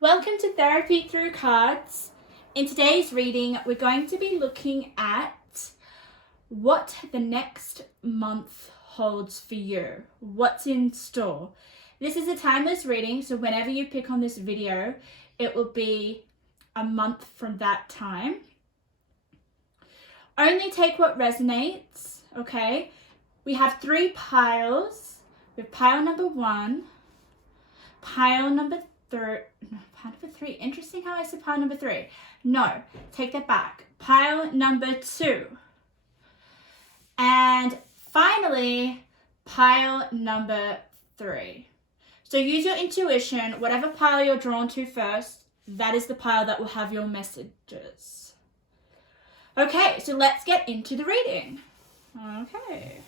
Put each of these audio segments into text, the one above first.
Welcome to Therapy Through Cards. In today's reading, we're going to be looking at what the next month holds for you. What's in store? This is a timeless reading, so whenever you pick on this video, it will be a month from that time. Only take what resonates, okay? We have 3 piles. We have pile number 1, pile number 3. Interesting how I said pile number 3. No, take that back. Pile number 2. And finally, pile number 3. So use your intuition. Whatever pile you're drawn to first, that is the pile that will have your messages. Okay, so let's get into the reading. Okay.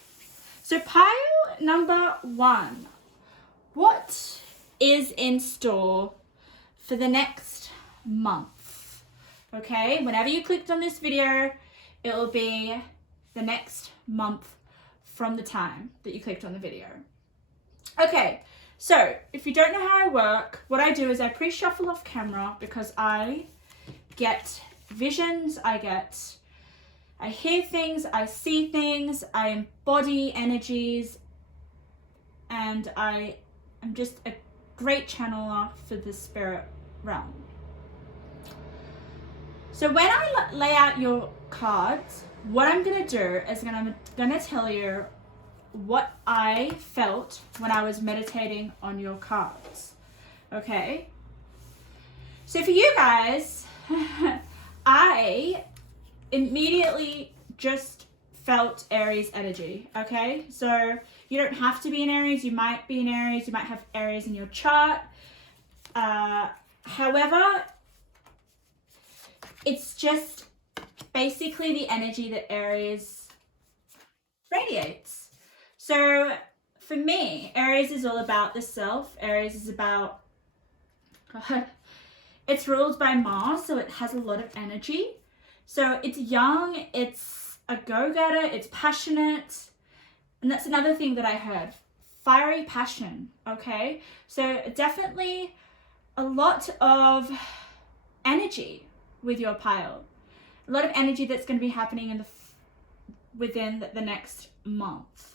So pile number 1. What is in store for the next month? Okay, whenever you clicked on this video, it will be the next month from the time that you clicked on the video. Okay, so if you don't know how I work, what I do is I pre-shuffle off camera because I get visions, I hear things, I see things, I embody energies, and I am just a great channeler for the spirit realm. So when I lay out your cards, what I'm going to do is I'm going to tell you what I felt when I was meditating on your cards. Okay? So for you guys, I immediately just felt Aries energy. Okay? So you don't have to be in Aries. You might be in Aries. You might have Aries in your chart. However, it's just basically the energy that Aries radiates. So for me, Aries is all about the self. Aries is about, it's ruled by Mars, so it has a lot of energy. So it's young, it's a go-getter, it's passionate. And that's another thing that I heard. Fiery passion, okay? So definitely a lot of energy with your pile. A lot of energy that's going to be happening within the next month,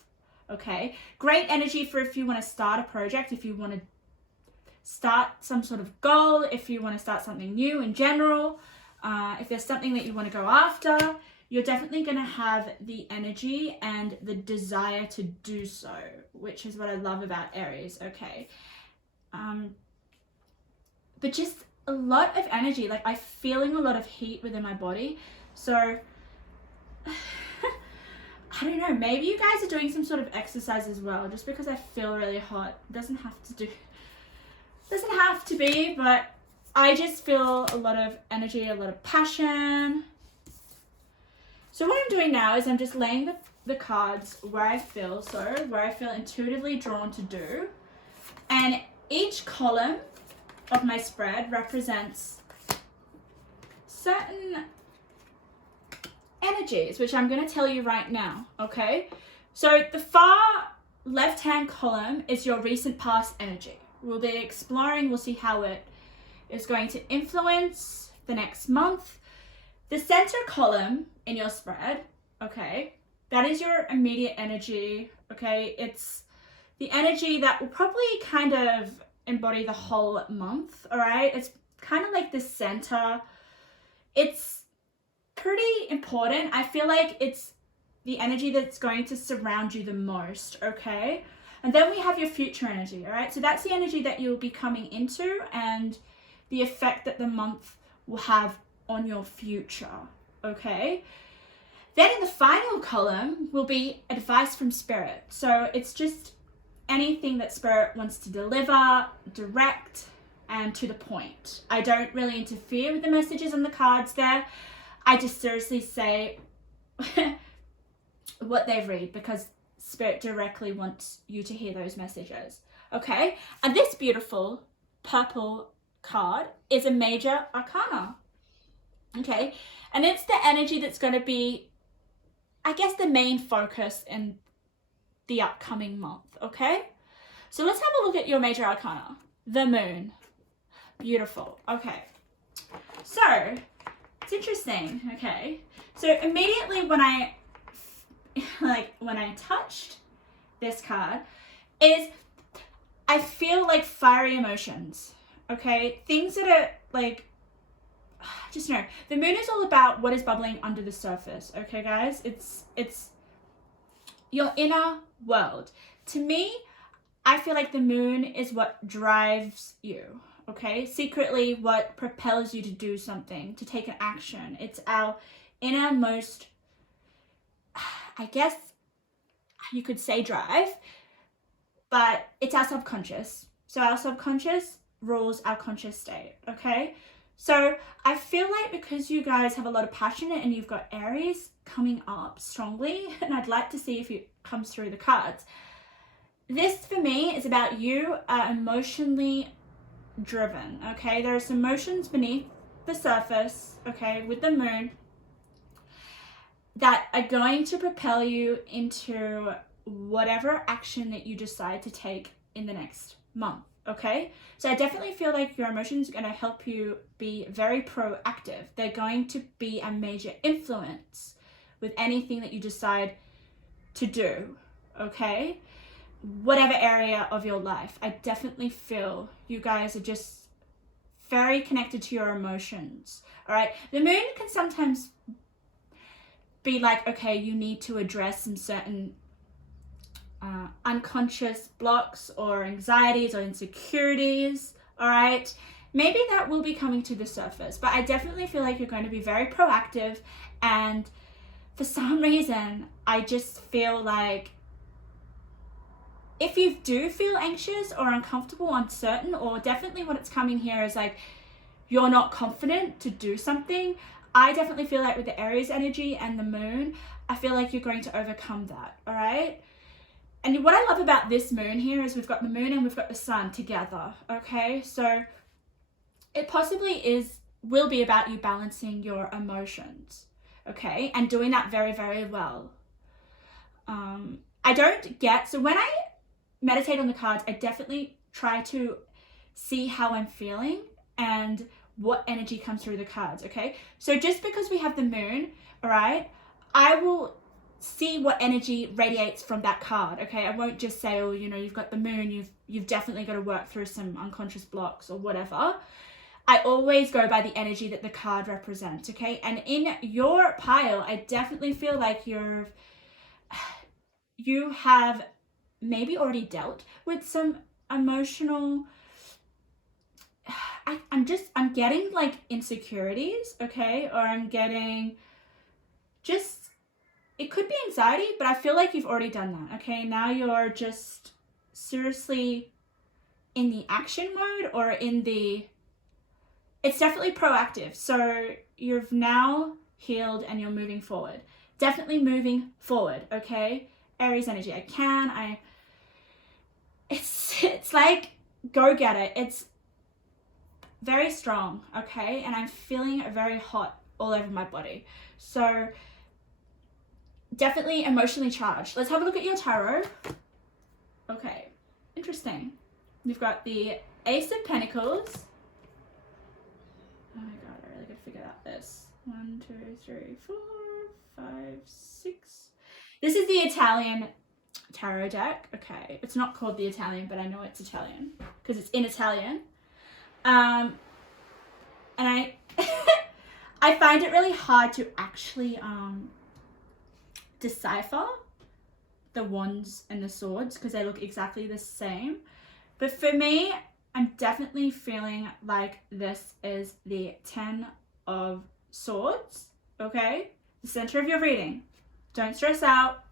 okay? Great energy for if you want to start a project, if you want to start some sort of goal, if you want to start something new in general, if there's something that you want to go after, you're definitely going to have the energy and the desire to do so, which is what I love about Aries, okay? But just a lot of energy, like I'm feeling a lot of heat within my body. So, I don't know, maybe you guys are doing some sort of exercise as well, just because I feel really hot. It doesn't have to be, but I just feel a lot of energy, a lot of passion. So what I'm doing now is I'm just laying the cards where I feel intuitively drawn to do. And each column of my spread represents certain energies, which I'm going to tell you right now, okay? So the far left-hand column is your recent past energy. We'll be exploring, we'll see how it is going to influence the next month. The center column in your spread, okay, that is your immediate energy, okay? It's the energy that will probably kind of embody the whole month, all right? It's kind of like the center. It's pretty important. I feel like it's the energy that's going to surround you the most, okay? And then we have your future energy, all right? So that's the energy that you'll be coming into and the effect that the month will have on your future, okay? Then in the final column will be advice from spirit. So it's just anything that spirit wants to deliver, direct, and to the point. I don't really interfere with the messages on the cards there. I just seriously say what they read because spirit directly wants you to hear those messages, okay? And this beautiful purple card is a major arcana, okay? And it's the energy that's going to be, I guess, the main focus in the upcoming month, okay? So let's have a look at your major arcana. The moon. Beautiful. Okay. So, it's interesting. Okay. So, immediately when I touched this card, is I feel like fiery emotions. Okay? Things that are like, just know, the moon is all about what is bubbling under the surface. Okay, guys? It's your inner world. To me, I feel like the moon is what drives you, okay? Secretly, what propels you to do something, to take an action. It's our innermost, I guess you could say drive, but it's our subconscious. So our subconscious rules our conscious state, okay? So I feel like because you guys have a lot of passion and you've got Aries coming up strongly, and I'd like to see if it comes through the cards. This for me is about you are emotionally driven, okay? There's emotions beneath the surface, okay, with the moon that are going to propel you into whatever action that you decide to take in the next month, okay? So I definitely feel like your emotions are going to help you be very proactive. They're going to be a major influence with anything that you decide to do, okay? Whatever area of your life. I definitely feel you guys are just very connected to your emotions, all right? The moon can sometimes be like, okay, you need to address some certain unconscious blocks or anxieties or insecurities, all right? Maybe that will be coming to the surface, but I definitely feel like you're going to be very proactive, and for some reason, I just feel like if you do feel anxious or uncomfortable, uncertain, or definitely what it's coming here is like you're not confident to do something, I definitely feel like with the Aries energy and the moon, I feel like you're going to overcome that, all right? And what I love about this moon here is we've got the moon and we've got the sun together, okay? So it possibly will be about you balancing your emotions, okay? And doing that very, very well. So when I meditate on the cards, I definitely try to see how I'm feeling and what energy comes through the cards, okay? So just because we have the moon, all right, I will see what energy radiates from that card, okay? I won't just say, oh, you know, you've got the moon, you've definitely got to work through some unconscious blocks or whatever. I always go by the energy that the card represents, okay? And in your pile, I definitely feel like you have maybe already dealt with some emotional, I'm getting like insecurities, okay? Or I'm getting just, it could be anxiety, but I feel like you've already done that, okay? Now you're just seriously in the action mode or it's definitely proactive. So you've now healed and you're moving forward. Definitely moving forward, okay? Aries energy, it's like, go get it. It's very strong, okay? And I'm feeling very hot all over my body. So definitely emotionally charged. Let's have a look at your tarot. Okay, interesting. You've got the Ace of Pentacles. Oh my God, I really gotta figure out this. 1, 2, 3, 4, 5, 6. This is the Italian tarot deck. Okay, it's not called the Italian, but I know it's Italian because it's in Italian. And I I find it really hard to actually decipher the wands and the swords because they look exactly the same. But for me, I'm definitely feeling like this is the 10 of Swords, okay? The center of your reading. Don't stress out.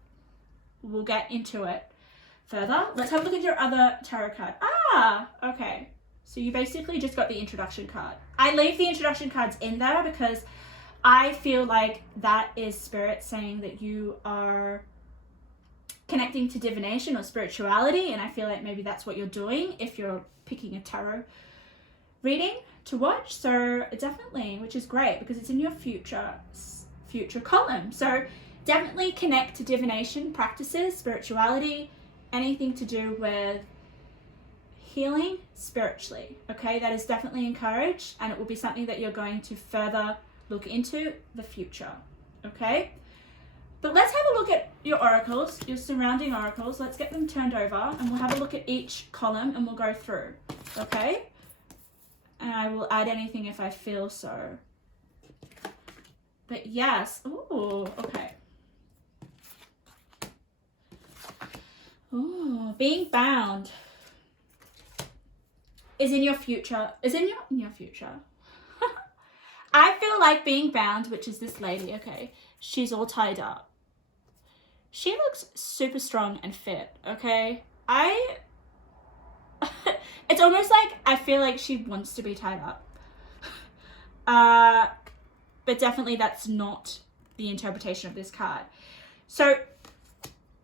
We'll get into it further. Let's have a look at your other tarot card. Ah, okay. So you basically just got the introduction card. I leave the introduction cards in there because I feel like that is spirit saying that you are connecting to divination or spirituality, and I feel like maybe that's what you're doing if you're picking a tarot reading to watch. So definitely, which is great because it's in your future column. So definitely connect to divination practices, spirituality, anything to do with healing spiritually, okay? That is definitely encouraged, and it will be something that you're going to further look into the future, okay? But let's have a look at your oracles, your surrounding oracles. Let's get them turned over, and we'll have a look at each column, and we'll go through, okay? And I will add anything if I feel so. But yes, ooh, okay. Ooh, being bound is in your future. Is in your future. I feel like being bound, which is this lady, okay? She's all tied up. She looks super strong and fit, okay? It's almost like I feel like she wants to be tied up. But definitely that's not the interpretation of this card. So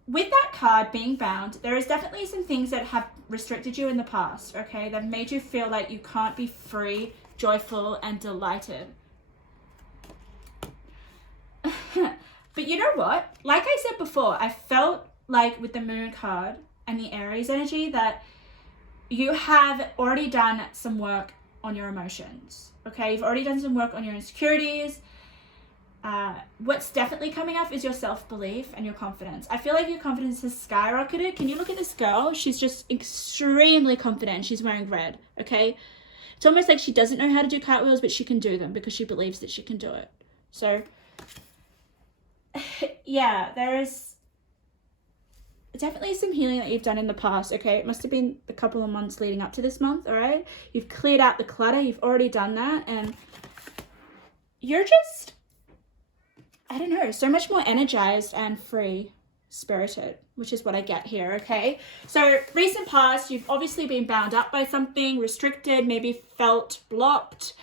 with that card being bound, there is definitely some things that have restricted you in the past, okay? They've made you feel like you can't be free, joyful, and delighted. But you know what? Like I said before, I felt like with the Moon card and the Aries energy that you have already done some work on your emotions, okay? You've already done some work on your insecurities. What's definitely coming up is your self-belief and your confidence. I feel like your confidence has skyrocketed. Can you look at this girl? She's just extremely confident. She's wearing red, okay? It's almost like she doesn't know how to do cartwheels, but she can do them because she believes that she can do it. So, yeah, there is definitely some healing that you've done in the past, okay? It must have been a couple of months leading up to this month, all right? You've cleared out the clutter. You've already done that, and you're just, I don't know, so much more energized and free spirited, which is what I get here, okay? So recent past, you've obviously been bound up by something, restricted, maybe felt blocked.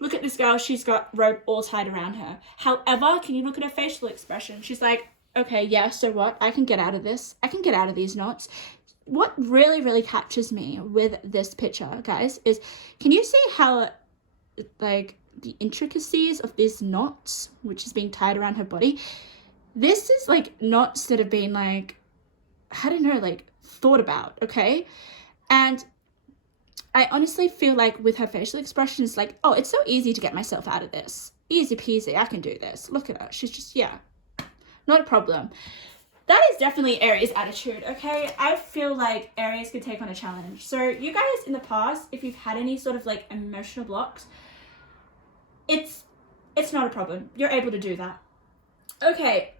Look at this girl, she's got rope all tied around her. However, can you look at her facial expression? She's like, okay, yeah, so what? I can get out of this. I can get out of these knots. What really, really captures me with this picture, guys, is can you see how, like, the intricacies of these knots, which is being tied around her body? This is like knots that have been like, I don't know, like thought about, okay? And I honestly feel like with her facial expression, it's like, oh, it's so easy to get myself out of this. Easy peasy, I can do this. Look at her. She's just, yeah, not a problem. That is definitely Aries attitude, okay? I feel like Aries could take on a challenge. So you guys in the past, if you've had any sort of like emotional blocks, it's not a problem. You're able to do that. Okay,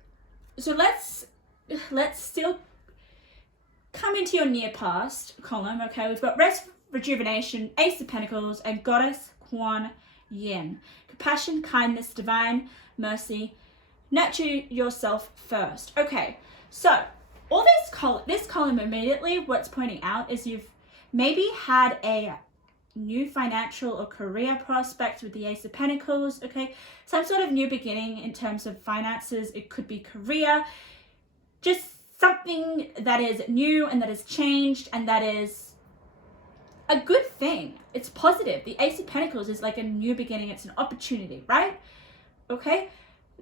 so let's still come into your near past column, okay? We've got rest, rejuvenation, Ace of Pentacles, and Goddess Kuan Yin. Compassion, kindness, divine mercy. Nurture yourself first. Okay, so all this column immediately, what's pointing out is you've maybe had a new financial or career prospect with the Ace of Pentacles, okay? Some sort of new beginning in terms of finances. It could be career, just something that is new and that has changed and that is a good thing. It's positive. The Ace of Pentacles is like a new beginning. It's an opportunity, right? Okay.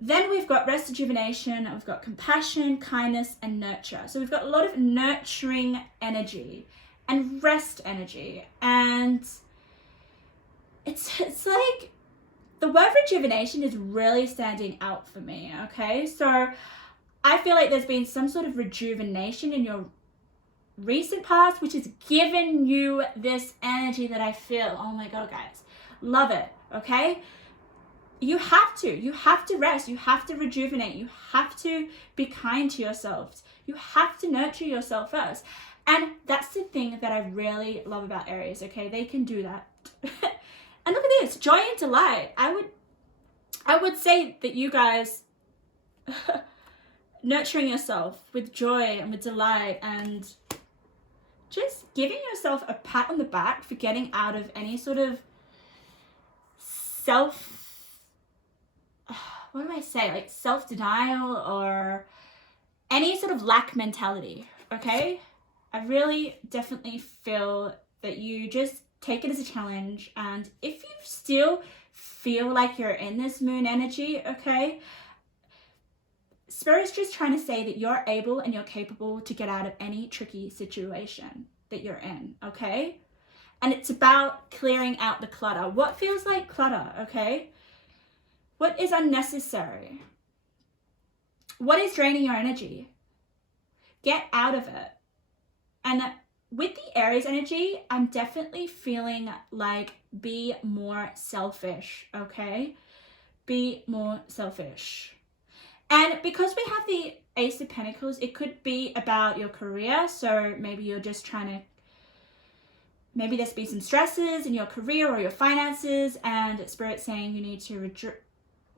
Then we've got rest, rejuvenation, we've got compassion, kindness, and nurture. So we've got a lot of nurturing energy and rest energy. And it's like the word rejuvenation is really standing out for me, okay? So I feel like there's been some sort of rejuvenation in your recent past, which has given you this energy that I feel. Oh my God, guys. Love it, okay? You have to rest, you have to rejuvenate, you have to be kind to yourselves, you have to nurture yourself first. And that's the thing that I really love about Aries, okay? They can do that. And look at this, joy and delight. I would say that you guys nurturing yourself with joy and with delight and just giving yourself a pat on the back for getting out of any sort of self-denial or any sort of lack mentality, okay? I really definitely feel that you just take it as a challenge, and if you still feel like you're in this moon energy, okay, Spirit's just trying to say that you're able and you're capable to get out of any tricky situation that you're in, okay? And it's about clearing out the clutter. What feels like clutter, okay? What is unnecessary? What is draining your energy? Get out of it. And with the Aries energy, I'm definitely feeling like be more selfish, okay? Be more selfish. And because we have the Ace of Pentacles, it could be about your career. So maybe you're just trying to, maybe there's been some stresses in your career or your finances, and Spirit's saying you need to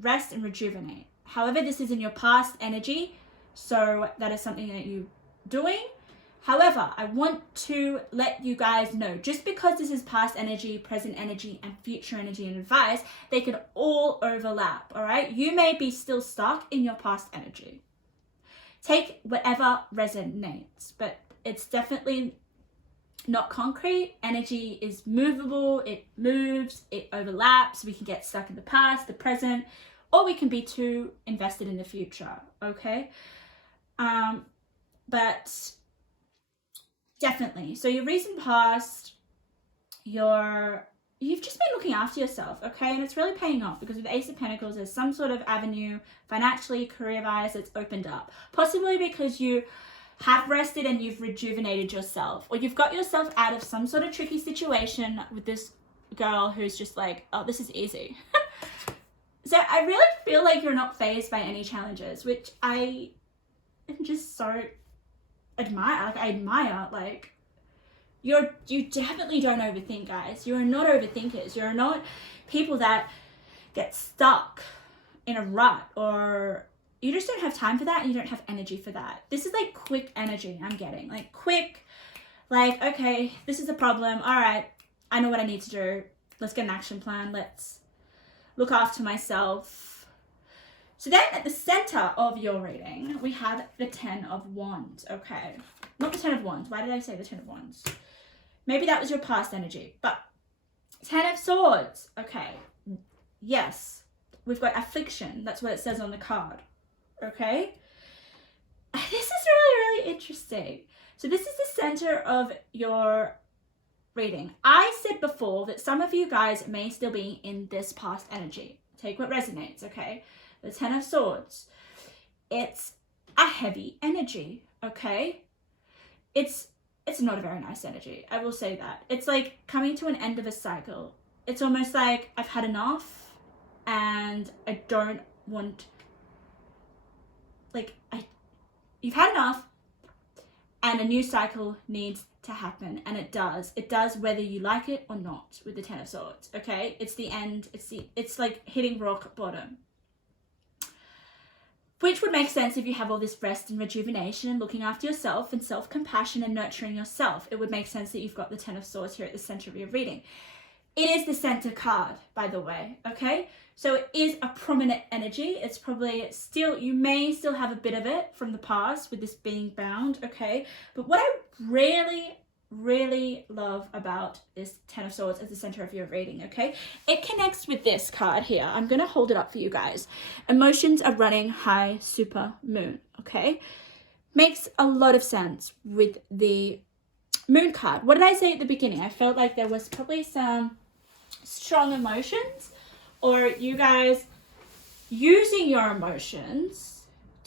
rest and rejuvenate. However, this is in your past energy, so that is something that you're doing. However, I want to let you guys know, just because this is past energy, present energy, and future energy and advice, they can all overlap, all right? You may be still stuck in your past energy. Take whatever resonates, but it's definitely not concrete. Energy is movable, it moves, it overlaps. We can get stuck in the past, the present, or we can be too invested in the future, okay? But definitely. So your recent past, you've just been looking after yourself, okay? And it's really paying off, because with the Ace of Pentacles, there's some sort of avenue, financially, career-wise, that's opened up. Possibly because you have rested and you've rejuvenated yourself, or you've got yourself out of some sort of tricky situation with this girl who's just like, oh, this is easy. So I really feel like you're not fazed by any challenges, which I am just so admire. Like, I admire, like, you definitely don't overthink, guys. You're not overthinkers. You're not people that get stuck in a rut, or you just don't have time for that, and you don't have energy for that. This is like quick energy I'm getting, like quick, like, okay, this is the problem. All right, I know what I need to do. Let's get an action plan. Let's look after myself. So then at the center of your reading, we have the 10 of Wands, okay? Not the 10 of Wands. Why did I say the 10 of Wands? Maybe that was your past energy, but 10 of Swords, okay. Yes, we've got affliction. That's what it says on the card, okay? This is really, really interesting. So this is the center of your reading. I said before that some of you guys may still be in this past energy. Take what resonates, okay? The 10 of Swords. It's a heavy energy, okay? It's not a very nice energy. I will say that. It's like coming to an end of a cycle. It's almost like I've had enough and I don't want, like, you've had enough and a new cycle needs to happen, and it does whether you like it or not. With the 10 of Swords, okay? It's the end. It's like hitting rock bottom, which would make sense if you have all this rest and rejuvenation and looking after yourself and self-compassion and nurturing yourself. It would make sense that you've got the 10 of Swords here at the center of your reading. It is the center card, by the way, okay? So it is a prominent energy. It's probably still, you may still have a bit of it from the past with this being bound, okay? But what I really, really love about this 10 of Swords at the center of your reading, okay? It connects with this card here. I'm going to hold it up for you guys. Emotions are running high, super moon, okay? Makes a lot of sense with the moon card. What did I say at the beginning? I felt like there was probably some strong emotions, or you guys using your emotions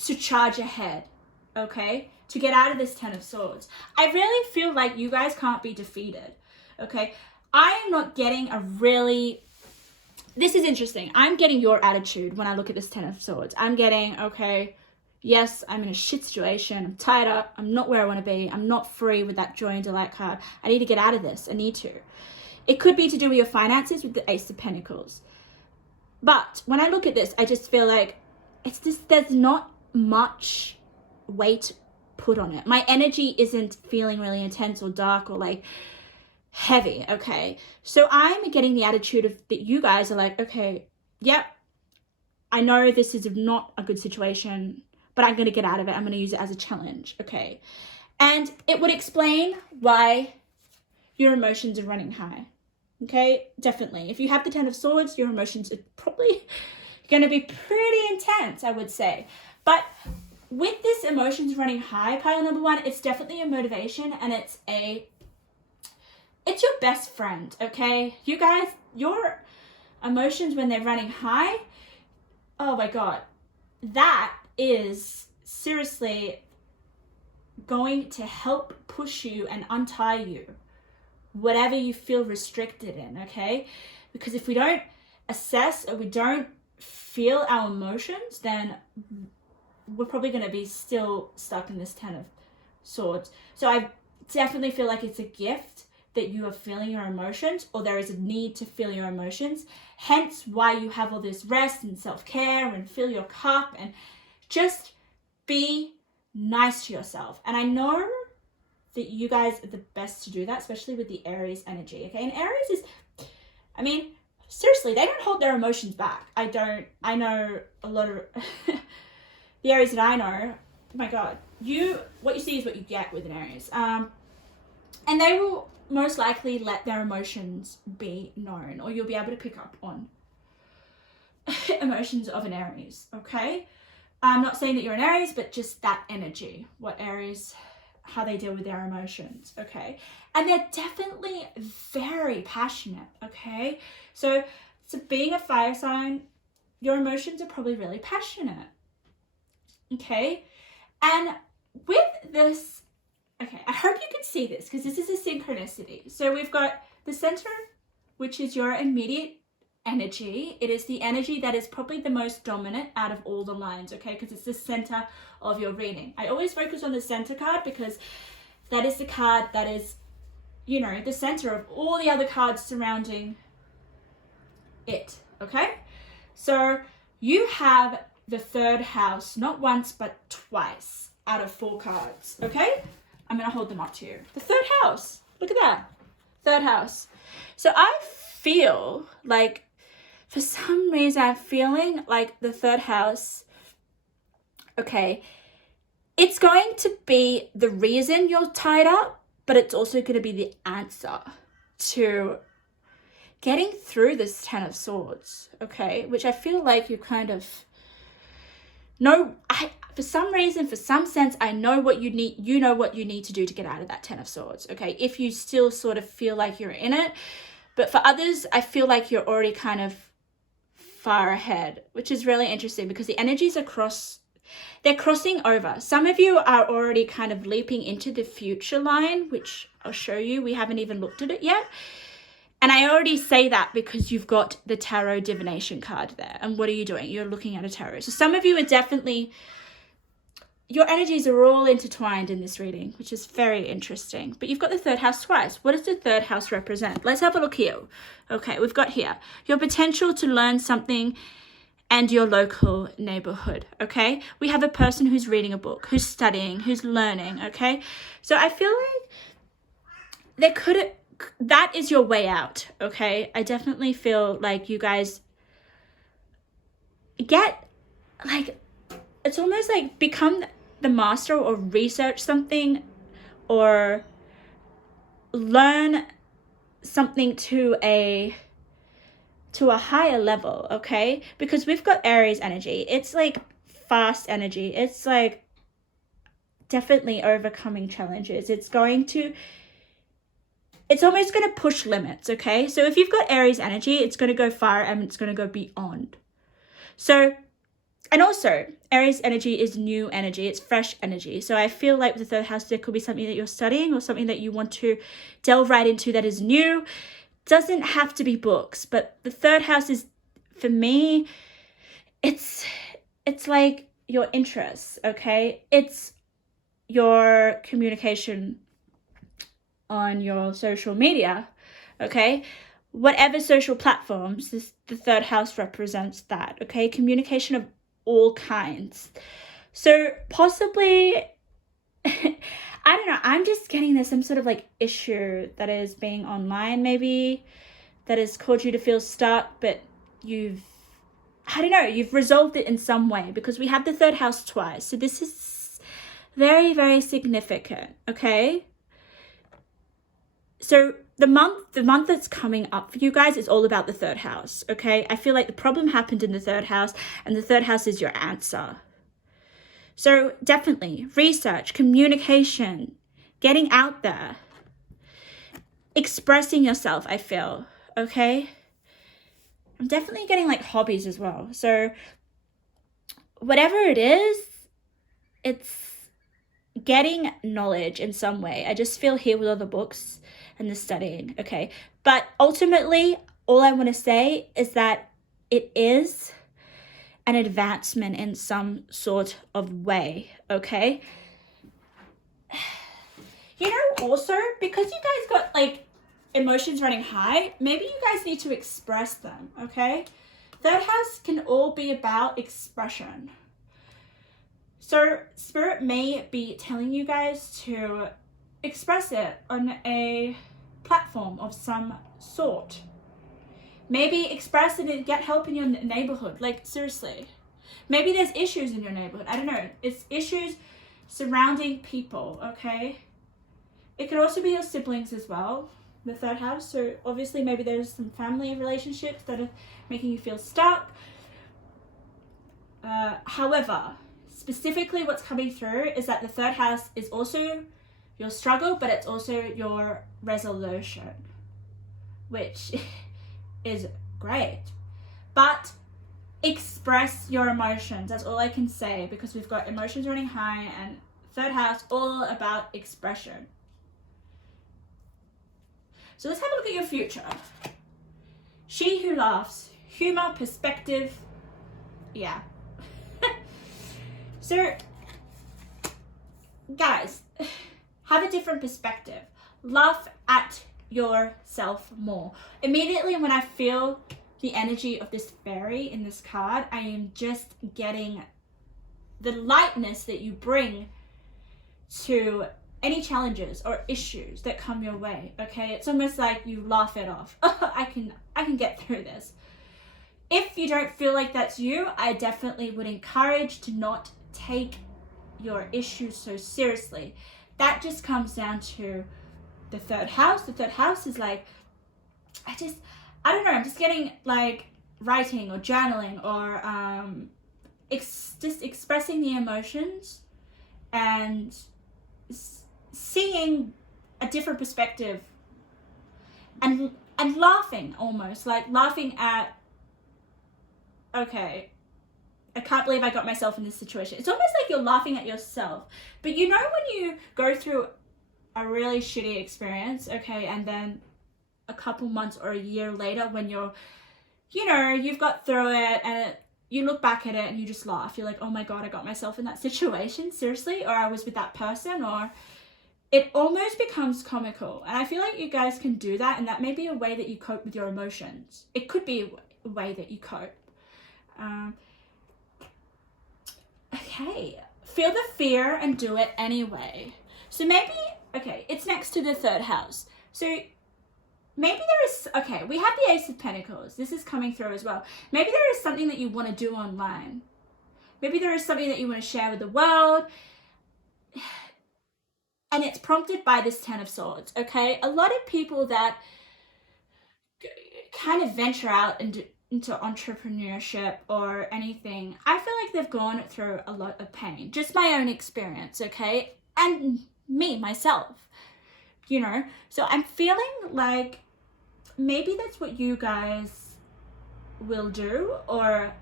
to charge ahead, okay? To get out of this 10 of Swords. I really feel like you guys can't be defeated, okay? I am not getting a really, this is interesting. I'm getting your attitude when I look at this 10 of Swords. I'm getting, okay, yes, I'm in a shit situation. I'm tied up. I'm not where I want to be. I'm not free with that joy and delight card. I need to get out of this. I need to. It could be to do with your finances with the Ace of Pentacles. But when I look at this, I just feel like it's just, there's not much weight put on it. My energy isn't feeling really intense or dark or like heavy, okay? So I'm getting the attitude of that you guys are like, okay, yep, I know this is not a good situation, but I'm going to get out of it. I'm going to use it as a challenge, okay? And it would explain why your emotions are running high, okay? Definitely. If you have the 10 of Swords, your emotions are probably going to be pretty intense, I would say. But with this emotions running high, pile number one, it's definitely a motivation, and it's it's your best friend, okay? You guys, your emotions when they're running high, oh my God, that is seriously going to help push you and untie you, whatever you feel restricted in, okay? Because if we don't assess or we don't feel our emotions, then we're probably going to be still stuck in this 10 of Swords. So I definitely feel like it's a gift that you are feeling your emotions, or there is a need to feel your emotions, hence why you have all this rest and self-care and fill your cup and just be nice to yourself. And I know that you guys are the best to do that, especially with the Aries energy, okay? And Aries is, I mean, seriously, they don't hold their emotions back. I know a lot of the Aries that I know, oh my God, what you see is what you get with an Aries. And they will most likely let their emotions be known, or you'll be able to pick up on emotions of an Aries, okay? I'm not saying that you're an Aries, but just that energy, what Aries, how they deal with their emotions, okay? And they're definitely very passionate, okay? So being a fire sign, your emotions are probably really passionate, okay? And with this, okay, I hope you can see this because this is a synchronicity. So we've got the center, which is your immediate energy. It is the energy that is probably the most dominant out of all the lines, okay? Because it's the center of your reading. I always focus on the center card because that is the card that is, you know, the center of all the other cards surrounding it, okay? So you have the third house, not once, but twice out of 4 cards, okay? I'm going to hold them up to you. The third house, look at that. Third house. So I feel like, for some reason, I'm feeling like the third house, okay, it's going to be the reason you're tied up, but it's also going to be the answer to getting through this 10 of Swords, okay? Which I feel like you kind of know, for some reason, for some sense, I know what you need, you know what you need to do to get out of that 10 of Swords, okay? If you still sort of feel like you're in it, but for others, I feel like you're already kind of far ahead, which is really interesting because the energies are they're crossing over. Some of you are already kind of leaping into the future line, which I'll show you. We haven't even looked at it yet. And I already say that because you've got the tarot divination card there. And what are you doing? You're looking at a tarot. So some of you are definitely, your energies are all intertwined in this reading, which is very interesting. But you've got the third house twice. What does the third house represent? Let's have a look here. Okay, we've got here your potential to learn something and your local neighborhood, okay? We have a person who's reading a book, who's studying, who's learning, okay? So I feel like that is your way out, okay? I definitely feel like you guys get, like, it's almost like become the master or research something or learn something to a higher level, okay? Because we've got Aries energy. It's like fast energy. It's like definitely overcoming challenges. It's almost going to push limits, okay? So if you've got Aries energy, it's going to go far and it's going to go beyond. So, and also Aries energy is new energy. It's fresh energy. So I feel like with the third house, there could be something that you're studying or something that you want to delve right into that is new. Doesn't have to be books, but the third house is, for me, it's like your interests, okay? It's your communication on your social media, okay? Whatever social platforms, the third house represents that, okay? Communication of all kinds. So possibly, I don't know, I'm just getting there's some sort of like issue that is being online maybe that has caused you to feel stuck, but you've resolved it in some way because we have the third house twice. So this is very, very significant, okay? So the month that's coming up for you guys is all about the third house, okay? I feel like the problem happened in the third house and the third house is your answer. So definitely research, communication, getting out there. expressing yourself, I feel, okay? I'm definitely getting like hobbies as well. So whatever it is, it's getting knowledge in some way. I just feel here with all the books and the studying, okay? But ultimately, all I want to say is that it is an advancement in some sort of way, okay? You know, also, because you guys got like emotions running high, maybe you guys need to express them, okay? Third house can all be about expression. So Spirit may be telling you guys to express it on a platform of some sort. Maybe express it and get help in your neighborhood. Like, seriously. Maybe there's issues in your neighborhood. I don't know. It's issues surrounding people, okay? It could also be your siblings as well, the third house. So obviously maybe there's some family relationships that are making you feel stuck. However, specifically what's coming through is that the third house is also your struggle, but it's also your resolution, which is great. But express your emotions. That's all I can say, because we've got emotions running high and third house all about expression. So let's have a look at your future. She who laughs, humor, perspective. Yeah. So, guys, have a different perspective. Laugh at yourself more. Immediately when I feel the energy of this fairy in this card, I am just getting the lightness that you bring to any challenges or issues that come your way, okay? It's almost like you laugh it off. I can get through this. If you don't feel like that's you, I definitely would encourage to not take your issues so seriously. That just comes down to the third house. The third house is like, I don't know, I'm just getting like writing or journaling or just expressing the emotions and seeing a different perspective and laughing, almost like laughing at, okay, I can't believe I got myself in this situation. It's almost like you're laughing at yourself. But you know when you go through a really shitty experience, okay, and then a couple months or a year later when you're, you know, you've got through it and you look back at it and you just laugh. You're like, oh my God, I got myself in that situation, seriously? Or I was with that person, or it almost becomes comical. And I feel like you guys can do that, and that may be a way that you cope with your emotions. It could be a way that you cope. Okay, feel the fear and do it anyway. So maybe, okay, it's next to the third house. So maybe there is, okay, we have the Ace of Pentacles. This is coming through as well. Maybe there is something that you want to do online. Maybe there is something that you want to share with the world. And it's prompted by this Ten of Swords, okay? A lot of people that kind of venture out into entrepreneurship or anything, I feel like they've gone through a lot of pain. Just my own experience, okay? And me, myself, you know? So I'm feeling like maybe that's what you guys will do, or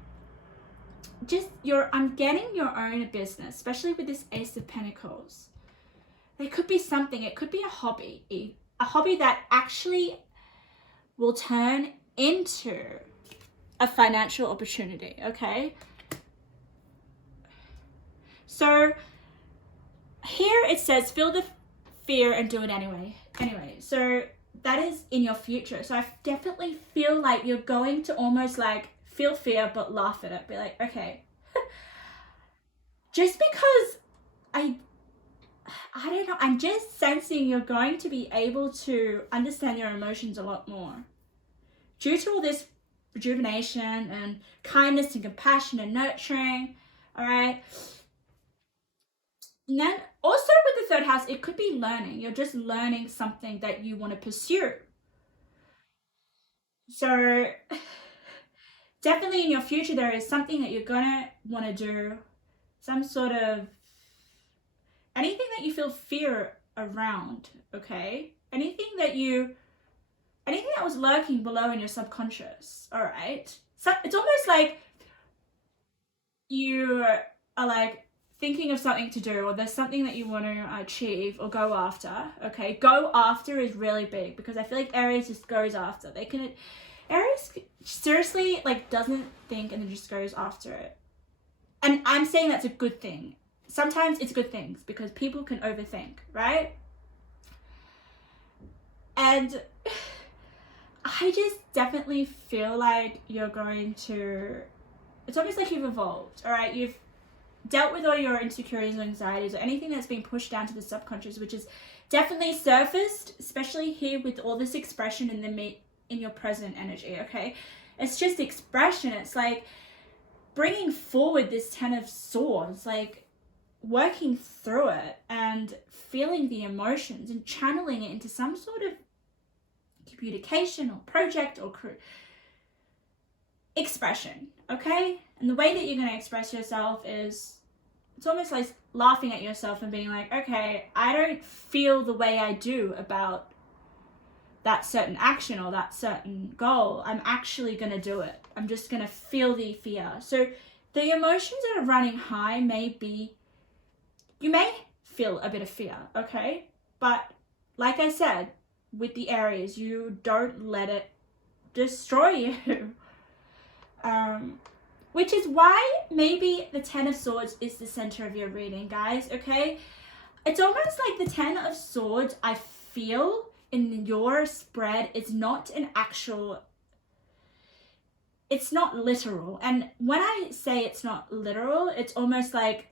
just I'm getting your own business, especially with this Ace of Pentacles. There could be something, it could be a hobby that actually will turn into a financial opportunity, okay? So here it says, feel the fear and do it anyway. So that is in your future. So I definitely feel like you're going to almost like feel fear but laugh at it. Be like, okay, just because I don't know, I'm just sensing you're going to be able to understand your emotions a lot more. Due to all this rejuvenation and kindness and compassion and nurturing, all right? And then also with the third house, it could be learning. You're just learning something that you want to pursue. So definitely in your future, there is something that you're gonna want to do, some sort of, anything that you feel fear around, okay? Anything that you anything that was lurking below in your subconscious, all right? So it's almost like you are like thinking of something to do, or there's something that you want to achieve or go after, okay? Go after is really big, because I feel like Aries just goes after. Aries seriously like doesn't think and then just goes after it. And I'm saying that's a good thing. Sometimes it's good things because people can overthink, right? And I just definitely feel like you're going to, it's almost like you've evolved, all right? You've dealt with all your insecurities or anxieties or anything that's been pushed down to the subconscious, which is definitely surfaced, especially here with all this expression in your present energy, okay? It's just expression. It's like bringing forward this Ten of Swords, like working through it and feeling the emotions and channeling it into some sort of communication or project or expression, okay? And the way that you're going to express yourself is, it's almost like laughing at yourself and being like, okay, I don't feel the way I do about that certain action or that certain goal. I'm actually going to do it. I'm just going to feel the fear. So the emotions that are running high you may feel a bit of fear, okay? But like I said, with the Aries, you don't let it destroy you. Which is why maybe the Ten of Swords is the center of your reading, guys, okay? It's almost like the Ten of Swords, I feel, in your spread, is not an actual, it's not literal. And when I say it's not literal, it's almost like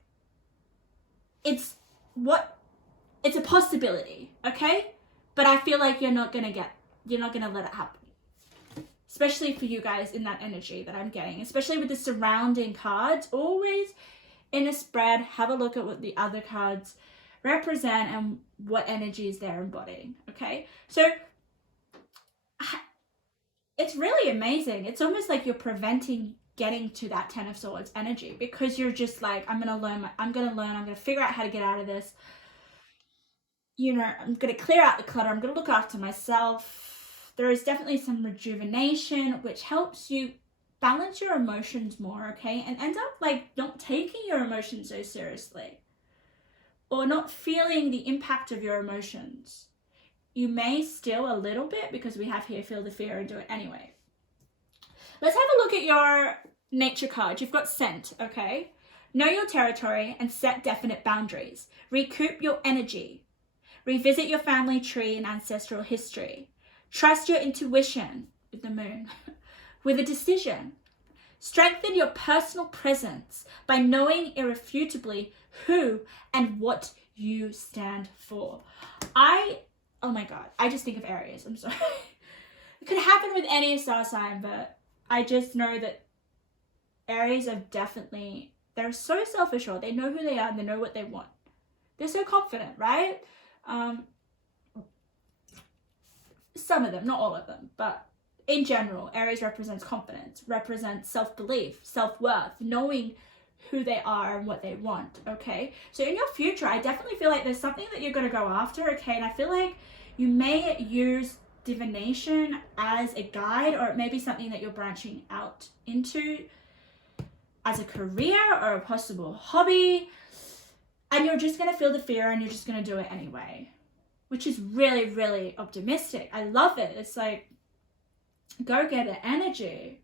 it's a possibility, okay? But I feel like you're not gonna let it happen. Especially for you guys in that energy that I'm getting, especially with the surrounding cards. Always in a spread, have a look at what the other cards represent and what energies they're embodying, okay? So it's really amazing. It's almost like you're preventing getting to that Ten of Swords energy, because you're just like, I'm gonna figure out how to get out of this. You know, I'm gonna clear out the clutter. I'm gonna look after myself. There is definitely some rejuvenation, which helps you balance your emotions more, okay? And end up like not taking your emotions so seriously, or not feeling the impact of your emotions. You may still a little bit, because we have here feel the fear and do it anyway. Let's have a look at your nature card. You've got Scent, okay? Know your territory and set definite boundaries. Recoup your energy. Revisit your family tree and ancestral history. Trust your intuition with the Moon, with a decision. Strengthen your personal presence by knowing irrefutably who and what you stand for. Oh my God, I just think of Aries. I'm sorry. It could happen with any star sign, but I just know that Aries are definitely, they're so self-assured. They know who they are and they know what they want. They're so confident, right? Some of them, not all of them, but in general, Aries represents confidence, represents self-belief, self-worth, knowing who they are and what they want, okay? So in your future, I definitely feel like there's something that you're going to go after, okay? And I feel like you may use divination as a guide, or it may be something that you're branching out into as a career or a possible hobby, and you're just going to feel the fear and you're just going to do it anyway, which is really, really optimistic. I love it. It's like, go get it energy.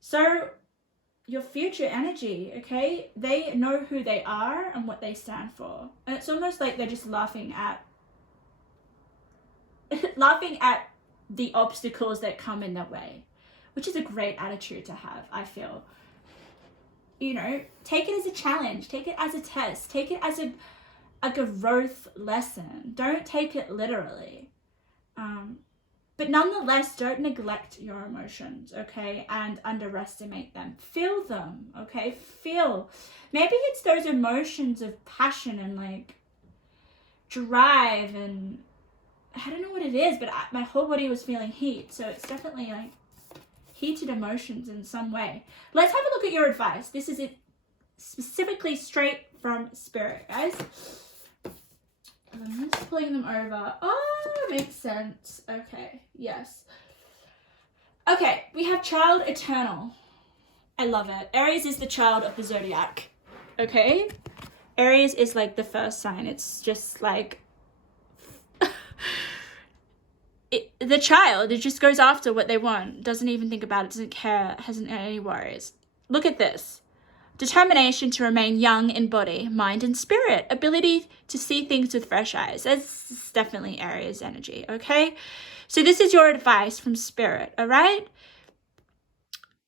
So your future energy, okay, they know who they are and what they stand for. And it's almost like they're just laughing at the obstacles that come in their way, which is a great attitude to have, I feel. You know, take it as a challenge, take it as a test, take it as a growth lesson. Don't take it literally. But nonetheless, don't neglect your emotions, okay? And underestimate them. Feel them, okay? Feel. Maybe it's those emotions of passion and like drive, and I don't know what it is, but my whole body was feeling heat. So it's definitely like heated emotions in some way. Let's have a look at your advice. This is it specifically straight from Spirit, guys. I'm just pulling them over. Oh, makes sense. Okay, yes. Okay, we have child eternal. I love it. Aries is the child of the zodiac. Okay? Aries is like the first sign. It's just like the child. It just goes after what they want. Doesn't even think about it. Doesn't care. Hasn't any worries. Look at this. Determination to remain young in body, mind, and spirit. Ability to see things with fresh eyes. That's definitely Aries energy, okay? So this is your advice from spirit, all right?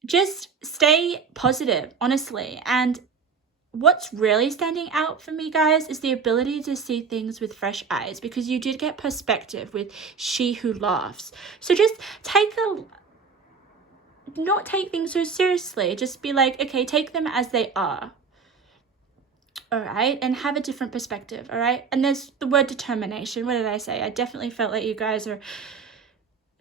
Just stay positive, honestly. And what's really standing out for me, guys, is the ability to see things with fresh eyes, because you did get perspective with She Who Laughs. So just not take things so seriously. Just be like, okay, take them as they are. All right, and have a different perspective. All right, and there's the word determination. What did I say? I definitely felt like you guys are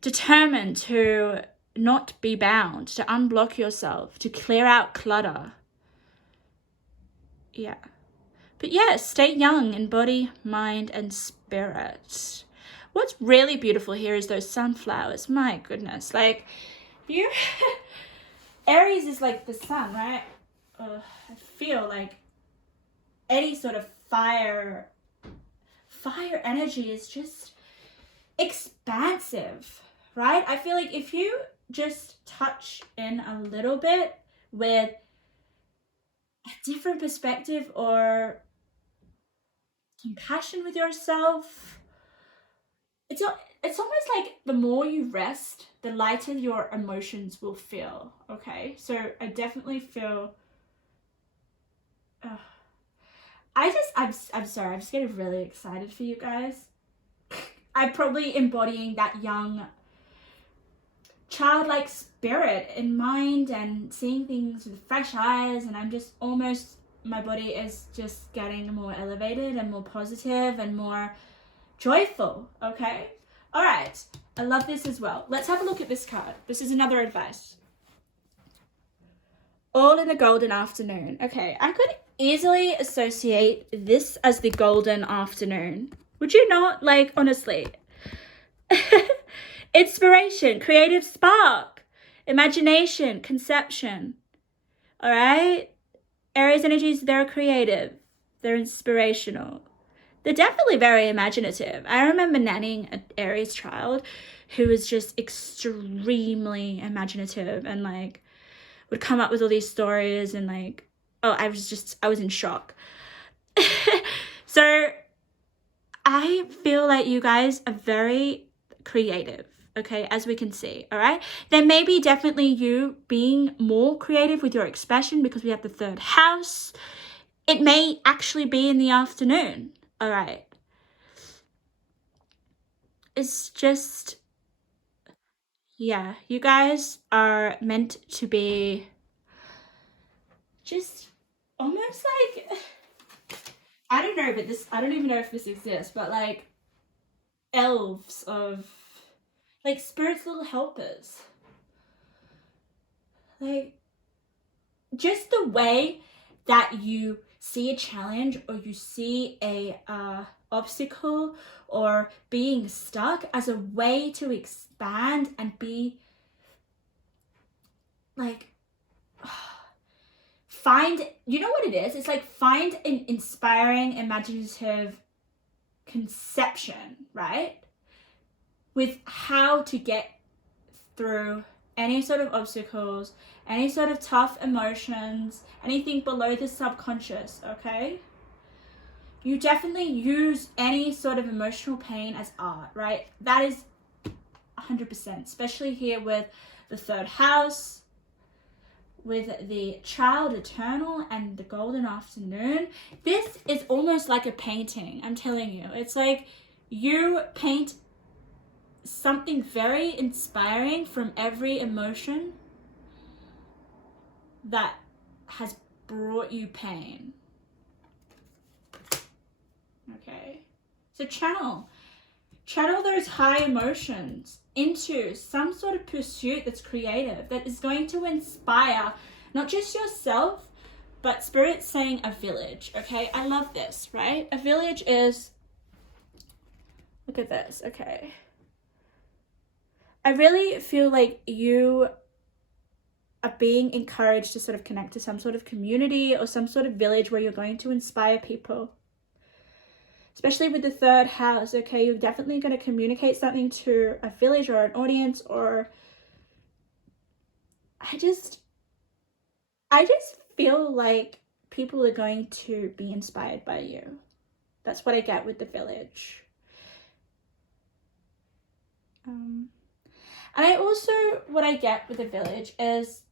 determined to not be bound, to unblock yourself, to clear out clutter. Yeah, but yeah, stay young in body, mind, and spirit. What's really beautiful here is those sunflowers. My goodness, like you Aries is like the sun, right? I feel like any sort of fire energy is just expansive, right? I feel like if you just touch in a little bit with a different perspective or compassion with yourself, it's almost like the more you rest, the lighter your emotions will feel, okay? So I definitely feel I'm sorry, I'm just getting really excited for you guys. I'm probably embodying that young childlike spirit in mind and seeing things with fresh eyes, and I'm just almost, my body is just getting more elevated and more positive and more joyful, okay? All right, I love this as well. Let's have a look at this card. This is another advice. All in a golden afternoon. Okay, I could easily associate this as the golden afternoon. Would you not? Like, honestly. Inspiration, creative spark, imagination, conception. All right? Aries energies, they're creative. They're inspirational. They're definitely very imaginative. I remember nannying an Aries child who was just extremely imaginative and like would come up with all these stories and like, oh, I was in shock. So I feel like you guys are very creative, okay, as we can see, all right? There may be definitely you being more creative with your expression because we have the third house. It may actually be in the afternoon, all right? It's just, yeah, you guys are meant to be just almost like, I don't know, but I don't even know if this exists, but like elves of, like spirit's little helpers. Like, just the way that you see a challenge or you see a obstacle or being stuck as a way to expand and be like, you know what it is? It's like find an inspiring, imaginative conception, right? With how to get through any sort of obstacles, any sort of tough emotions, anything below the subconscious, okay? You definitely use any sort of emotional pain as art, right? That is 100%, especially here with the third house, with the child eternal and the golden afternoon. This is almost like a painting, I'm telling you. It's like you paint something very inspiring from every emotion that has brought you pain. Okay, so channel those high emotions into some sort of pursuit that's creative, that is going to inspire not just yourself, but spirit's saying a village. Okay, I love this, right? A village is Look at this. Okay. I really feel like you are being encouraged to sort of connect to some sort of community or some sort of village where you're going to inspire people. Especially with the third house, okay? You're definitely going to communicate something to a village or an audience, or I just feel like people are going to be inspired by you. That's what I get with the village. And I also, what I get with the village is,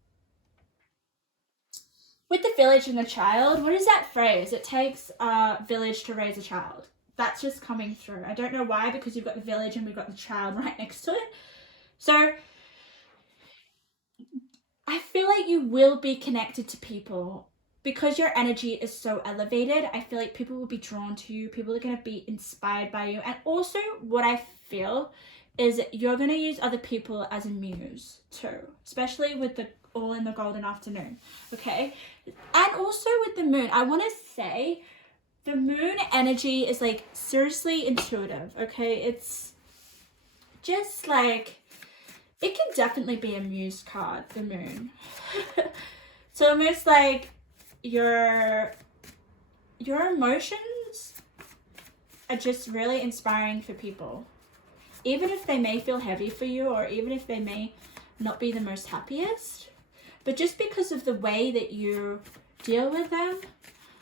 with the village and the child, what is that phrase? It takes a village to raise a child. That's just coming through. I don't know why, because you've got the village and we've got the child right next to it. So I feel like you will be connected to people because your energy is so elevated. I feel like people will be drawn to you. People are going to be inspired by you. And also what I feel is you're going to use other people as a muse too, especially with the all in the golden afternoon. Okay. And also with the moon, I want to say the moon energy is like seriously intuitive. Okay. It's just like, it can definitely be a muse card, the moon. So the moon's like your emotions are just really inspiring for people. Even if they may feel heavy for you, or even if they may not be the most happiest, but just because of the way that you deal with them,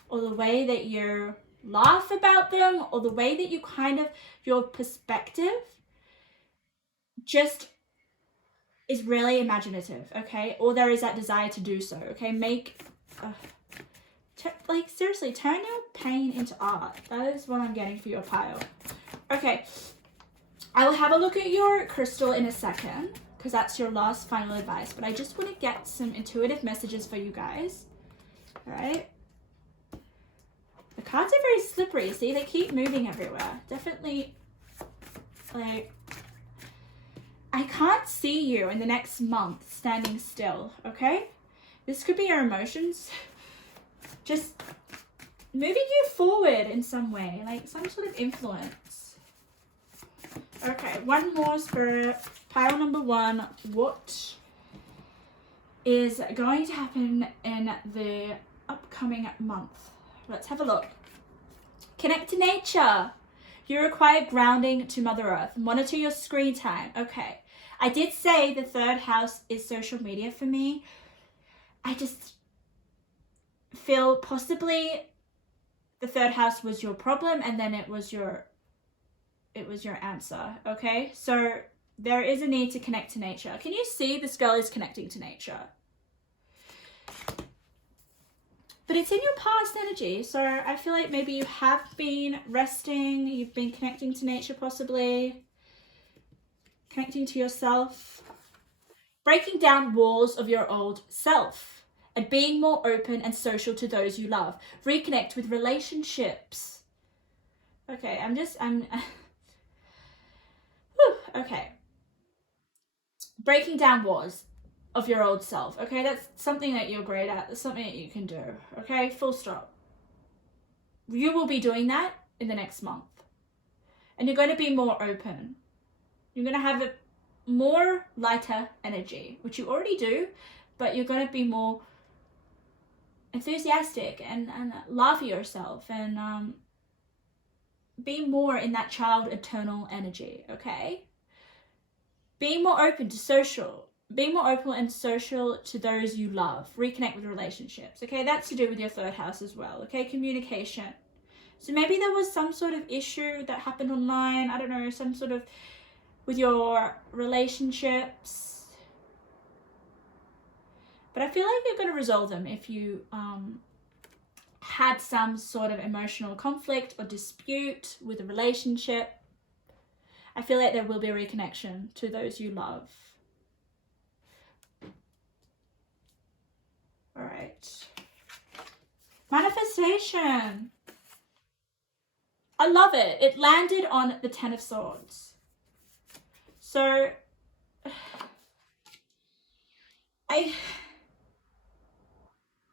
or the way that you laugh about them, or the way that you kind of, your perspective just is really imaginative, okay? Or there is that desire to do so, okay? Like seriously, turn your pain into art. That is what I'm getting for your pile. Okay, I will have a look at your crystal in a second, because that's your last final advice, but I just want to get some intuitive messages for you guys. All right. The cards are very slippery. See, they keep moving everywhere. Definitely, like, I can't see you in the next month standing still, okay? This could be your emotions just moving you forward in some way, like some sort of influence. Okay, one more, Spirit. Pile number one. What is going to happen in the upcoming month? Let's have a look. Connect to nature. You require grounding to Mother Earth. Monitor your screen time. Okay. I did say the third house is social media for me. I just feel possibly the third house was your problem and then it was your answer. Okay. So there is a need to connect to nature. Can you see this girl is connecting to nature? But it's in your past energy. So I feel like maybe you have been resting. You've been connecting to nature, possibly. Connecting to yourself. Breaking down walls of your old self. And being more open and social to those you love. Reconnect with relationships. Okay, okay. Breaking down walls of your old self. Okay, that's something that you're great at. That's something that you can do. Okay, full stop. You will be doing that in the next month. And you're going to be more open. You're going to have a more lighter energy, which you already do, but you're going to be more enthusiastic and laugh at yourself and be more in that child eternal energy, okay? Being more open to social. Being more open and social to those you love. Reconnect with relationships, okay? That's to do with your third house as well, okay? Communication. So maybe there was some sort of issue that happened online. I don't know, some sort of with your relationships. But I feel like you're going to resolve them if you had some sort of emotional conflict or dispute with a relationship. I feel like there will be a reconnection to those you love. All right. Manifestation. I love it. It landed on the Ten of Swords. So,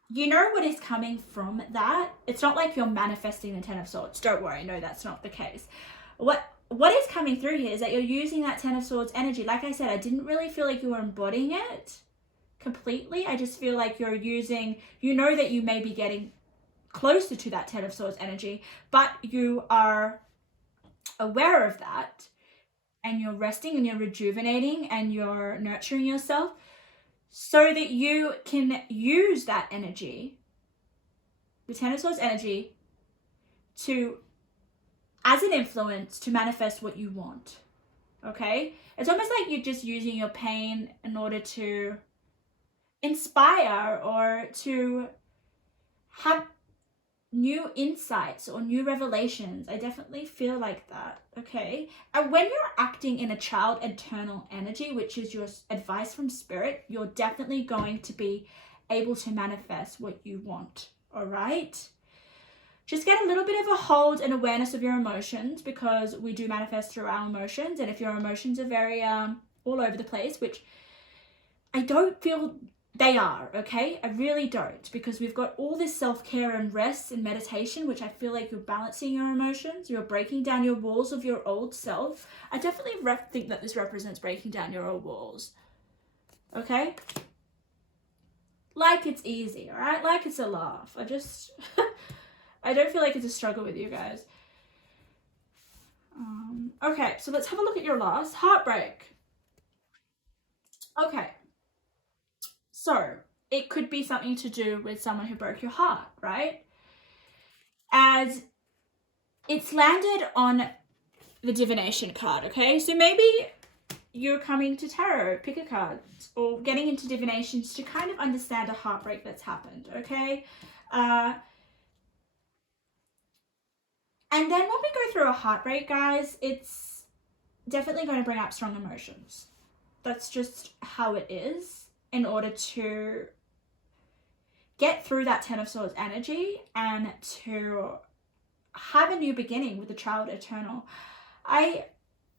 you know what is coming from that? It's not like you're manifesting the Ten of Swords. Don't worry. No, that's not the case. What what is coming through here is that you're using that Ten of Swords energy. Like I said, I didn't really feel like you were embodying it completely. I just feel like you're using, you know that you may be getting closer to that Ten of Swords energy, but you are aware of that, and you're resting and you're rejuvenating and you're nurturing yourself so that you can use that energy, the Ten of Swords energy, to, as an influence, to manifest what you want. Okay? It's almost like you're just using your pain in order to inspire or to have new insights or new revelations. I definitely feel like that. Okay? And when you're acting in a child eternal energy, which is your advice from spirit, you're definitely going to be able to manifest what you want. All right? Just get a little bit of a hold and awareness of your emotions, because we do manifest through our emotions. And if your emotions are very all over the place, which I don't feel they are, okay? I really don't, because we've got all this self-care and rest and meditation, which I feel like you're balancing your emotions. You're breaking down your walls of your old self. I definitely think that this represents breaking down your old walls, okay? Like it's easy, all right? Like it's a laugh. I don't feel like it's a struggle with you guys. Okay, so let's have a look at your loss. Heartbreak. Okay. So, it could be something to do with someone who broke your heart, right? As it's landed on the divination card, okay? So maybe you're coming to tarot, pick a card, or getting into divinations to kind of understand a heartbreak that's happened, okay? And then when we go through a heartbreak, guys, it's definitely going to bring up strong emotions. That's just how it is, in order to get through that Ten of Swords energy and to have a new beginning with the child eternal. I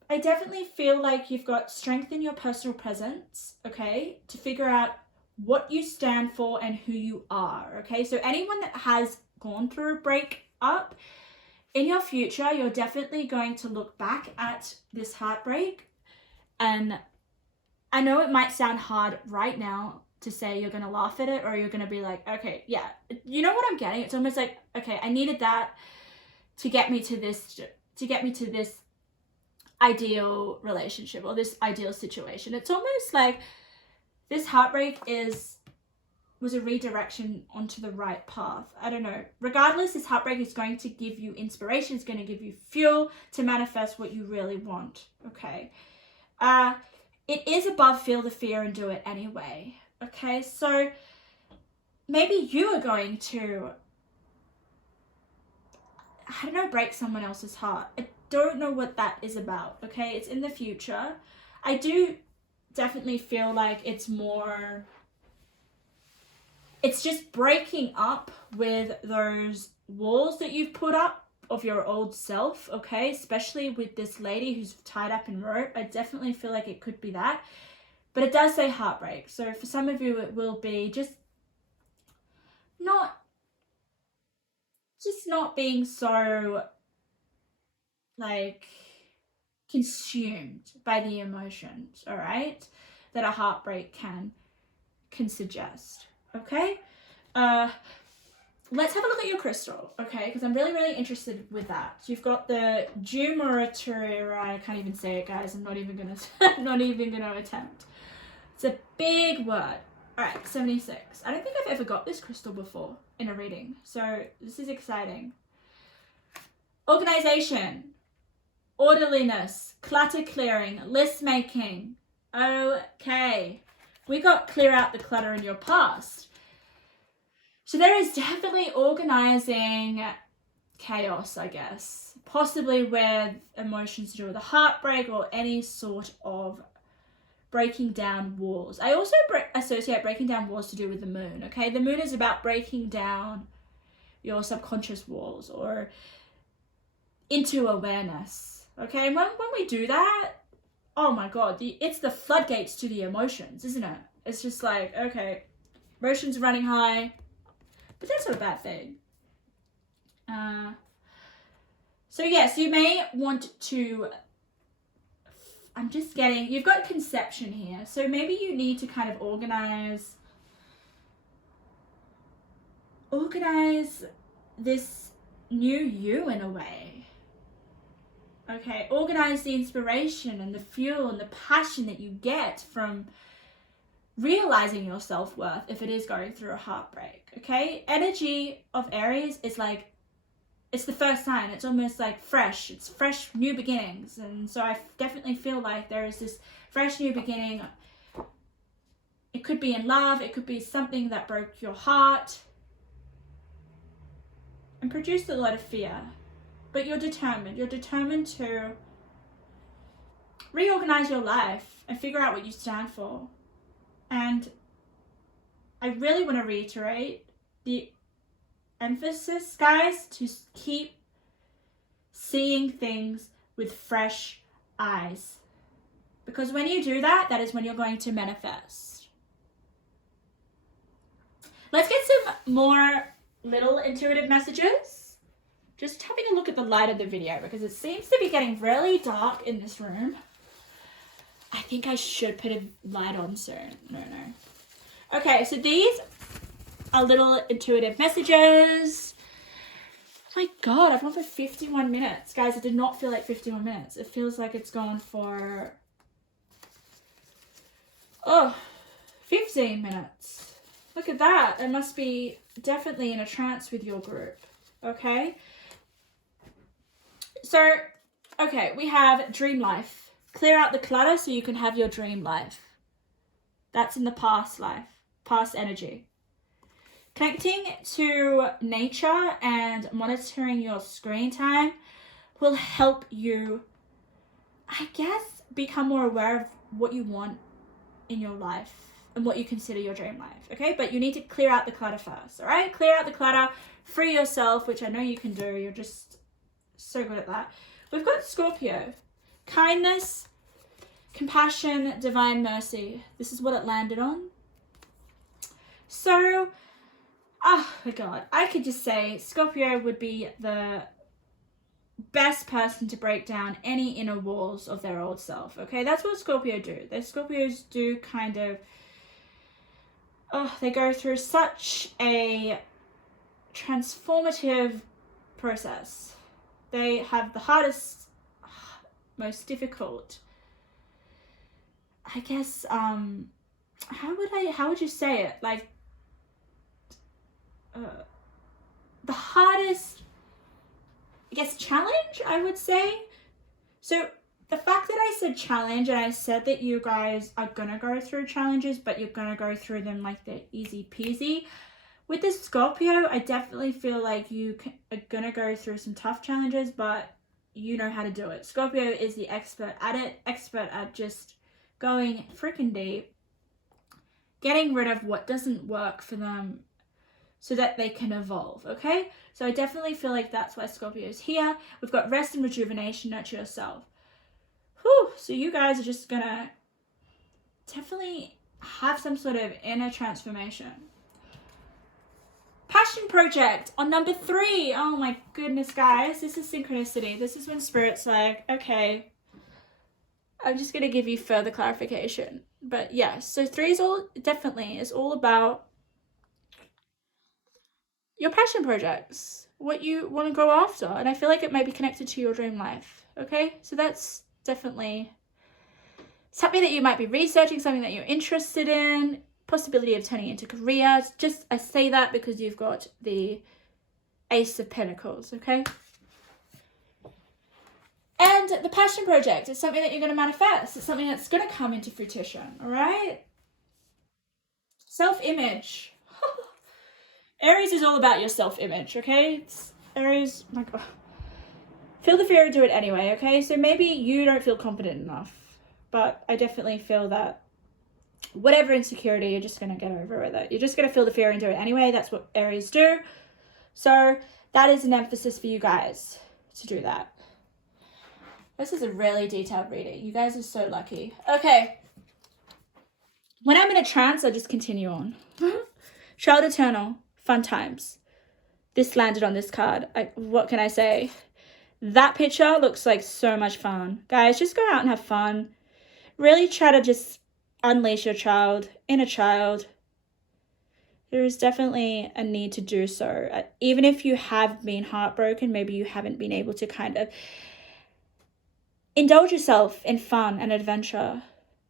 definitely feel like you've got strength in your personal presence, okay, to figure out what you stand for and who you are, okay? So anyone that has gone through a breakup, in your future, you're definitely going to look back at this heartbreak, and I know it might sound hard right now to say you're going to laugh at it, or you're going to be like, okay, yeah, you know what I'm getting? It's almost like, okay, I needed that to get me to this ideal relationship or this ideal situation. It's almost like this heartbreak was a redirection onto the right path. I don't know. Regardless, this heartbreak is going to give you inspiration. It's going to give you fuel to manifest what you really want. Okay. It is above feel the fear and do it anyway. Okay. So maybe you are going to, I don't know, break someone else's heart. I don't know what that is about. Okay. It's in the future. I do definitely feel like it's just breaking up with those walls that you've put up of your old self, okay? Especially with this lady who's tied up in rope. I definitely feel like it could be that. But it does say heartbreak. So for some of you, it will be just not being so, like, consumed by the emotions, all right? That a heartbreak can suggest. Okay, let's have a look at your crystal, okay, because I'm really, really interested with that. So you've got the Jumaratura, I can't even say it, guys. I'm not even gonna attempt. It's a big word. All right, 76. I don't think I've ever got this crystal before in a reading, so this is exciting. Organization, orderliness, clutter clearing, list making. Okay. We got clear out the clutter in your past. So there is definitely organizing chaos, I guess. Possibly with emotions to do with a heartbreak or any sort of breaking down walls. I also associate breaking down walls to do with the moon, okay? The moon is about breaking down your subconscious walls or into awareness, okay? And when we do that, oh my God, it's the floodgates to the emotions, isn't it? It's just like, okay, emotions running high, but that's not a bad thing. So yes, you may want to I'm just getting, you've got conception here. So maybe you need to kind of organize this new you in a way. Okay, organize the inspiration and the fuel and the passion that you get from realizing your self-worth if it is going through a heartbreak. Okay, energy of Aries is like, it's the first sign. It's almost like fresh. It's fresh new beginnings. And so I definitely feel like there is this fresh new beginning. It could be in love. It could be something that broke your heart and produced a lot of fear. But you're determined. You're determined to reorganize your life and figure out what you stand for. And I really want to reiterate the emphasis, guys, to keep seeing things with fresh eyes. Because when you do that, that is when you're going to manifest. Let's get some more little intuitive messages. Just having a look at the light of the video because it seems to be getting really dark in this room. I think I should put a light on soon. No. Okay, so these are little intuitive messages. My God, I've gone for 51 minutes. Guys, it did not feel like 51 minutes. It feels like it's gone for 15 minutes. Look at that. I must be definitely in a trance with your group. Okay. So, okay, we have dream life. Clear out the clutter so you can have your dream life. That's in the past life, past energy. Connecting to nature and monitoring your screen time will help you, I guess, become more aware of what you want in your life and what you consider your dream life, okay? But you need to clear out the clutter first, all right? Clear out the clutter, free yourself, which I know you can do. You're just so good at that. We've got Scorpio. Kindness, compassion, divine mercy. This is what it landed on. So, oh my God, I could just say Scorpio would be the best person to break down any inner walls of their old self, okay? That's what Scorpio do. The Scorpios do kind of, they go through such a transformative process. They have the hardest, most difficult, I guess, how would you say it? Like, the hardest, I guess, challenge, I would say. So the fact that I said challenge and I said that you guys are gonna go through challenges, but you're gonna go through them like they're easy peasy. With this Scorpio, I definitely feel like you are gonna go through some tough challenges, but you know how to do it. Scorpio is the expert at it, expert at just going freaking deep, getting rid of what doesn't work for them so that they can evolve, okay? So I definitely feel like that's why Scorpio is here. We've got rest and rejuvenation, nurture yourself. Whew, so you guys are just gonna definitely have some sort of inner transformation. Passion project on number 3. Oh my goodness, guys. This is synchronicity. This is when Spirit's like, okay, I'm just going to give you further clarification. But yes, so 3 is all about your passion projects, what you want to go after. And I feel like it might be connected to your dream life. Okay, so that's definitely something that you might be researching, something that you're interested in. Possibility of turning into career. Just I say that because you've got the Ace of Pentacles, okay? And the passion project is something that you're going to manifest. It's something that's going to come into fruition, all right? Self-image. Aries is all about your self-image, okay? Aries, my God. Feel the fear and do it anyway, okay? So maybe you don't feel confident enough, but I definitely feel that whatever insecurity, you're just going to get over with it. You're just going to feel the fear and do it anyway. That's what Aries do. So that is an emphasis for you guys to do that. This is a really detailed reading. You guys are so lucky. Okay. When I'm in a trance, I just continue on. Child Eternal, fun times. This landed on this card. What can I say? That picture looks like so much fun. Guys, just go out and have fun. really try to just unleash your inner child. There is definitely a need to do so. Even if you have been heartbroken, maybe you haven't been able to kind of indulge yourself in fun and adventure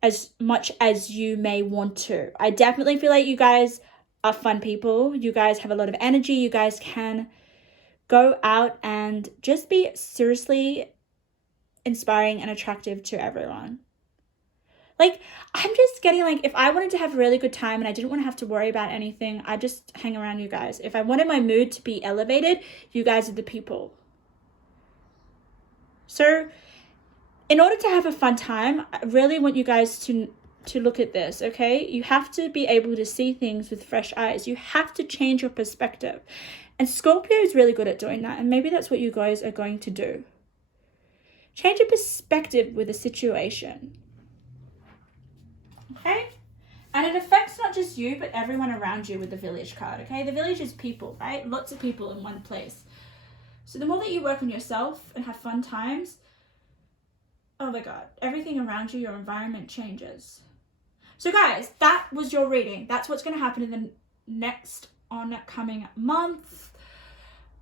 as much as you may want to. I definitely feel like you guys are fun people. You guys have a lot of energy. You guys can go out and just be seriously inspiring and attractive to everyone. Like, I'm just getting like, if I wanted to have a really good time and I didn't want to have to worry about anything, I'd just hang around you guys. If I wanted my mood to be elevated, you guys are the people. So in order to have a fun time, I really want you guys to look at this, okay? You have to be able to see things with fresh eyes. You have to change your perspective. And Scorpio is really good at doing that. And maybe that's what you guys are going to do. Change your perspective with a situation. Okay? And it affects not just you, but everyone around you with the village card, okay? The village is people, right? Lots of people in one place. So the more that you work on yourself and have fun times, oh my God, everything around you, your environment changes. So guys, that was your reading. That's what's going to happen in the next oncoming month.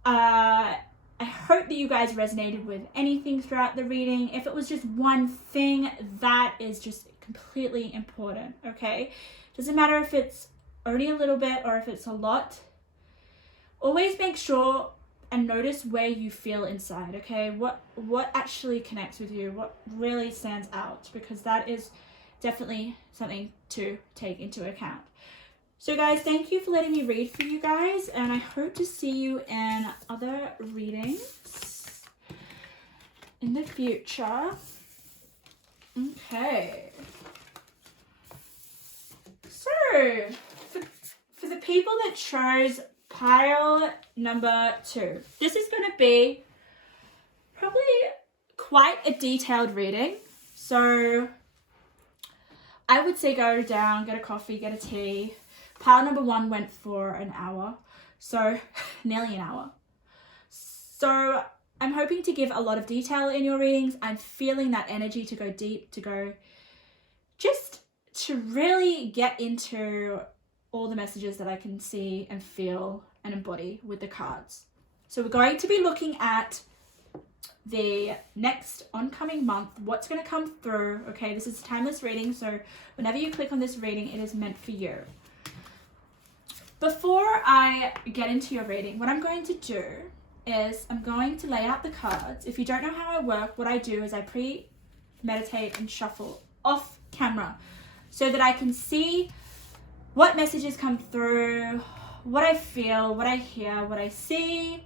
I hope that you guys resonated with anything throughout the reading. If it was just one thing, that is just completely important, okay? Doesn't matter if it's only a little bit or if it's a lot. Always make sure and notice where you feel inside, okay? What actually connects with you, what really stands out, because that is definitely something to take into account. So guys, thank you for letting me read for you guys, and I hope to see you in other readings in the future. Okay. So, for the people that chose pile number 2, this is going to be probably quite a detailed reading. So, I would say go down, get a coffee, get a tea. Pile number 1 went for an hour, so nearly an hour. So I'm hoping to give a lot of detail in your readings. I'm feeling that energy to go deep, to go just to really get into all the messages that I can see and feel and embody with the cards. So we're going to be looking at the next oncoming month, what's going to come through. Okay, this is a timeless reading, so whenever you click on this reading, it is meant for you. Before I get into your reading, what I'm going to do is I'm going to lay out the cards. If you don't know how I work, what I do is I pre-meditate and shuffle off camera so that I can see what messages come through, what I feel, what I hear, what I see.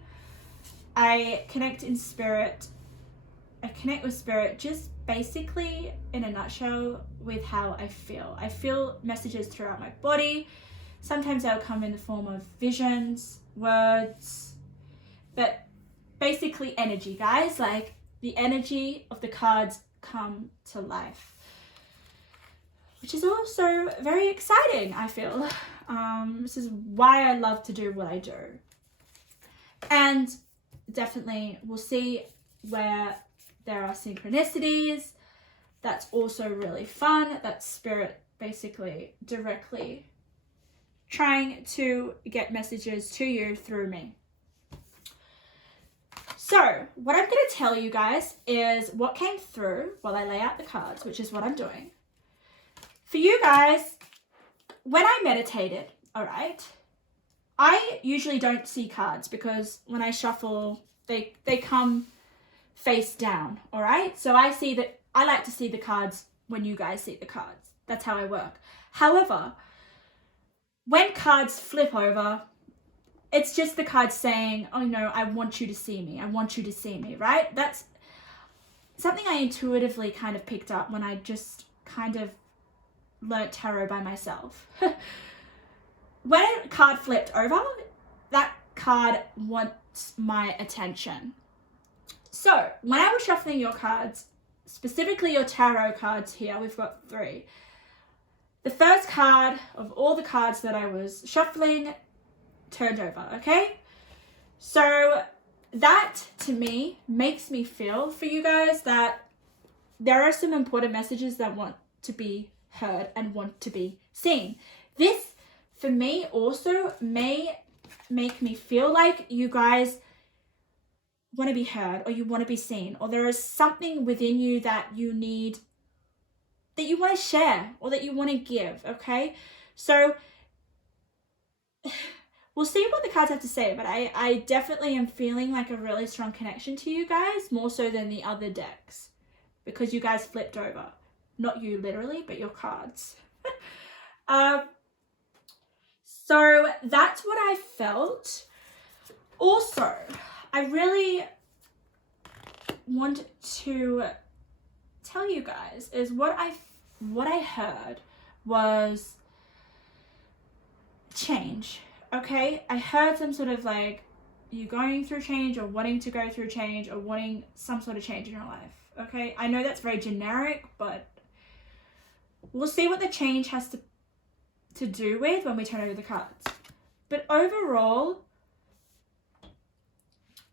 I connect in spirit. I connect with spirit just basically in a nutshell with how I feel. I feel messages throughout my body. Sometimes they'll come in the form of visions, words, but basically energy, guys. Like the energy of the cards come to life, which is also very exciting, I feel. This is why I love to do what I do. And definitely we'll see where there are synchronicities. That's also really fun. That's spirit basically directly trying to get messages to you through me. So what I'm going to tell you guys is what came through while I lay out the cards, which is what I'm doing. For you guys, when I meditated, all right, I usually don't see cards because when I shuffle, they come face down, all right? So I like to see the cards when you guys see the cards. That's how I work. However, when cards flip over, it's just the cards saying, oh no, I want you to see me. I want you to see me, right? That's something I intuitively kind of picked up when I just kind of learnt tarot by myself. When a card flipped over, that card wants my attention. So when I was shuffling your cards, specifically your tarot cards here, we've got 3. The first card of all the cards that I was shuffling turned over, okay? So that to me makes me feel for you guys that there are some important messages that to be heard and want to be seen. This, for me, also may make me feel like you guys want to be heard, or you want to be seen, or there is something within you that you need, that you want to share, or that you want to give, okay? So we'll see what the cards have to say, but I definitely am feeling like a really strong connection to you guys, more so than the other decks, because you guys flipped over. Not you literally, but your cards. So that's what I felt. Also, I really want to tell you guys is what I heard was change. Okay, I heard some sort of like you going through change, or wanting to go through change, or wanting some sort of change in your life. Okay, I know that's very generic, but we'll see what the change has to do with when we turn over the cards. But overall,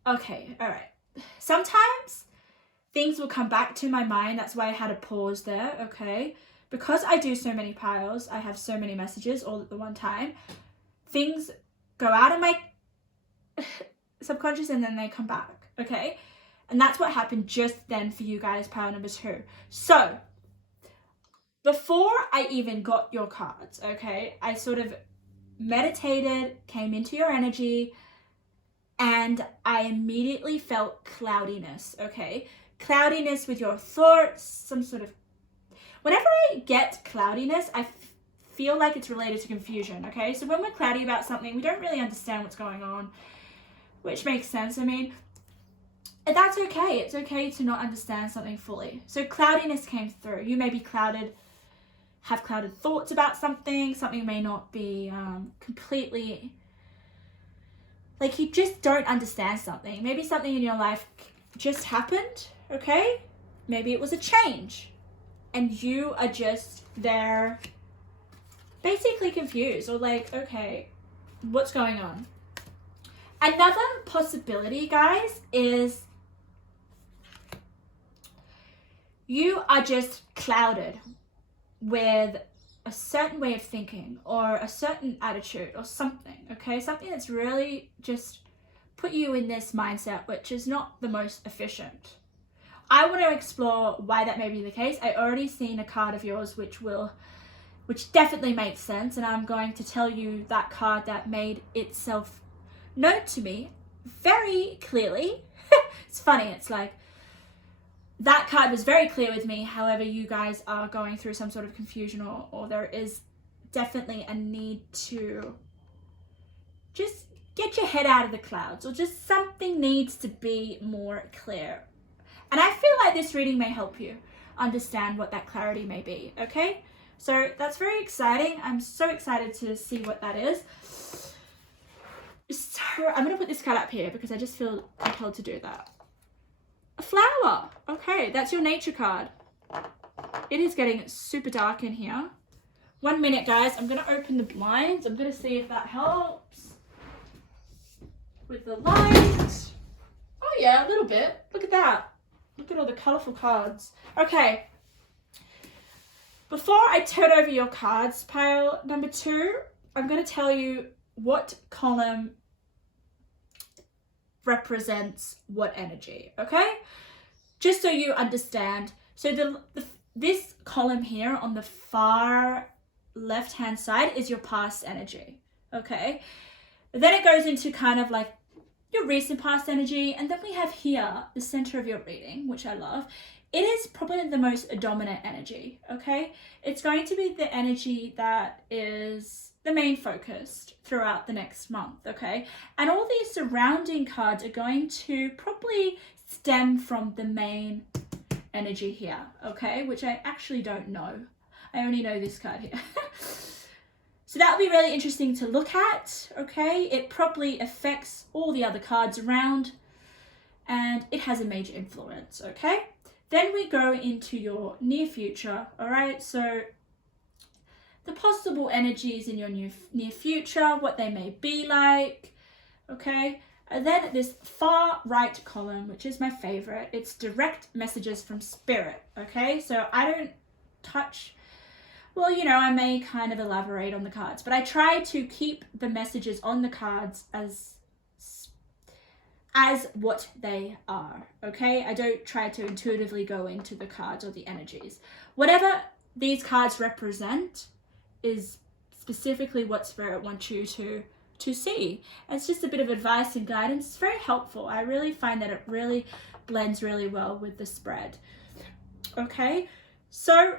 okay, all right. Sometimes things will come back to my mind. That's why I had a pause there, okay? Because I do so many piles, I have so many messages all at the one time. Things go out of my subconscious and then they come back, okay? And that's what happened just then for you guys, pile number 2. So, before I even got your cards, okay, I sort of meditated, came into your energy, and I immediately felt cloudiness, okay? Cloudiness with your thoughts, some sort of... Whenever I get cloudiness, I feel like it's related to confusion, okay? So when we're cloudy about something, we don't really understand what's going on, which makes sense. I mean, that's okay. It's okay to not understand something fully. So cloudiness came through. You may be clouded, have clouded thoughts about something. Something may not be completely... like you just don't understand something. Maybe something in your life just happened, okay? Maybe it was a change. And you are just there basically confused, or like, okay, what's going on? Another possibility, guys, is you are just clouded with a certain way of thinking, or a certain attitude, or something, okay? Something that's really just put you in this mindset, which is not the most efficient. I want to explore why that may be the case. I already seen a card of yours which definitely makes sense, and I'm going to tell you that card that made itself known to me very clearly. It's funny, it's like that card was very clear with me. However, you guys are going through some sort of confusion, or there is definitely a need to just get your head out of the clouds, or just something needs to be more clear. And I feel like this reading may help you understand what that clarity may be, okay? So that's very exciting. I'm so excited to see what that is. So I'm going to put this card up here because I just feel compelled to do that. A flower. Okay, that's your nature card. It is getting super dark in here. 1 minute, guys. I'm going to open the blinds. I'm going to see if that helps with the light. Oh yeah, a little bit. Look at that. Look at all the colourful cards. Okay. Before I turn over your cards, pile number 2, I'm going to tell you what column represents what energy, okay? Just so you understand. So this column here on the far left-hand side is your past energy, okay? Then it goes into kind of like your recent past energy, and then we have here the center of your reading, which I love. It is probably the most dominant energy, okay? It's going to be the energy that is the main focus throughout the next month, okay? And all these surrounding cards are going to probably stem from the main energy here, okay? Which I actually don't know. I only know this card here. So that will be really interesting to look at, okay? It probably affects all the other cards around, and it has a major influence, okay? Then we go into your near future, all right? So the possible energies in your near future, what they may be like, okay? And then this far right column, which is my favorite, it's direct messages from spirit, okay? So I don't touch well, you know, I may kind of elaborate on the cards, but I try to keep the messages on the cards as what they are, okay? I don't try to intuitively go into the cards or the energies. Whatever these cards represent is specifically what Spirit wants you to see. It's just a bit of advice and guidance. It's very helpful. I really find that it really blends really well with the spread. Okay, so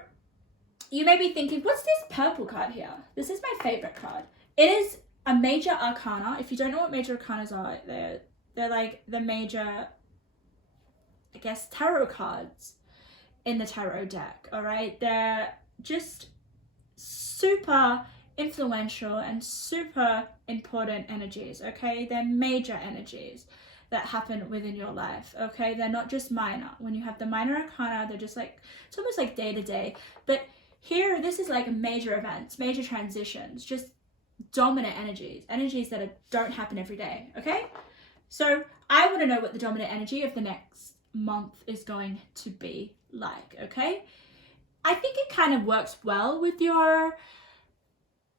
you may be thinking, what's this purple card here? This is my favorite card. It is a major arcana. If you don't know what major arcanas are, they're like the major, I guess, tarot cards in the tarot deck, all right? They're just super influential and super important energies, okay? They're major energies that happen within your life, okay? They're not just minor. When you have the minor arcana, they're just like, it's almost like day to day. But here, this is like major events, major transitions, just dominant energies that don't happen every day, okay? So I want to know what the dominant energy of the next month is going to be like, okay? I think it kind of works well with your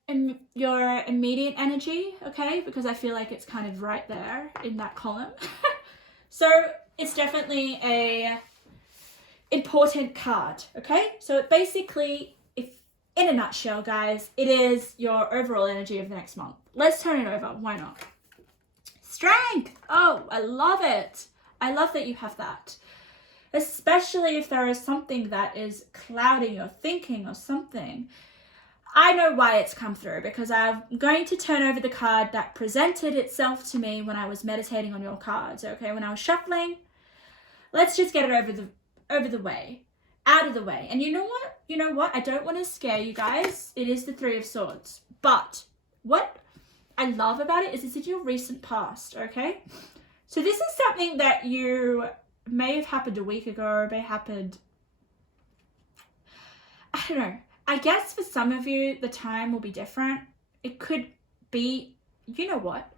immediate energy, okay? Because I feel like it's kind of right there in that column. So it's definitely a important card, okay? So it basically, if in a nutshell, guys, it is your overall energy of the next month. Let's turn it over. Why not? Strength. Oh, I love it. I love that you have that. Especially if there is something that is clouding your thinking or something. I know why it's come through, because I'm going to turn over the card that presented itself to me when I was meditating on your cards, okay? When I was shuffling, let's just get it out of the way. And you know what? I don't want to scare you guys. It is the Three of Swords. But what I love about it is it's in your recent past, okay? So this is something that you may have happened a week ago, or may have happened, I don't know. I guess for some of you, the time will be different. It could be, you know what?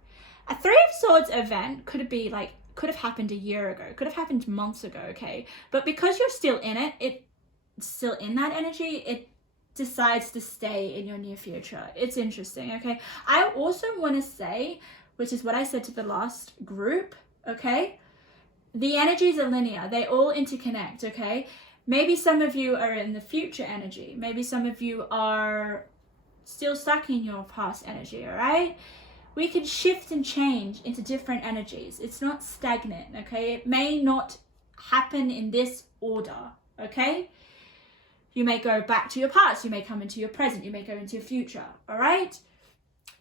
A Three of Swords event could have happened a year ago, could have happened months ago, okay? But because you're still in it, it's still in that energy, it decides to stay in your near future. It's interesting, okay? I also want to say, which is what I said to the last group, okay? The energies are linear. They all interconnect, okay? Maybe some of you are in the future energy. Maybe some of you are still stuck in your past energy, all right? We can shift and change into different energies. It's not stagnant, okay? It may not happen in this order, okay? You may go back to your past. You may come into your present. You may go into your future, all right?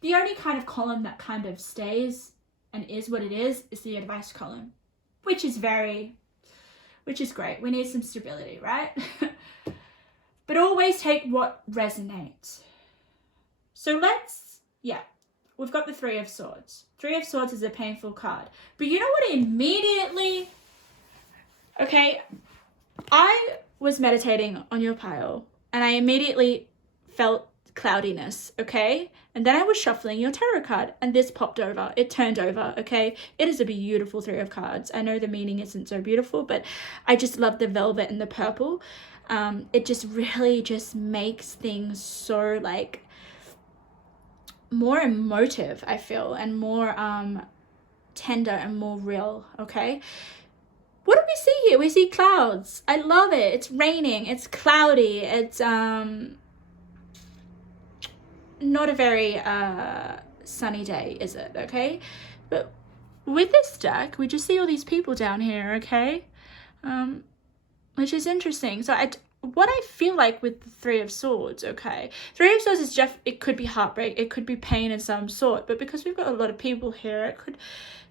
The only kind of column that kind of stays and is what it is the advice column, which is great. We need some stability, right? But always take what resonates. So we've got the Three of Swords. Three of Swords is a painful card. But you know what immediately, okay, I was meditating on your pile and I immediately felt cloudiness, okay? And then I was shuffling your tarot card and this popped over. It turned over, okay? It is a beautiful Three of Cards. I know the meaning isn't so beautiful, but I just love the velvet and the purple. It just really just makes things so like more emotive, I feel, and more tender and more real, okay? What do we see here? We see clouds. I love it. It's raining. It's cloudy. It's not a very sunny day, is it? Okay, but with this deck, we just see all these people down here, okay, which is interesting. So what I feel like with the Three of Swords, okay, Three of Swords is it could be heartbreak, it could be pain of some sort, but because we've got a lot of people here, it could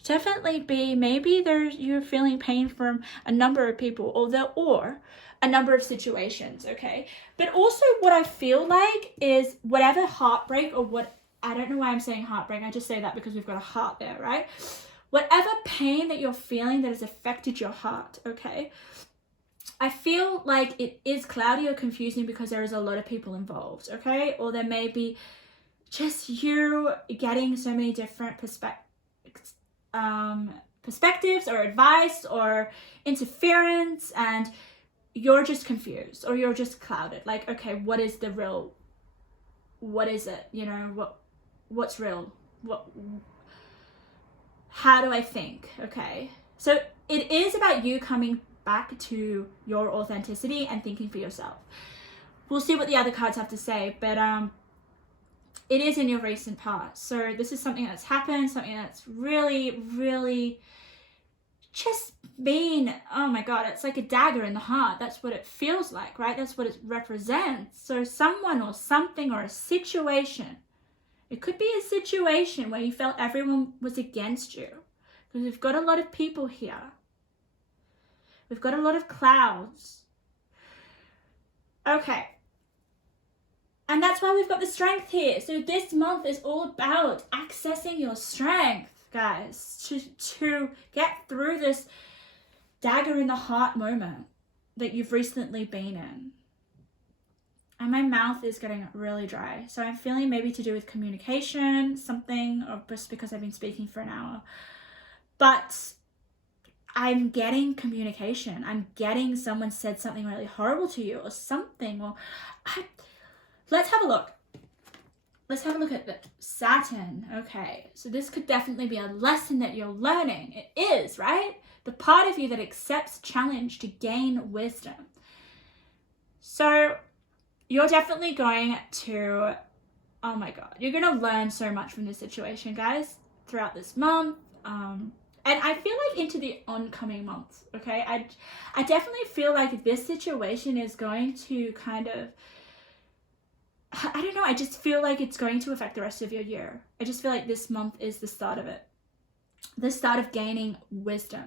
definitely be maybe you're feeling pain from a number of people, or a number of situations, okay? But also what I feel like is whatever heartbreak I don't know why I'm saying heartbreak, I just say that because we've got a heart there, right? Whatever pain that you're feeling that has affected your heart, okay? I feel like it is cloudy or confusing because there is a lot of people involved, okay? Or there may be just you getting so many different perspectives or advice or interference, and you're just confused or you're just clouded. Like, okay, what is the real, what is it? You know, what's real? How do I think? Okay. So it is about you coming back to your authenticity and thinking for yourself. We'll see what the other cards have to say, but it is in your recent past. So this is something that's happened, something that's really, really just been, oh my God, it's like a dagger in the heart. That's what it feels like, right? That's what it represents. So someone or something or a situation, it could be a situation where you felt everyone was against you, because we've got a lot of people here. We've got a lot of clouds. Okay. And that's why we've got the strength here. So this month is all about accessing your strength, guys, to get through this dagger in the heart moment that you've recently been in. And my mouth is getting really dry. So I'm feeling maybe to do with communication, something, or just because I've been speaking for an hour. But I'm getting communication. I'm getting someone said something really horrible to you or something. Or let's have a look. Let's have a look at the Saturn. Okay, so this could definitely be a lesson that you're learning. It is, right? The part of you that accepts challenge to gain wisdom. So you're definitely going to, oh my God, you're going to learn so much from this situation, guys, throughout this month. And I feel like into the oncoming months, okay? I definitely feel like this situation is going to kind of, I don't know, I just feel like it's going to affect the rest of your year. I just feel like this month is the start of it. The start of gaining wisdom.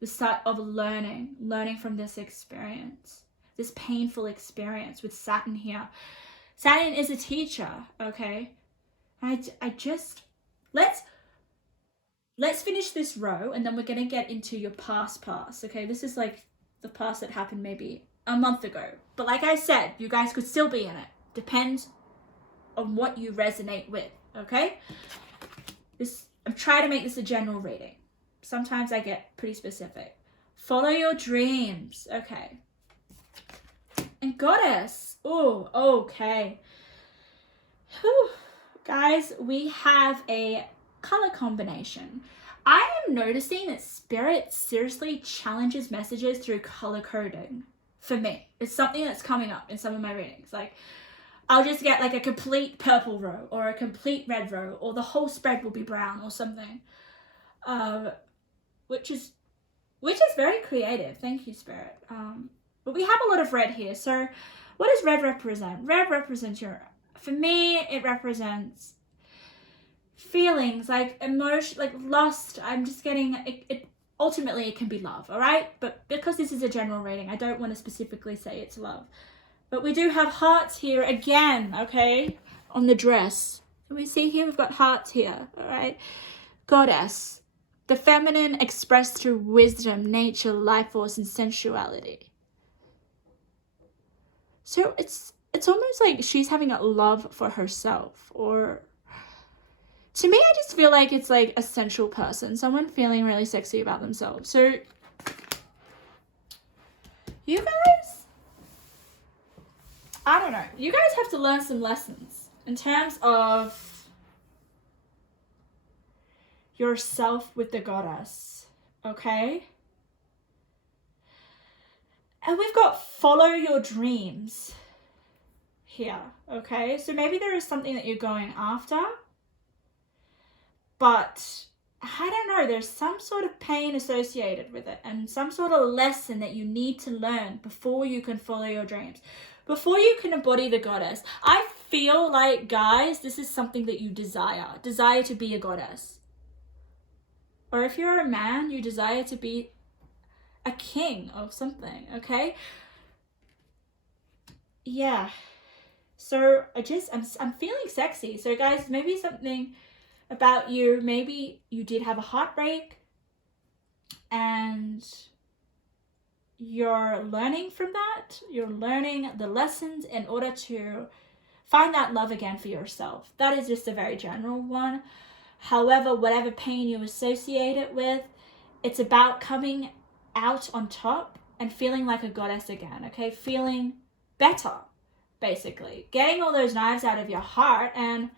The start of learning from this experience. This painful experience with Saturn here. Saturn is a teacher, okay? I just, let's finish this row and then we're going to get into your past, okay? This is like the past that happened maybe a month ago. But like I said, you guys could still be in it. Depends on what you resonate with, okay? I'm trying to make this a general reading. Sometimes I get pretty specific. Follow your dreams, okay? And Goddess, oh, okay. Whew. Guys, we have a color combination. I am noticing that Spirit seriously challenges messages through color coding for me. It's something that's coming up in some of my readings. Like, I'll just get like a complete purple row or a complete red row, or the whole spread will be brown or something. Which is very creative. Thank you, Spirit. But we have a lot of red here. So what does red represent? Red represents for me, it represents feelings like emotion, like lust. I'm just getting it. Ultimately, it can be love, all right? But because this is a general reading, I don't want to specifically say it's love. But we do have hearts here again, okay? On the dress. Can we see here? We've got hearts here, all right? Goddess. The feminine expressed through wisdom, nature, life force, and sensuality. So it's almost like she's having a love for herself, or to me, I just feel like it's like a sensual person, someone feeling really sexy about themselves. So you guys, I don't know, you guys have to learn some lessons in terms of yourself with the Goddess, okay? And we've got follow your dreams here, okay? So maybe there is something that you're going after, but I don't know, there's some sort of pain associated with it and some sort of lesson that you need to learn before you can follow your dreams, before you can embody the Goddess. I feel like, guys, this is something that you desire to be a goddess. Or if you're a man, you desire to be a king or something, okay? Yeah. So I'm feeling sexy. So guys, maybe something about you, maybe you did have a heartbreak and you're learning from that. You're learning the lessons in order to find that love again for yourself. That is just a very general one. However, whatever pain you associate it with, it's about coming out on top and feeling like a goddess again, okay? Feeling better, basically. Getting all those knives out of your heart, and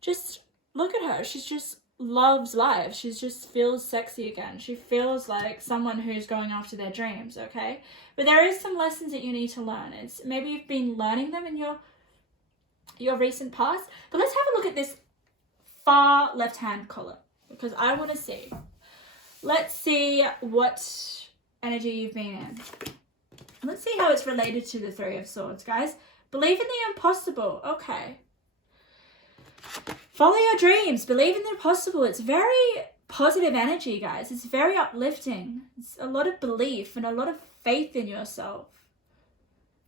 just look at her. She's just loves life. She just feels sexy again. She feels like someone who's going after their dreams, okay? But there is some lessons that you need to learn. It's maybe you've been learning them in your recent past. But let's have a look at this far left-hand column, because I want to see. Let's see what energy you've been in. Let's see how it's related to the Three of Swords, guys. Believe in the impossible. Okay. Follow your dreams. Believe in the impossible. It's very positive energy, guys. It's very uplifting. It's a lot of belief and a lot of faith in yourself.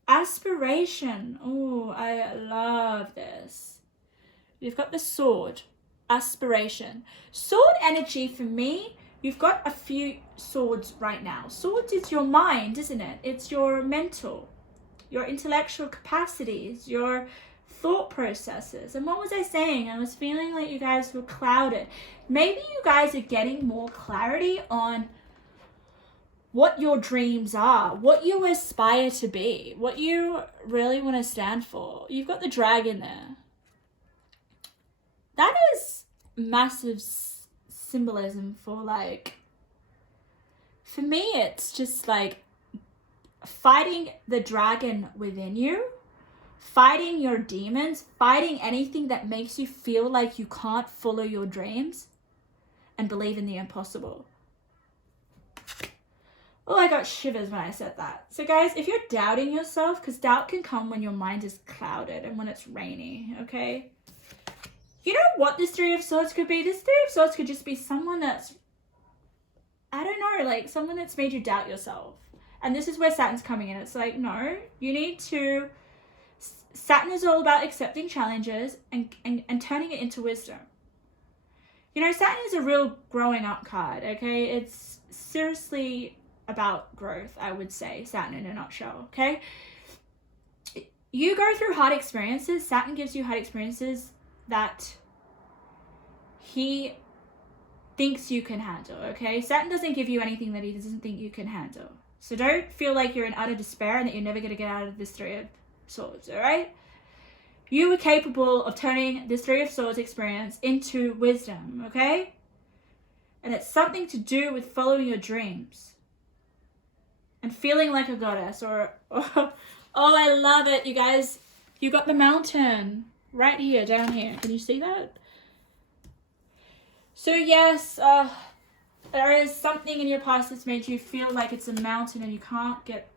Aspiration. Oh, I love this. You've got the sword. Aspiration. Sword energy for me, you've got a few swords right now. Swords is your mind, isn't it? It's your mental, your intellectual capacities, your thought processes. And what was I saying? I was feeling like you guys were clouded. Maybe you guys are getting more clarity on what your dreams are, what you aspire to be, what you really want to stand for. You've got the dragon there. That is massive symbolism for, like, for me, it's just like fighting the dragon within you, fighting your demons, fighting anything that makes you feel like you can't follow your dreams and believe in the impossible. Oh, I got shivers when I said that. So guys, if you're doubting yourself, because doubt can come when your mind is clouded and when it's rainy, okay? You know what this Three of Swords could be? This Three of Swords could just be someone that's, I don't know, like someone that's made you doubt yourself. And this is where Saturn's coming in. It's like, no, you need to, Saturn is all about accepting challenges and turning it into wisdom. You know, Saturn is a real growing up card, okay? It's seriously about growth, I would say, Saturn in a nutshell, okay? You go through hard experiences. Saturn gives you hard experiences that he thinks you can handle, okay? Saturn doesn't give you anything that he doesn't think you can handle. So don't feel like you're in utter despair and that you're never going to get out of this Three of Swords, all right? You were capable of turning this Three of Swords experience into wisdom, okay? And it's something to do with following your dreams and feeling like a goddess, or oh, I love it, you guys. You got the mountain right here, down here. Can you see that? So yes, there is something in your past that's made you feel like it's a mountain and you can't get,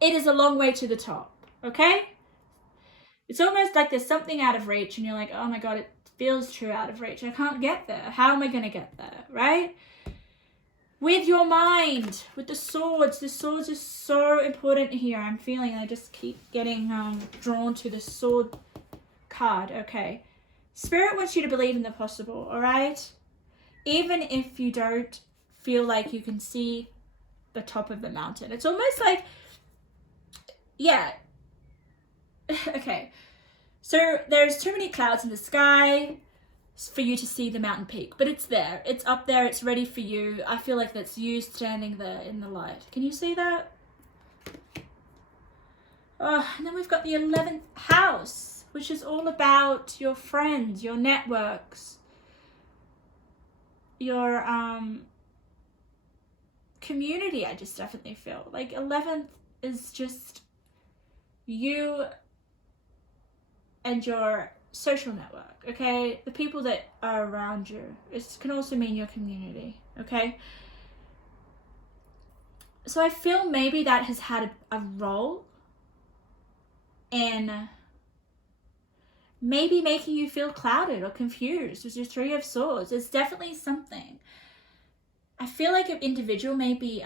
it is a long way to the top, okay? It's almost like there's something out of reach and you're like, oh my God, it feels too out of reach. I can't get there. How am I going to get there, right? With your mind, with the swords are so important here. I'm feeling I just keep getting drawn to the sword card, okay? Spirit wants you to believe in the possible, all right? Even if you don't feel like you can see the top of the mountain. It's almost like, yeah. Okay. So there's too many clouds in the sky for you to see the mountain peak, but it's there. It's up there. It's ready for you. I feel like that's you standing there in the light. Can you see that? Oh, and then we've got the 11th house, which is all about your friends, your networks, your community. I just definitely feel like 11th is just you and your social network, okay? The people that are around you. It can also mean your community, okay? So I feel maybe that has had a role in maybe making you feel clouded or confused with your Three of Swords. It's definitely something. I feel like an individual may be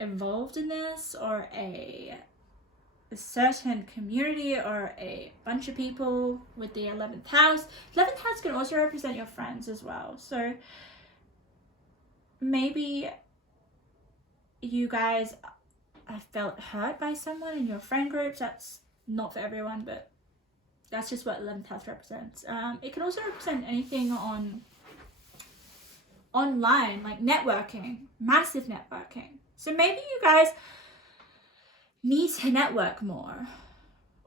involved in this, or a certain community, or a bunch of people with the 11th house. 11th house can also represent your friends as well. So maybe you guys have felt hurt by someone in your friend groups. That's not for everyone, but that's just what 11th house represents. It can also represent anything online, like networking, massive networking. So maybe you guys need to network more.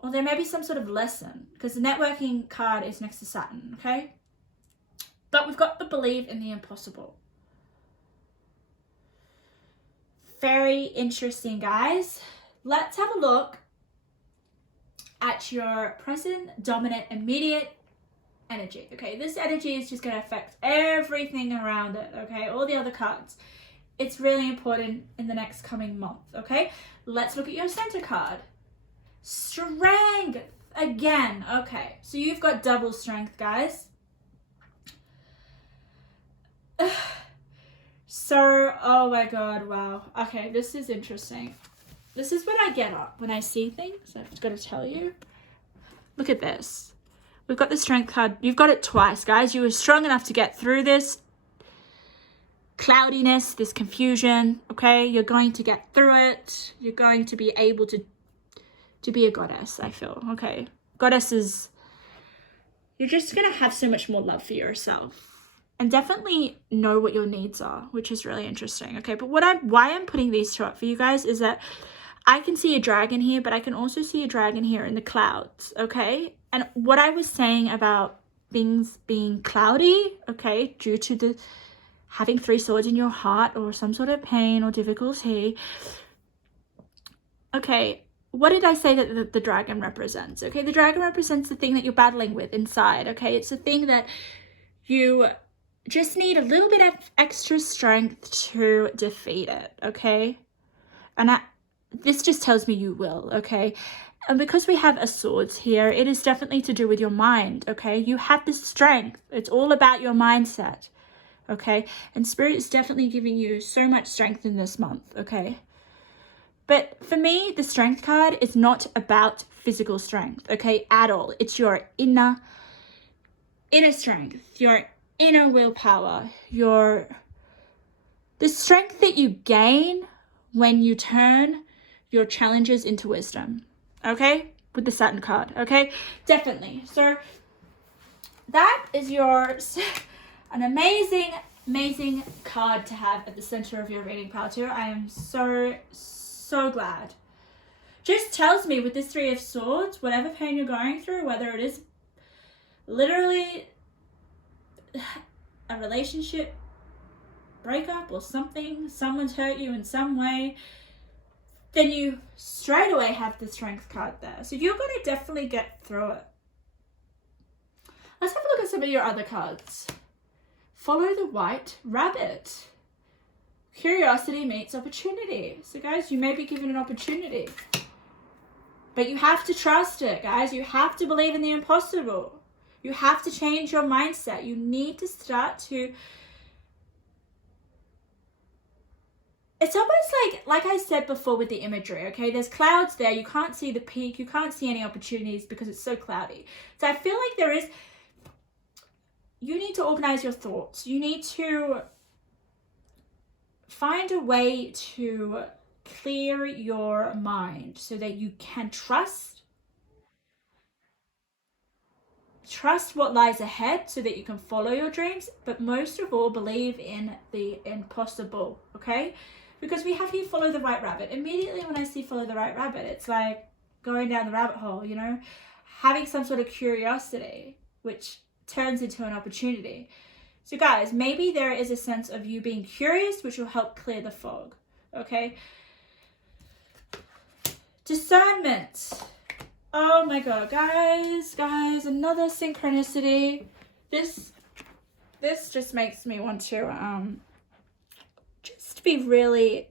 Or there may be some sort of lesson, because the networking card is next to Saturn, okay? But we've got the believe in the impossible. Very interesting, guys. Let's have a look at your present, dominant, immediate energy, okay? This energy is just going to affect everything around it, okay? All the other cards. It's really important in the next coming month, okay? Let's look at your center card. Strength again. Okay, so you've got double strength, guys. So, oh my god, wow. Okay, this is interesting. This is when I get up, when I see things. I've got to tell you. Look at this. We've got the strength card. You've got it twice, guys. You were strong enough to get through this cloudiness, this confusion, okay? You're going to get through it. You're going to be able to be a goddess, I feel, okay? Goddesses, you're just going to have so much more love for yourself and definitely know what your needs are, which is really interesting, okay? But why I'm putting these two up for you guys is that I can see a dragon here, but I can also see a dragon here in the clouds, okay? And what I was saying about things being cloudy, okay, due to the having 3 swords in your heart or some sort of pain or difficulty, okay, what did I say that the dragon represents? Okay, the dragon represents the thing that you're battling with inside, okay? It's the thing that you just need a little bit of extra strength to defeat it, okay? And this just tells me you will, okay? And because we have a swords here, it is definitely to do with your mind, okay? You have the strength. It's all about your mindset, okay? And Spirit is definitely giving you so much strength in this month, okay? But for me, the strength card is not about physical strength, okay, at all. It's your inner strength, your inner willpower, the strength that you gain when you turn your challenges into wisdom, okay, with the Saturn card, okay, definitely. So that is an amazing card to have at the center of your reading pile too. I am so glad. Just tells me with this 3 of Swords, whatever pain you're going through, whether it is literally a relationship breakup or something, someone's hurt you in some way, then you straight away have the strength card there. So you're going to definitely get through it. Let's have a look at some of your other cards. Follow the white rabbit. Curiosity meets opportunity. So guys, you may be given an opportunity, but you have to trust it, guys. You have to believe in the impossible. You have to change your mindset. You need to start to, it's almost like I said before with the imagery, okay? There's clouds there. You can't see the peak. You can't see any opportunities because it's so cloudy. So I feel like you need to organize your thoughts. You need to find a way to clear your mind so that you can trust what lies ahead so that you can follow your dreams, but most of all, believe in the impossible, okay? Because we have here follow the right rabbit. Immediately when I see follow the right rabbit, it's like going down the rabbit hole, you know, having some sort of curiosity, which turns into an opportunity. So guys, maybe there is a sense of you being curious, which will help clear the fog, okay? Discernment. Oh my god, guys, another synchronicity. This just makes me want to just be really,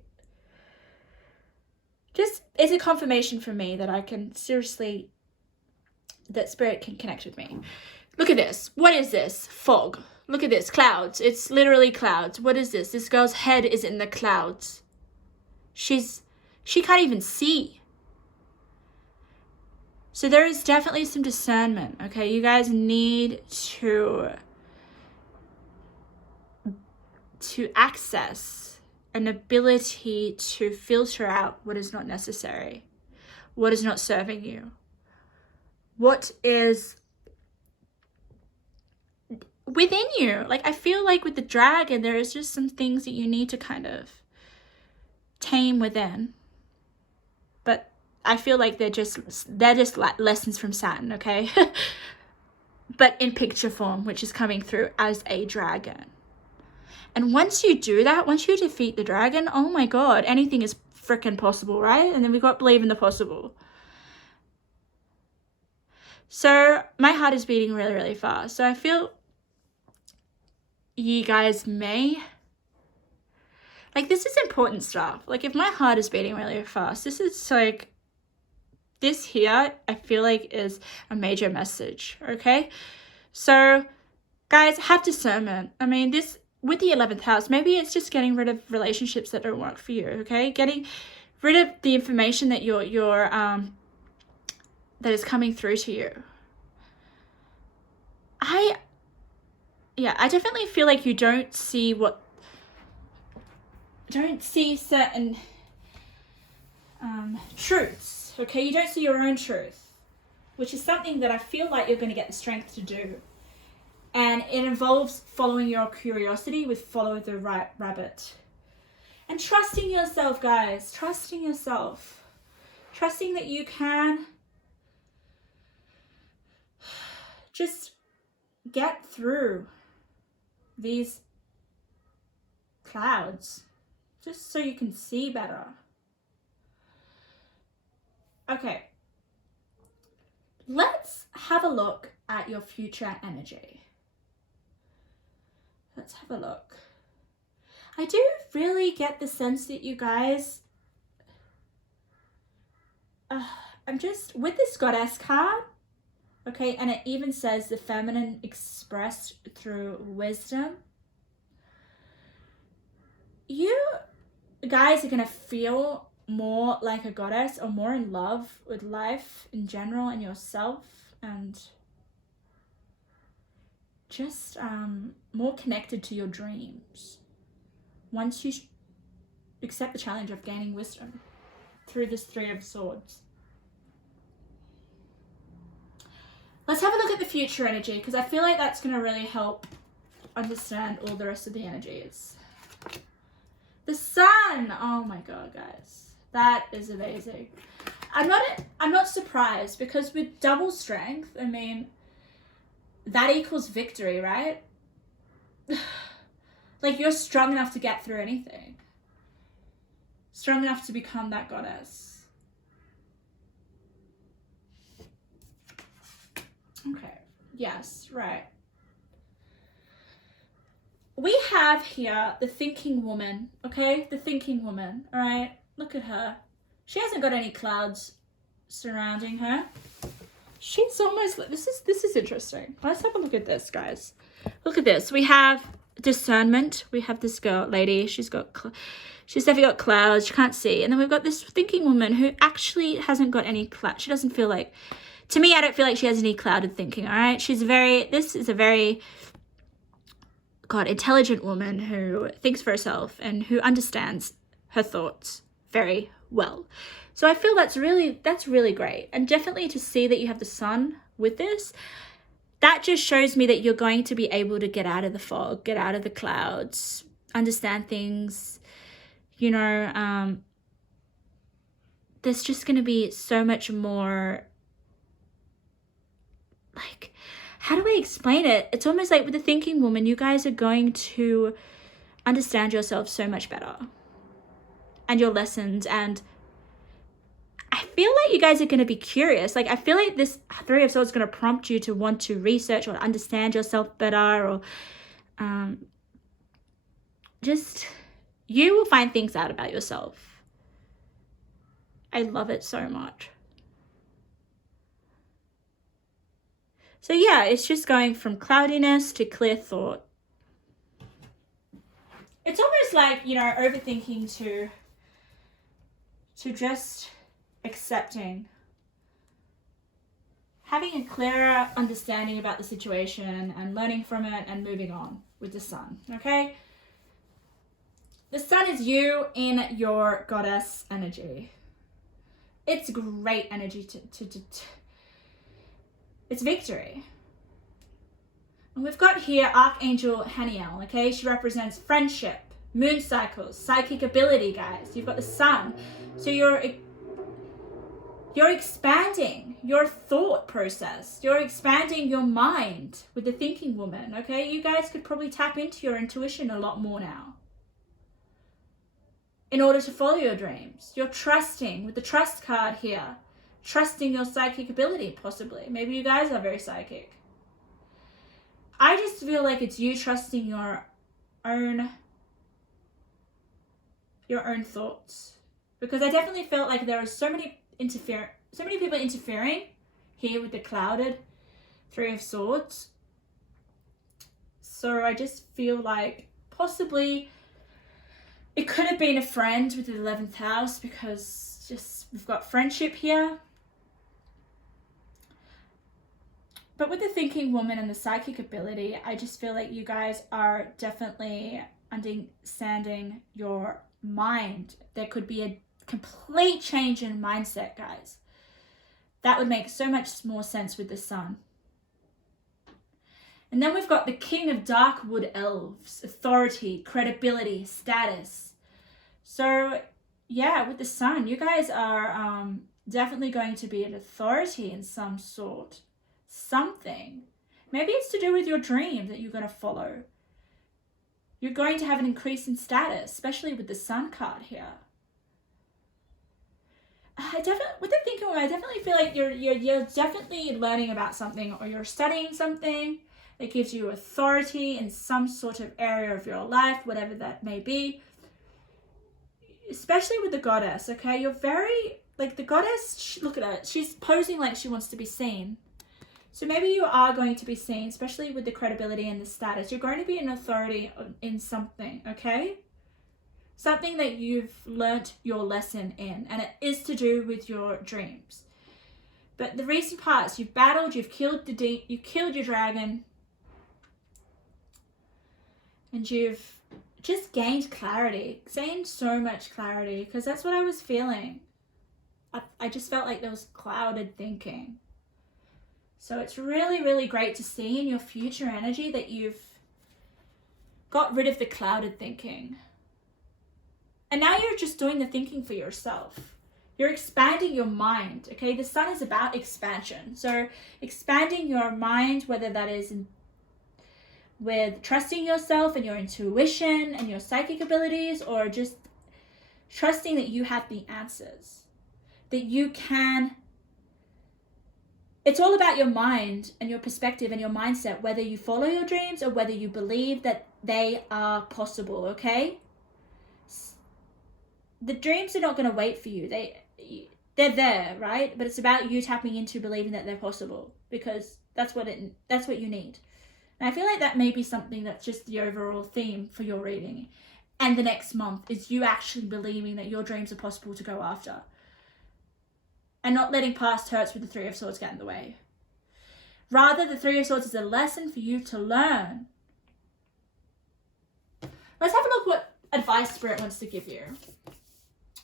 just it's a confirmation for me that I can seriously, that Spirit can connect with me. Look at this. What is this? Fog. Look at this. Clouds. It's literally clouds. What is this? This girl's head is in the clouds. She can't even see. So there is definitely some discernment, okay? You guys need to access an ability to filter out what is not necessary, what is not serving you, what is within you. Like, I feel like with the dragon, there is just some things that you need to kind of tame within. But I feel like they're just like lessons from Saturn, okay? But in picture form, which is coming through as a dragon. And once you do that, once you defeat the dragon, oh my God, anything is freaking possible, right? And then we've got believe in the possible. So my heart is beating really, really fast. So I feel you guys may, like, this is important stuff. Like, if my heart is beating really fast, this is like, this here, I feel like is a major message, okay? So, guys, have discernment. I mean, this, with the 11th house, maybe it's just getting rid of relationships that don't work for you, okay? Getting rid of the information that that is coming through to you. I definitely feel like you don't see certain truths, okay? You don't see your own truth, which is something that I feel like you're going to get the strength to do. And it involves following your curiosity with follow the right rabbit. And trusting yourself, guys. Trusting yourself. Trusting that you can just get through these clouds. Just so you can see better. Okay. Let's have a look at your future energy. Let's have a look. I do really get the sense that you guys, I'm just, with this goddess card, okay, and it even says the feminine expressed through wisdom. You guys are going to feel more like a goddess or more in love with life in general and yourself, and just more connected to your dreams once you accept the challenge of gaining wisdom through this 3 of Swords. Let's have a look at the future energy, because I feel like that's going to really help understand all the rest of the energies. The Sun. Oh my God, guys. That is amazing. I'm not surprised, because with double strength, I mean, that equals victory, right? Like, you're strong enough to get through anything. Strong enough to become that goddess. Okay. Yes, right. We have here the thinking woman, okay? The thinking woman, all right? Look at her. She hasn't got any clouds surrounding her. She's almost like, this is interesting. Let's have a look at this, guys. Look at this. We have discernment. We have this lady. She's definitely got clouds. She can't see. And then we've got this thinking woman who actually hasn't got any cloud. She doesn't feel like, to me, I don't feel like she has any clouded thinking, all right? This is a very, intelligent woman who thinks for herself and who understands her thoughts very well. So I feel that's really great. And definitely to see that you have the Sun with this, that just shows me that you're going to be able to get out of the fog, get out of the clouds, understand things, you know, there's just going to be so much more, like, how do I explain it? It's almost like with the thinking woman, you guys are going to understand yourself so much better and your lessons. And I feel like you guys are going to be curious. Like, I feel like this 3 of Swords is going to prompt you to want to research or understand yourself better, or just, you will find things out about yourself. I love it so much. So yeah, it's just going from cloudiness to clear thought. It's almost like, you know, overthinking to just accepting, having a clearer understanding about the situation and learning from it and moving on with the Sun, okay? The Sun is you in your goddess energy. It's great energy it's victory. And we've got here Archangel Haniel, okay? She represents friendship, moon cycles, psychic ability, guys. You've got the sun. So you're expanding your thought process. You're expanding your mind with the thinking woman, okay? You guys could probably tap into your intuition a lot more now in order to follow your dreams. You're trusting with the trust card here. Trusting your psychic ability, possibly. Maybe you guys are very psychic. I just feel like it's you trusting your own thoughts. Because I definitely felt like there was so many people interfering here with the clouded Three of Swords. So I just feel like possibly it could have been a friend with the 11th house, because just we've got friendship here. But with the thinking woman and the psychic ability, I just feel like you guys are definitely understanding your mind. There could be a complete change in mindset, guys. That would make so much more sense with the sun. And then we've got the King of Darkwood Elves, authority, credibility, status. So yeah, with the sun, you guys are definitely going to be an authority in some sort. Something. Maybe it's to do with your dream that you're going to follow. You're going to have an increase in status, especially with the sun card here. With the thinking woman, I definitely feel like you're definitely learning about something, or you're studying something that gives you authority in some sort of area of your life, whatever that may be. Especially with the goddess, okay? You're very, like the goddess, look at her. She's posing like she wants to be seen. So maybe you are going to be seen, especially with the credibility and the status. You're going to be an authority in something, okay? Something that you've learnt your lesson in, and it is to do with your dreams. But the recent past, you've battled, you've killed your dragon, and you've just gained clarity, gained so much clarity, because that's what I was feeling. I just felt like there was clouded thinking. So it's really, really great to see in your future energy that you've got rid of the clouded thinking. And now you're just doing the thinking for yourself. You're expanding your mind, okay? The sun is about expansion. So expanding your mind, whether that is with trusting yourself and your intuition and your psychic abilities, or just trusting that you have the answers, that you can. It's all about your mind and your perspective and your mindset, whether you follow your dreams or whether you believe that they are possible, okay? The dreams are not going to wait for you. They're there, right? But it's about you tapping into believing that they're possible, because that's what you need. And I feel like that may be something that's just the overall theme for your reading. And the next month is you actually believing that your dreams are possible to go after. And not letting past hurts with the Three of Swords get in the way. Rather, the Three of Swords is a lesson for you to learn. Let's have a look what advice Spirit wants to give you.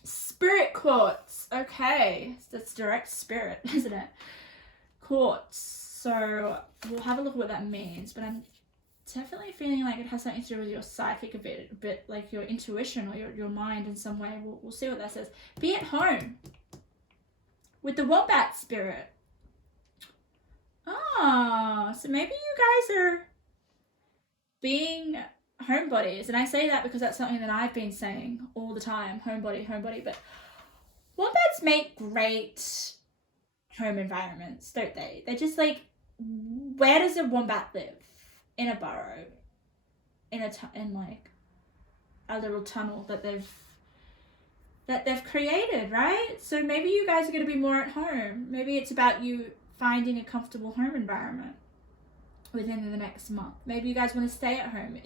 Spirit quartz. Okay, that's direct spirit, isn't it? Quartz. So we'll have a look at what that means. But I'm definitely feeling like it has something to do with your psychic a bit like your intuition or your mind in some way. We'll see what that says. Be at home. With the wombat spirit. So maybe you guys are being homebodies. And I say that because that's something that I've been saying all the time. Homebody. But wombats make great home environments, don't they? They're just like, where does a wombat live? In a burrow. In like a little tunnel that they've created, right? So maybe you guys are going to be more at home. Maybe it's about you finding a comfortable home environment within the next month. Maybe you guys want to stay at home.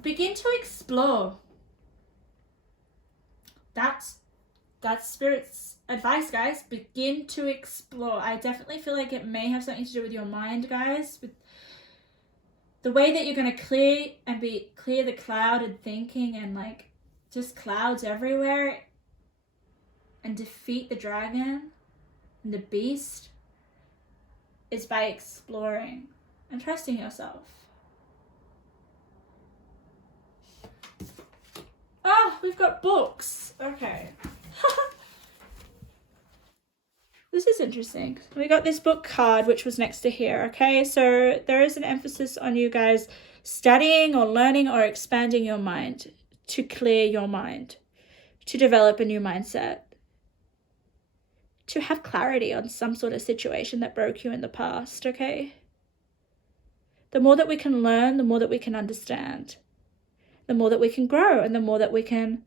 Begin to explore. That's Spirit's advice, guys. Begin to explore. I definitely feel like it may have something to do with your mind, guys. With the way that you're going to clear the clouded thinking and like just clouds everywhere, and defeat the dragon and the beast, is by exploring and trusting yourself. we've got books. Okay. This is interesting. We got this book card, which was next to here, okay? So there is an emphasis on you guys studying or learning or expanding your mind to clear your mind, to develop a new mindset, to have clarity on some sort of situation that broke you in the past, okay? The more that we can learn, the more that we can understand, the more that we can grow, and the more that we can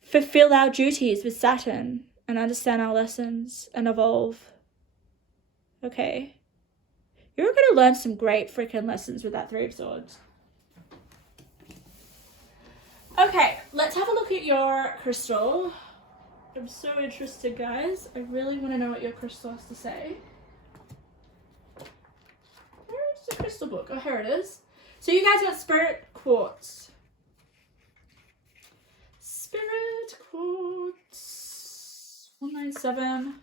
fulfill our duties with Saturn and understand our lessons and evolve. Okay. You're going to learn some great freaking lessons with that Three of Swords. Okay, let's have a look at your crystal. I'm so interested, guys. I really want to know what your crystal has to say. Where's the crystal book? Oh, here it is. So you guys got Spirit Quartz. Spirit Quartz 197.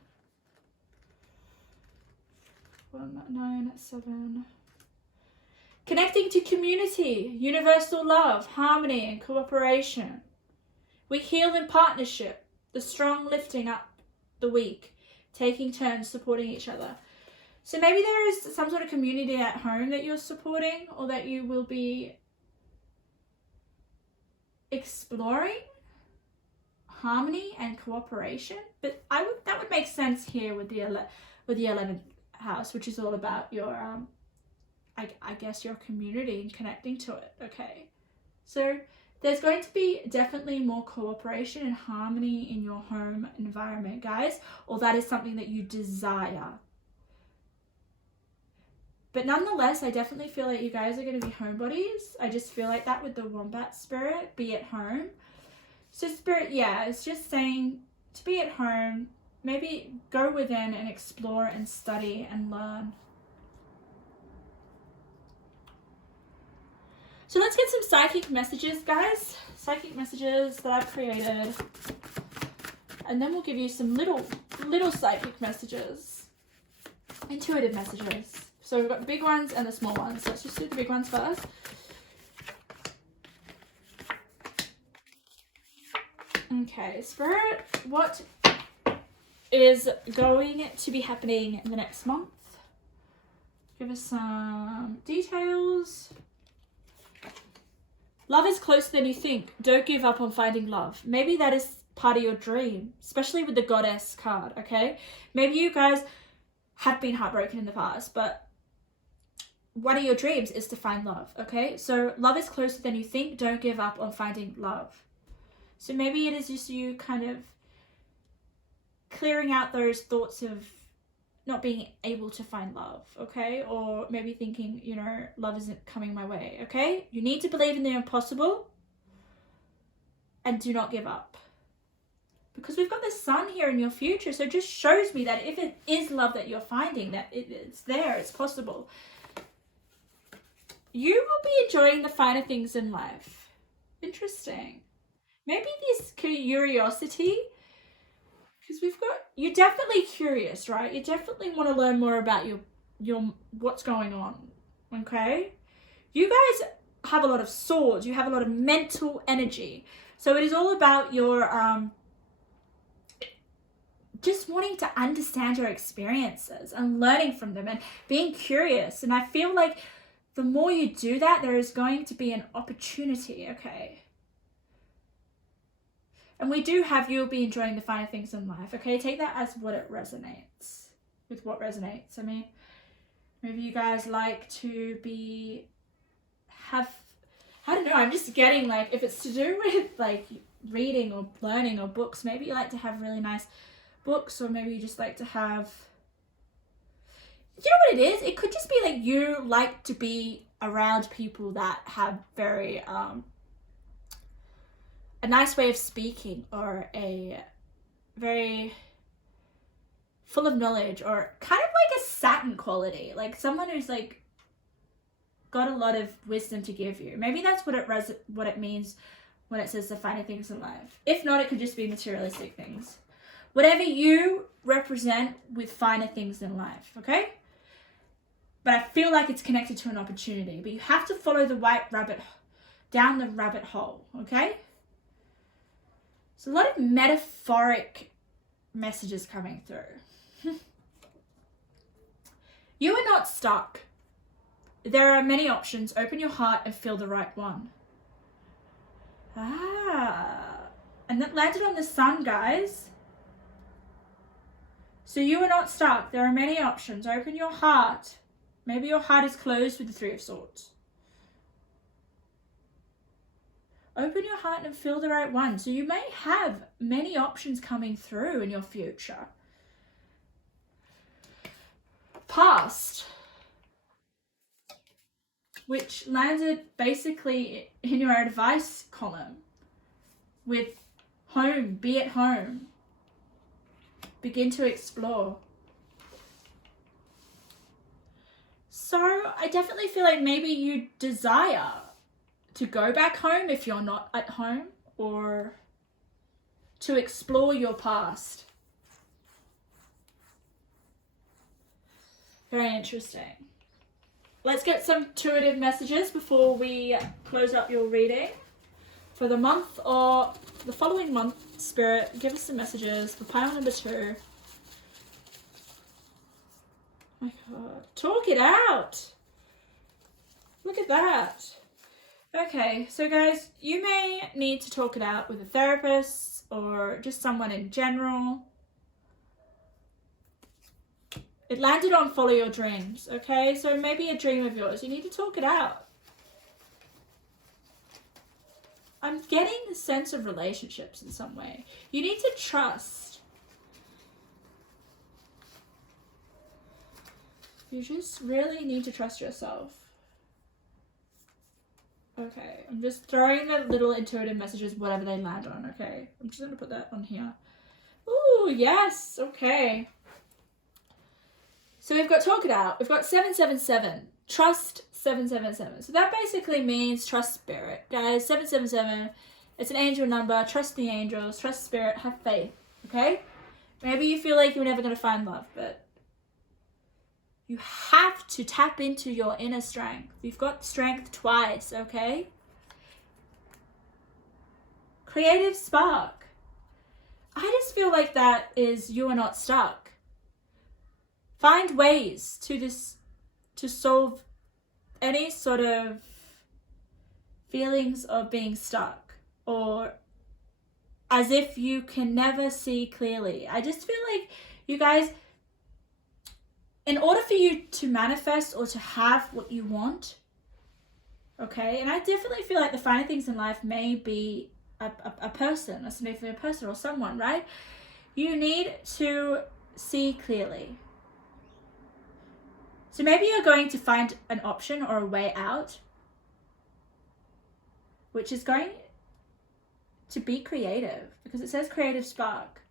197. Connecting to community, universal love, harmony, and cooperation. We heal in partnership, the strong lifting up the weak, taking turns supporting each other. So maybe there is some sort of community at home that you're supporting, or that you will be exploring harmony and cooperation. But that would make sense here with the 11th house, which is all about your I guess your community and connecting to it. Okay, so there's going to be definitely more cooperation and harmony in your home environment, guys, or that is something that you desire. But nonetheless, I definitely feel like you guys are going to be homebodies. I just feel like that with the wombat spirit, be at home. So spirit, yeah, it's just saying to be at home, maybe go within and explore and study and learn. So let's get some psychic messages, guys. Psychic messages that I've created. And then we'll give you some little psychic messages. Intuitive messages. So we've got the big ones and the small ones. Let's just do the big ones first. Okay, Spirit, what is going to be happening in the next month? Give us some details. Love is closer than you think. Don't give up on finding love. Maybe that is part of your dream, especially with the Goddess card, okay? Maybe you guys have been heartbroken in the past, but one of your dreams is to find love, okay? So love is closer than you think. Don't give up on finding love. So maybe it is just you kind of clearing out those thoughts of not being able to find love, okay? Or maybe thinking, you know, love isn't coming my way, okay? You need to believe in the impossible and do not give up. Because we've got the sun here in your future, so it just shows me that if it is love that you're finding, that it's there, it's possible. You will be enjoying the finer things in life. Interesting. Maybe this curiosity, because you're definitely curious, right? You definitely want to learn more about your what's going on, okay? You guys have a lot of swords. You have a lot of mental energy. So it is all about your just wanting to understand your experiences and learning from them and being curious. And I feel like the more you do that, there is going to be an opportunity, okay? And we do have you'll be enjoying the finer things in life, okay? Take that as what it resonates, with what resonates. I mean, maybe you guys like to I don't know, I'm just getting like, if it's to do with like reading or learning or books, maybe you like to have really nice books, or maybe you just like to have, you know what it is? It could just be like you like to be around people that have very, a nice way of speaking, or a very full of knowledge, or kind of like a Saturn quality, like someone who's like got a lot of wisdom to give you. Maybe that's what it means when it says the finer things in life. If not, it could just be materialistic things. Whatever you represent with finer things in life, okay? But I feel like it's connected to an opportunity. But you have to follow the white rabbit down the rabbit hole, okay? So a lot of metaphoric messages coming through. You are not stuck. There are many options. Open your heart and feel the right one. And that landed on the sun, guys. So you are not stuck. There are many options. Open your heart. Maybe your heart is closed with the Three of Swords. Open your heart and feel the right one. So you may have many options coming through in your future. Past, which landed basically in your advice column with home, be at home. Begin to explore. So I definitely feel like maybe you desire to go back home if you're not at home, or to explore your past. Very interesting. Let's get some intuitive messages before we close up your reading. For the month or the following month, Spirit, give us some messages for pile number 2. Oh my God. Talk it out. Look at that. Okay, so guys, you may need to talk it out with a therapist or just someone in general. It landed on follow your dreams, okay? So maybe a dream of yours. You need to talk it out. I'm getting the sense of relationships in some way. You need to trust. You just really need to trust yourself. Okay, I'm just throwing the little intuitive messages, whatever they land on, okay? I'm just going to put that on here. Ooh, yes, okay. So we've got talk it out. We've got 777. Trust 777. So that basically means trust spirit. Guys, 777, it's an angel number. Trust the angels. Trust spirit. Have faith. Okay? Maybe you feel like you're never going to find love, but you have to tap into your inner strength. You've got strength twice, okay? Creative spark. I just feel like that is you are not stuck. Find ways to solve any sort of feelings of being stuck or as if you can never see clearly. I just feel like you guys, in order for you to manifest or to have what you want, okay, and I definitely feel like the finer things in life may be a person, a significant person or someone, right? You need to see clearly. So maybe you're going to find an option or a way out, which is going to be creative, because it says creative spark.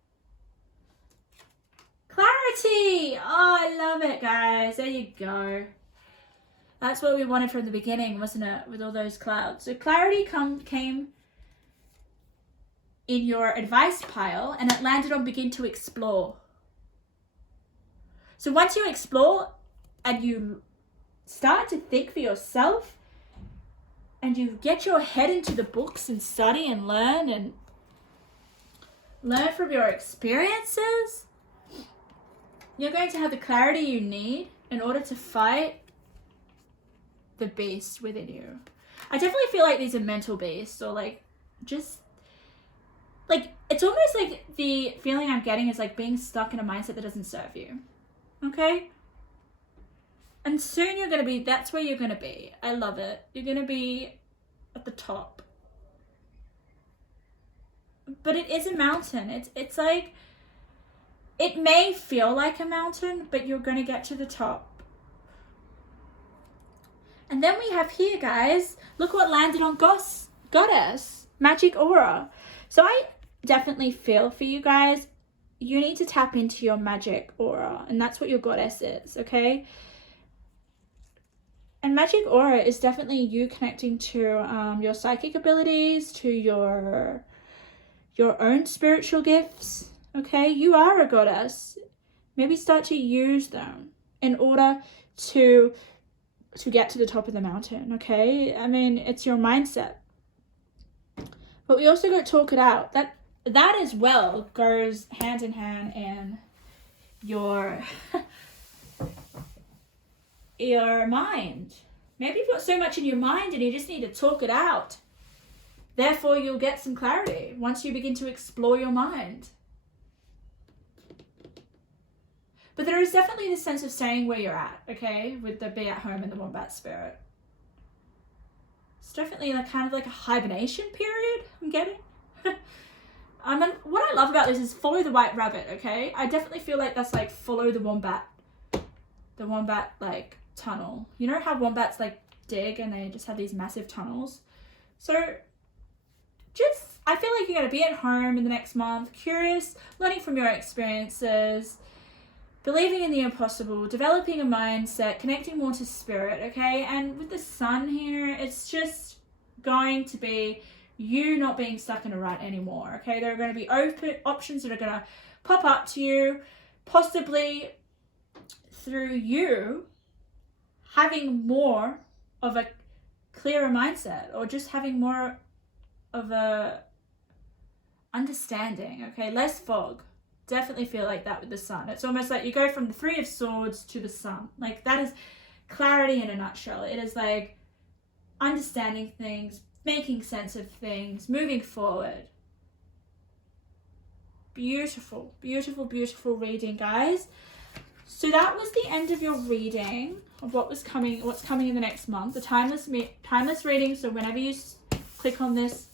Clarity! Oh, I love it, guys. There you go. That's what we wanted from the beginning, wasn't it? With all those clouds. So clarity came in your advice pile, and it landed on begin to explore. So once you explore, and you start to think for yourself, and you get your head into the books and study and learn from your experiences, you're going to have the clarity you need in order to fight the beast within you. I definitely feel like these are mental beasts, or like just like it's almost like the feeling I'm getting is like being stuck in a mindset that doesn't serve you. Okay? And soon you're going to be, that's where you're going to be. I love it. You're going to be at the top. But it is a mountain. It's like, it may feel like a mountain, but you're going to get to the top. And then we have here, guys, look what landed on Goddess, Magic Aura. So I definitely feel for you guys, you need to tap into your magic aura, and that's what your Goddess is, okay? And magic aura is definitely you connecting to your psychic abilities, to your own spiritual gifts, okay? You are a goddess. Maybe start to use them in order to get to the top of the mountain, okay? I mean, it's your mindset. But we also got to talk it out. That as well goes hand in hand in your your mind. Maybe you've got so much in your mind and you just need to talk it out. Therefore, you'll get some clarity once you begin to explore your mind. But there is definitely this sense of staying where you're at, okay? With the be at home and the wombat spirit. It's definitely kind of like a hibernation period I'm getting. What I love about this is follow the white rabbit, okay? I definitely feel like that's like follow the wombat like tunnel. You know how wombats like dig and they just have these massive tunnels? So I feel like you're going to be at home in the next month, curious, learning from your experiences, believing in the impossible, developing a mindset, connecting more to spirit, okay? And with the sun here, it's just going to be you not being stuck in a rut anymore, okay? There are going to be open options that are going to pop up to you, possibly through you having more of a clearer mindset or just having more of a understanding, okay? Less fog. Definitely feel like that with the sun. It's almost like you go from the Three of Swords to the sun. Like that is clarity in a nutshell. It is like understanding things, making sense of things, moving forward. Beautiful, beautiful, beautiful reading, guys. So that was the end of your reading of what's coming in the next month. The timeless reading. So whenever you click on this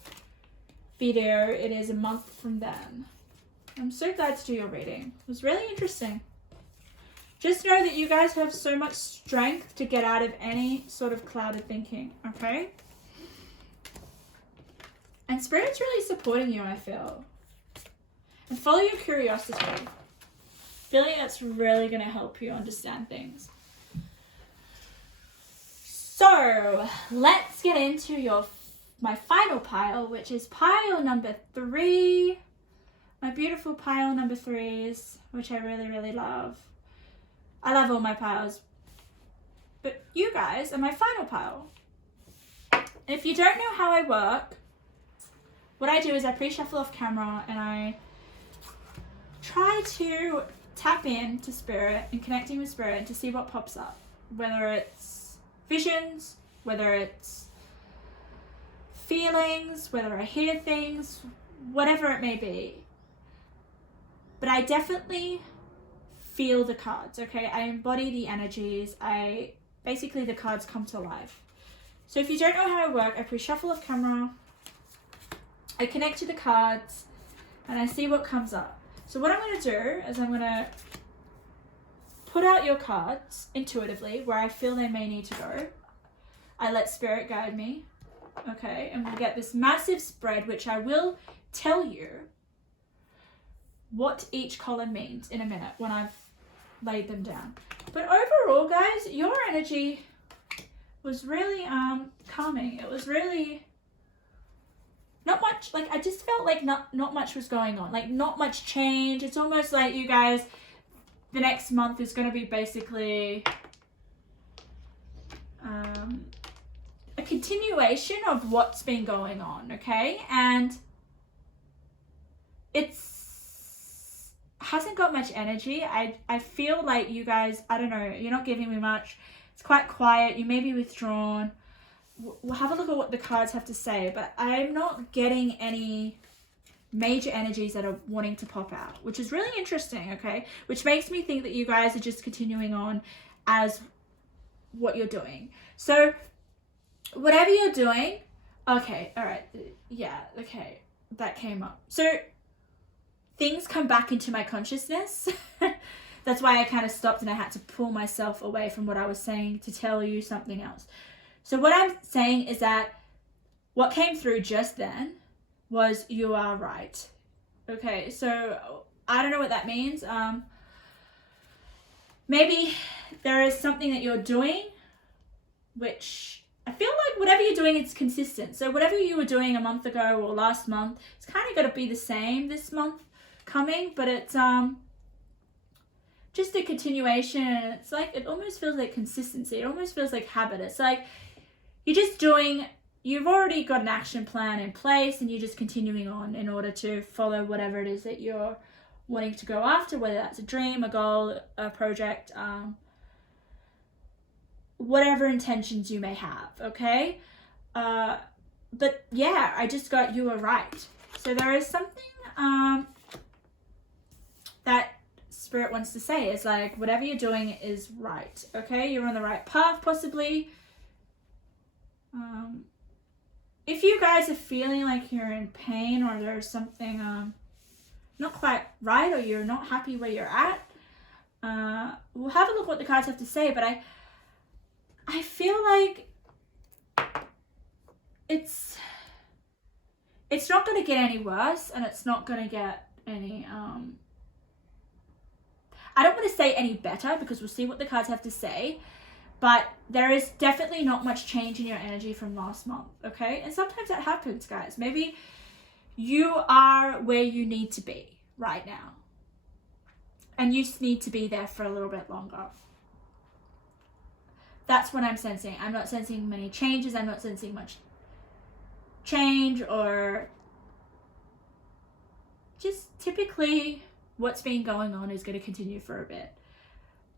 video, it is a month from then. I'm so glad to do your reading. It was really interesting. Just know that you guys have so much strength to get out of any sort of clouded thinking, okay? And Spirit's really supporting you, I feel. And follow your curiosity. I feel like that's really going to help you understand things. So, let's get into my final pile, which is pile number 3. My beautiful pile number 3s, which I really, really love. I love all my piles. But you guys are my final pile. If you don't know how I work, what I do is I pre-shuffle off camera and I try to tap into spirit and connecting with spirit to see what pops up. Whether it's visions, whether it's feelings, whether I hear things, whatever it may be. But I definitely feel the cards, okay? I embody the energies. Basically the cards come to life. So if you don't know how I work, I pre-shuffle off camera, I connect to the cards, and I see what comes up. So what I'm going to do is I'm going to put out your cards intuitively where I feel they may need to go. I let spirit guide me, okay? And we'll get this massive spread, which I will tell you what each column means in a minute when I've laid them down. But overall, guys, your energy was really calming. It was really not much, like I just felt like not much was going on, like not much change. It's almost like you guys, the next month is going to be basically a continuation of what's been going on, okay? And hasn't got much energy. I feel like you guys, I don't know, you're not giving me much. It's quite quiet. You may be withdrawn. We'll have a look at what the cards have to say, but I'm not getting any major energies that are wanting to pop out, which is really interesting, okay? Which makes me think that you guys are just continuing on as what you're doing. So whatever you're doing, okay, all right, yeah, okay, that came up. So things come back into my consciousness. That's why I kind of stopped and I had to pull myself away from what I was saying to tell you something else. So what I'm saying is that what came through just then was you are right. Okay, so I don't know what that means. Maybe there is something that you're doing, which I feel like whatever you're doing, it's consistent. So whatever you were doing a month ago or last month, it's kind of got to be the same this month coming, but it's just a continuation. And it's like, it almost feels like consistency. It almost feels like habit. It's like you're just doing you've already got an action plan in place and you're just continuing on in order to follow whatever it is that you're wanting to go after, whether that's a dream, a goal, a project, whatever intentions you may have, okay? But yeah, I just got you were right. So there is something that Spirit wants to say is like, whatever you're doing is right, okay? You're on the right path, possibly. If you guys are feeling like you're in pain or there's something not quite right, or you're not happy where you're at, we'll have a look what the cards have to say. But I feel like it's not going to get any worse, and it's not going to get any I don't want to say any better, because we'll see what the cards have to say, but there is definitely not much change in your energy from last month, okay? And sometimes that happens, guys. Maybe you are where you need to be right now, and you need to be there for a little bit longer. That's what I'm sensing. I'm not sensing many changes. I'm not sensing much change, or just typically what's been going on is going to continue for a bit.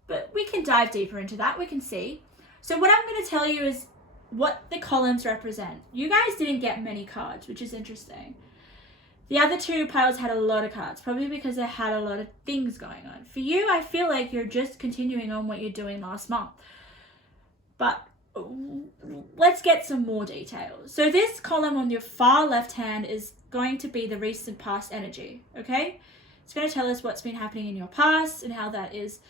But we can dive deeper into that. We can see. So what I'm going to tell you is what the columns represent. You guys didn't get many cards, which is interesting. The other two piles had a lot of cards, probably because they had a lot of things going on. For you, I feel like you're just continuing on what you're doing last month. But let's get some more details. So this column on your far left hand is going to be the recent past energy, okay? It's going to tell us what's been happening in your past and how that is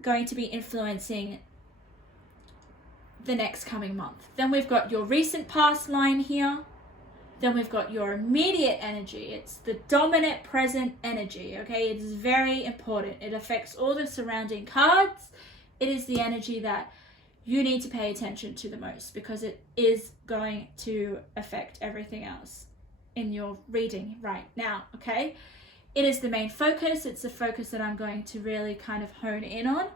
going to be influencing the next coming month. Then we've got your recent past line here. Then we've got your immediate energy. It's the dominant present energy, okay? It is very important. It affects all the surrounding cards. It is the energy that you need to pay attention to the most, because it is going to affect everything else in your reading right now, okay? It is the main focus. It's the focus that I'm going to really kind of hone in on.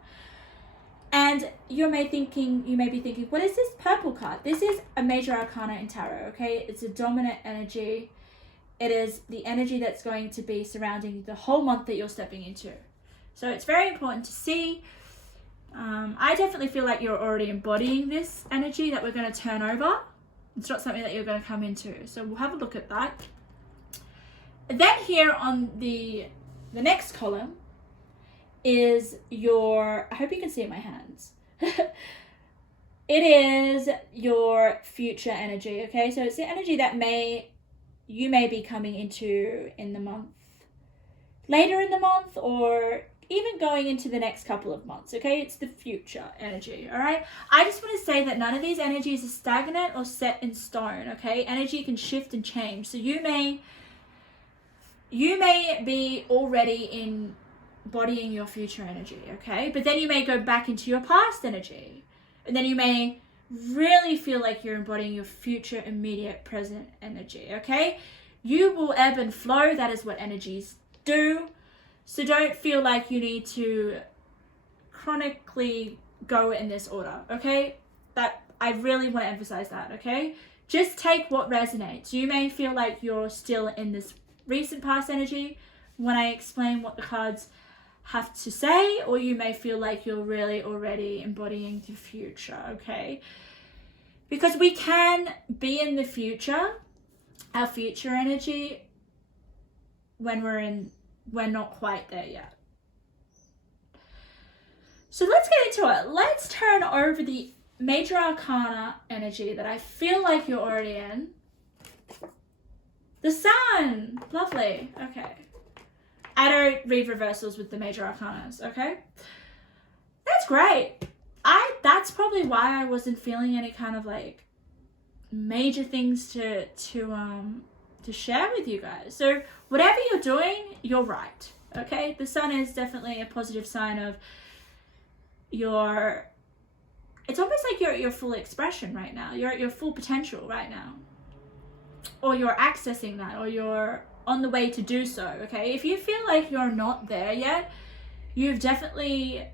And you may be thinking, what is this purple card? This is a major arcana in tarot, okay? It's a dominant energy. It is the energy that's going to be surrounding the whole month that you're stepping into. So it's very important to see. I definitely feel like you're already embodying this energy that we're going to turn over. It's not something that you're going to come into. So we'll have a look at that. Then here on the next column is your, I hope you can see my hands. It is your future energy, okay? So it's the energy that you may be coming into in the month, later in the month, or even going into the next couple of months, okay? It's the future energy, all right? I just want to say that none of these energies are stagnant or set in stone, okay? Energy can shift and change. So you may be already embodying your future energy, okay? But then you may go back into your past energy. And then you may really feel like you're embodying your future, immediate, present energy, okay? You will ebb and flow. That is what energies do. So don't feel like you need to chronically go in this order, okay? That I really want to emphasize that, okay? Just take what resonates. You may feel like you're still in this recent past energy when I explain what the cards have to say, or you may feel like you're really already embodying the future, okay? Because we can be in the future, our future energy, when we're not quite there yet. So let's get into it. Let's turn over the major arcana energy that I feel like you're already in. The Sun. Lovely. Okay. I don't read reversals with the major arcanas, okay? That's great. That's probably why I wasn't feeling any kind of like major things to share with you guys. So whatever you're doing, you're right, okay? The Sun is definitely a positive sign of it's almost like you're at your full expression right now. You're at your full potential right now. Or you're accessing that, or you're on the way to do so, okay? If you feel like you're not there yet, you've definitely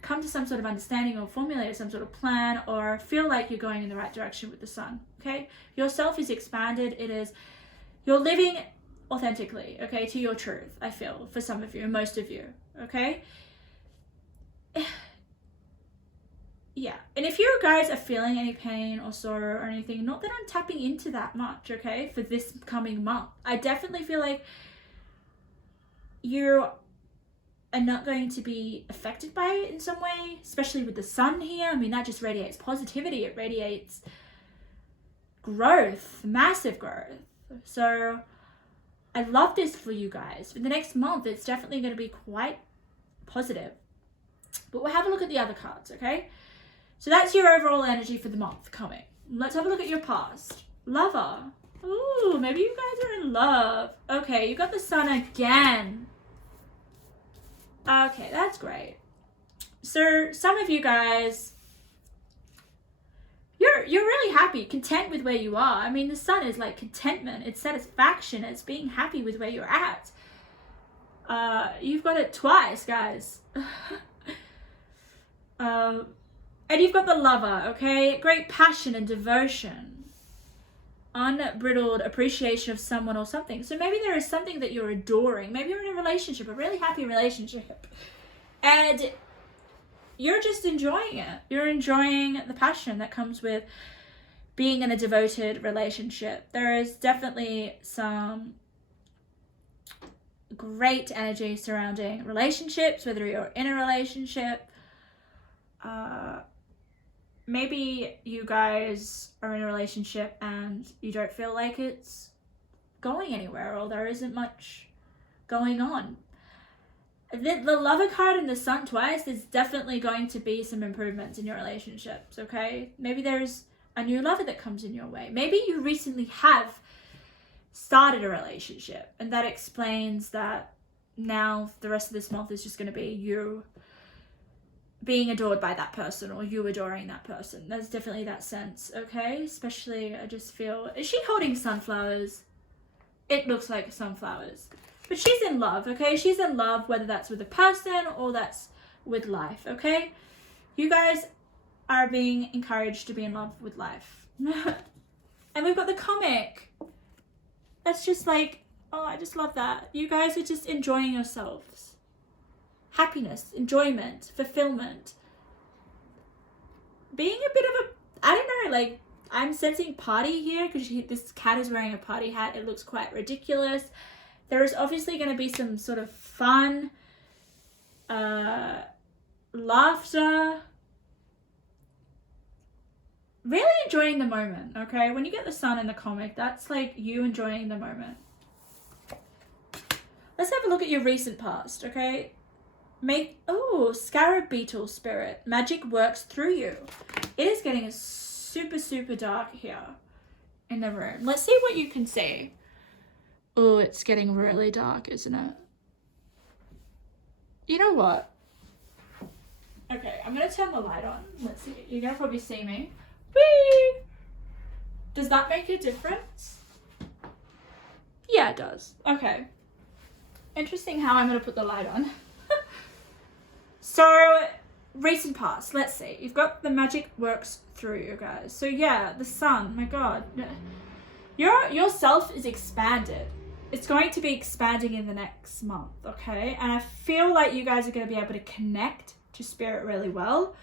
come to some sort of understanding or formulate some sort of plan or feel like you're going in the right direction with the sun, okay? Your self is expanded. You're living authentically, okay, to your truth, I feel, for some of you, most of you, okay? Yeah, and if you guys are feeling any pain or sorrow or anything, not that I'm tapping into that much, okay, for this coming month, I definitely feel like you are not going to be affected by it in some way, especially with the sun here. I mean, that just radiates positivity. It radiates growth, massive growth. So I love this for you guys. For the next month, it's definitely going to be quite positive. But we'll have a look at the other cards, okay? So that's your overall energy for the month coming. Let's have a look at your past. Lover. Ooh, maybe you guys are in love. Okay, you got the sun again. Okay, that's great. So some of you guys, you're really happy, content with where you are. I mean, the sun is like contentment, it's satisfaction, it's being happy with where you're at. You've got it twice, guys. And you've got the lover, okay? Great passion and devotion. Unbridled appreciation of someone or something. So maybe there is something that you're adoring. Maybe you're in a relationship, a really happy relationship. And you're just enjoying it. You're enjoying the passion that comes with being in a devoted relationship. There is definitely some great energy surrounding relationships, whether you're in a relationship. Maybe you guys are in a relationship and you don't feel like it's going anywhere, or there isn't much going on. The lover card and the sun twice, there's definitely going to be some improvements in your relationships, okay? Maybe there's a new lover that comes in your way. Maybe you recently have started a relationship, and that explains that now the rest of this month is just going to be you being adored by that person, or you adoring that person. There's definitely that sense, okay? Especially, I just feel, is she holding sunflowers? It looks like sunflowers. But she's in love, okay? She's in love, whether that's with a person or that's with life, okay? You guys are being encouraged to be in love with life. And we've got the comic. That's just like, oh, I just love that. You guys are just enjoying yourselves. Happiness, enjoyment, fulfillment. Being a bit of a, I don't know, like, I'm sensing party here because this cat is wearing a party hat. It looks quite ridiculous. There is obviously going to be some sort of fun, laughter. Really enjoying the moment, okay? When you get the sun in the comic, that's like you enjoying the moment. Let's have a look at your recent past, okay? Scarab beetle spirit. Magic works through you. It is getting super, super dark here in the room. Let's see what you can see. Oh, it's getting really dark, isn't it? You know what? Okay, I'm going to turn the light on. Let's see. You're going to probably see me. Whee! Does that make a difference? Yeah, it does. Okay. Interesting how I'm going to put the light on. So, recent past, let's see. You've got the magic works through you guys. So yeah, the sun, my God. Your self is expanded. It's going to be expanding in the next month, okay? And I feel like you guys are going to be able to connect to spirit really well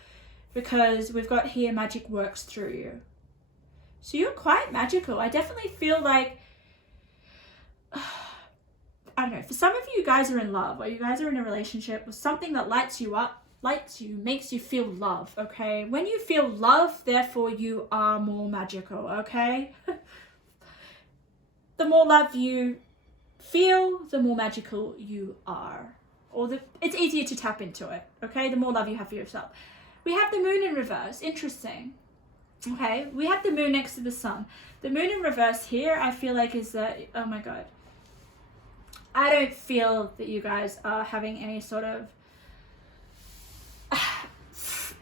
because we've got here magic works through you. So you're quite magical. I definitely feel like, I don't know, for some of you guys are in love, or you guys are in a relationship with something that lights you up, lights you, makes you feel love, okay? When you feel love, therefore you are more magical, okay? The more love you feel, the more magical you are. It's easier to tap into it, okay? The more love you have for yourself. We have the moon in reverse. Interesting. Okay, we have the moon next to the sun. The moon in reverse here, I feel like is that, oh my God. I don't feel that you guys are having any sort of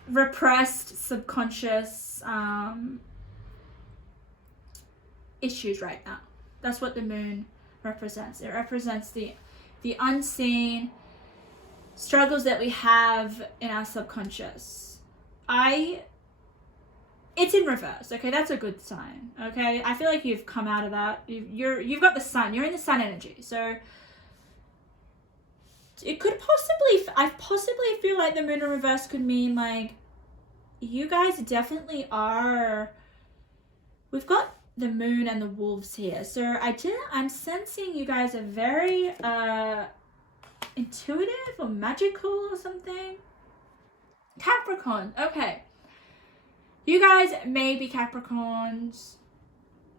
repressed, subconscious issues right now. That's what the moon represents. It represents the unseen, struggles that we have in our subconscious. It's in reverse, okay? That's a good sign, okay? I feel like you've come out of that. You've got the sun. You're in the sun energy. So it could I possibly feel like the moon in reverse could mean like you guys definitely are. We've got the moon and the wolves here. So I'm sensing you guys are very intuitive or magical or something. Capricorn, okay. You guys may be Capricorns.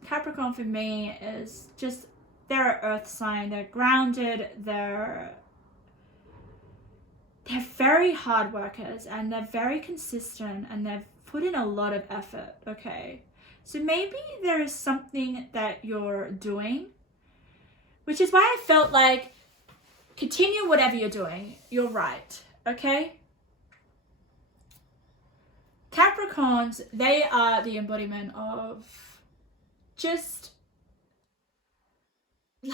Capricorn for me is just, they're an earth sign. They're grounded. They're very hard workers and they're very consistent and they've put in a lot of effort, okay? So maybe there is something that you're doing, which is why I felt like continue whatever you're doing. You're right, okay? Capricorns, they are the embodiment of just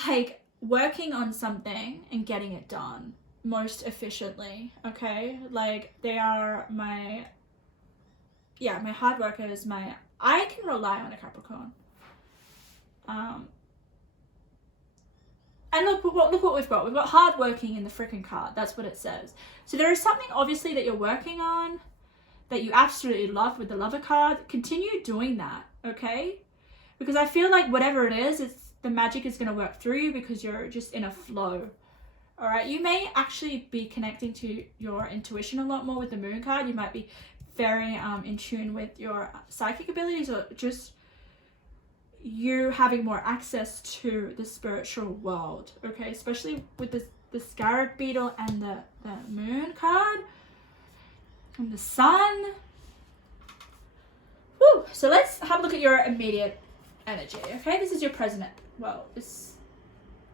like working on something and getting it done most efficiently, okay? Like they are my hard workers, I can rely on a Capricorn. And look what we've got. We've got hardworking in the freaking card. That's what it says. So there is something obviously that you're working on that you absolutely love with the lover card. Continue doing that, okay? Because I feel like whatever it is, the magic is going to work through you because you're just in a flow. All right, you may actually be connecting to your intuition a lot more with the moon card. You might be very in tune with your psychic abilities, or just you having more access to the spiritual world, okay? Especially with the scarab beetle and the moon card and the sun. Woo! So let's have a look at your immediate energy, okay? This is your present. Well, it's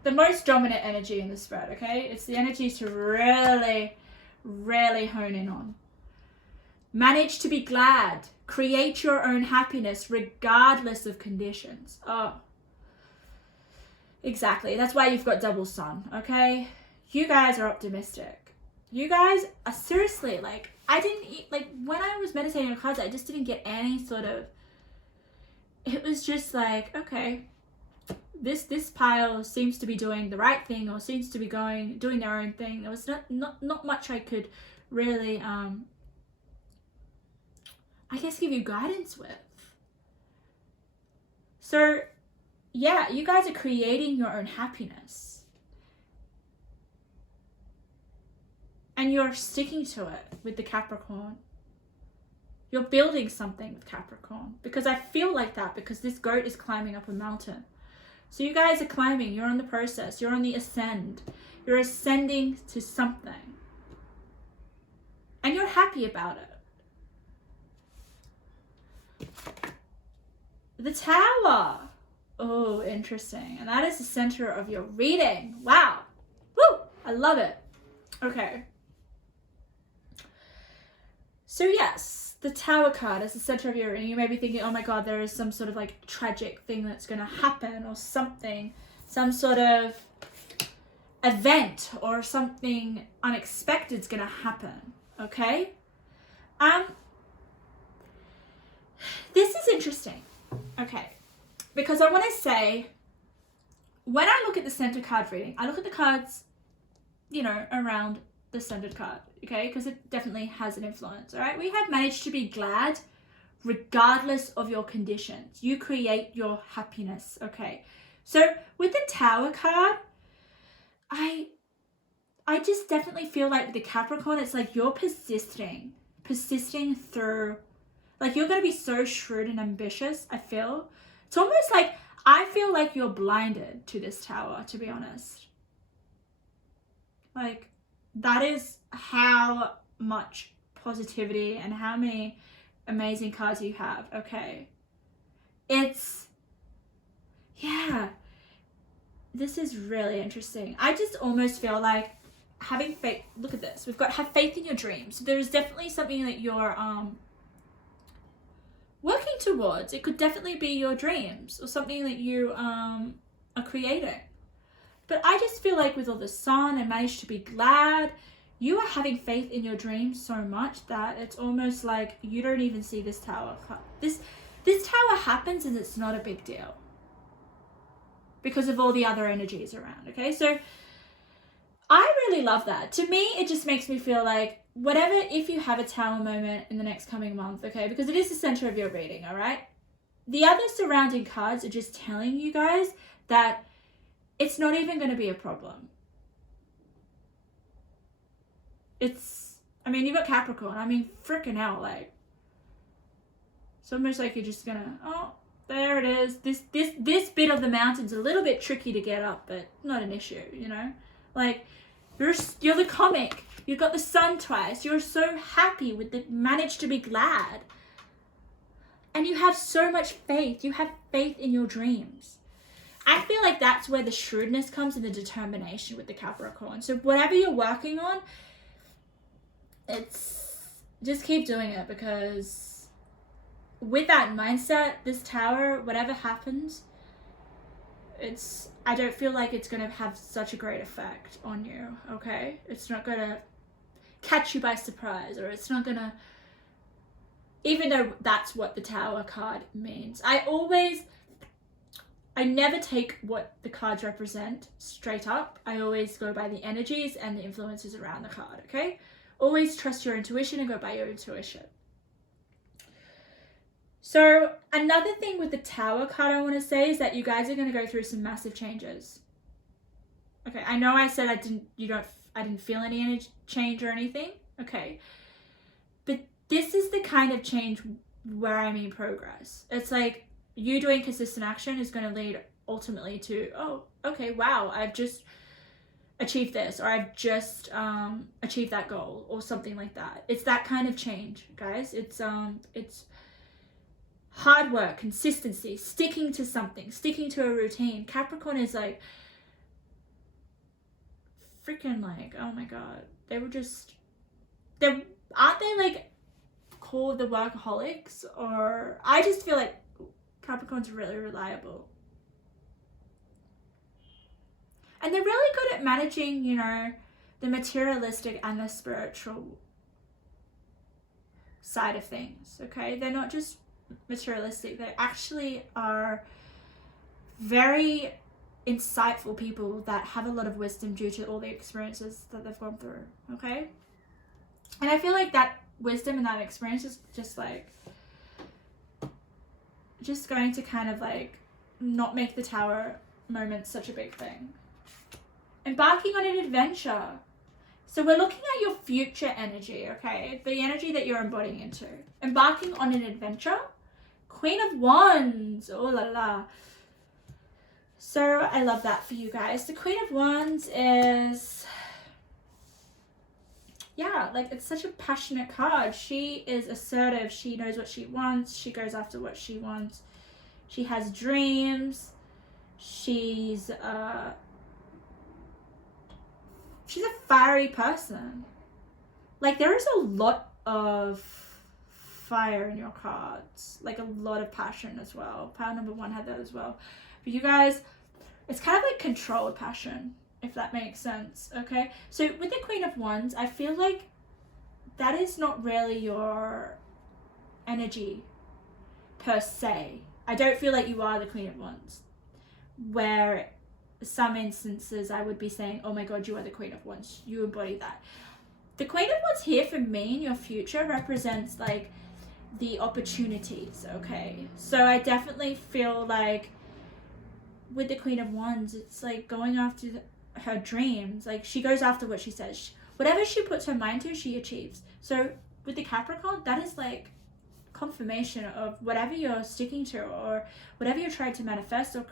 the most dominant energy in the spread, okay? It's the energy to really, really hone in on. Manage to be glad. Create your own happiness regardless of conditions. Oh, exactly. That's why you've got double sun, okay? You guys are optimistic. You guys are seriously, like, when I was meditating on cards, I just didn't get any sort of, it was just like, okay, this pile seems to be doing the right thing or seems to be doing their own thing. There was not much I could really, I guess, give you guidance with. So, yeah, you guys are creating your own happiness. And you're sticking to it with the Capricorn. You're building something with Capricorn. Because I feel like that, because this goat is climbing up a mountain. So you guys are climbing. You're on the process. You're on the ascend. You're ascending to something. And you're happy about it. The Tower. Oh, interesting. And that is the center of your reading. Wow. Woo! I love it. Okay. So yes, the Tower card is the center of your reading. You may be thinking, oh my God, there is some sort of like tragic thing that's going to happen or something. Some sort of event or something unexpected is going to happen. Okay? This is interesting. Okay. Because I want to say, when I look at the center card reading, I look at the cards, around the centered card, okay? Because it definitely has an influence, all right? We have managed to be glad regardless of your conditions. You create your happiness, okay? So with the Tower card, I just definitely feel like with the Capricorn, it's like you're persisting through, like you're going to be so shrewd and ambitious, I feel. It's almost like, I feel like you're blinded to this Tower, to be honest. Like, that is how much positivity and how many amazing cards you have, okay? It's, yeah. This is really interesting. I just almost feel like having faith, look at this. We've got have faith in your dreams. So there's definitely something that you're working towards. It could definitely be your dreams or something that you are creating. But I just feel like with all the sun and managed to be glad, you are having faith in your dreams so much that it's almost like you don't even see this tower. This tower happens and it's not a big deal because of all the other energies around, okay? So I really love that. To me, it just makes me feel like whatever, if you have a tower moment in the next coming month, okay, because it is the center of your reading, all right? The other surrounding cards are just telling you guys that it's not even going to be a problem. I mean, you've got Capricorn. I mean, freaking hell, like, it's almost like you're just gonna, oh, there it is. This bit of the mountain's a little bit tricky to get up, but not an issue, you know? Like, you're the comic. You've got the sun twice. You're so happy with the, managed to be glad. And you have so much faith. You have faith in your dreams. I feel like that's where the shrewdness comes and the determination with the Capricorn. So whatever you're working on, just keep doing it, because with that mindset, this tower, whatever happens, I don't feel like it's going to have such a great effect on you, okay? It's not going to catch you by surprise, or it's not going to, even though that's what the tower card means. I never take what the cards represent straight up. I always go by the energies and the influences around the card, okay? Always trust your intuition and go by your intuition. So another thing with the tower card I want to say is that you guys are going to go through some massive changes. Okay, I know I said I didn't feel any energy change or anything. Okay. But this is the kind of change where I mean progress. It's like you doing consistent action is going to lead ultimately to, oh, okay, wow, I've just achieved this, or I've just achieved that goal, or something like that. It's that kind of change, guys. It's hard work, consistency, sticking to something, sticking to a routine. Capricorn is like freaking like, oh my god, aren't they like called the workaholics? Or I just feel like Capricorn's really reliable. And they're really good at managing, you know, the materialistic and the spiritual side of things, okay? They're not just materialistic. They actually are very insightful people that have a lot of wisdom due to all the experiences that they've gone through, okay? And I feel like that wisdom and that experience is just going to kind of like not make the tower moment such a big thing. Embarking on an adventure. So we're looking at your future energy, okay? The energy that you're embodying into. Embarking on an adventure. Queen of Wands. Oh la la. So I love that for you guys. The Queen of Wands is, yeah, like it's such a passionate card. She is assertive. She knows what she wants. She goes after what she wants. She has dreams. She's a fiery person. Like, there is a lot of fire in your cards. Like, a lot of passion as well. Pile number 1 had that as well. But you guys, it's kind of like controlled passion, if that makes sense, okay? So with the Queen of Wands, I feel like that is not really your energy per se. I don't feel like you are the Queen of Wands. Where some instances I would be saying, oh my god, you are the Queen of Wands. You embody that. The Queen of Wands here for me in your future represents like the opportunities, okay? So I definitely feel like with the Queen of Wands, it's like going after her dreams. Like, she goes after what she says. Whatever she puts her mind to, she achieves. So with the Capricorn, that is like confirmation of whatever you're sticking to or whatever you're trying to manifest or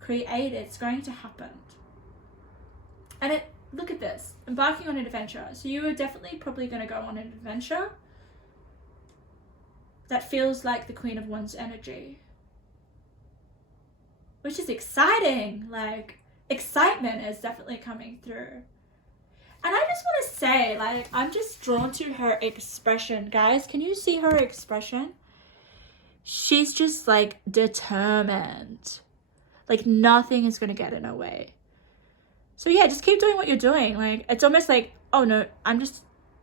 create, it's going to happen. And look at this, embarking on an adventure. So you are definitely probably going to go on an adventure that feels like the Queen of Wands energy, which is exciting. Like, excitement is definitely coming through. And I just want to say, like, I'm just drawn to her expression. Guys, can you see her expression? She's just like determined. Like, nothing is going to get in her way. So yeah, just keep doing what you're doing. Like, it's almost like, oh no,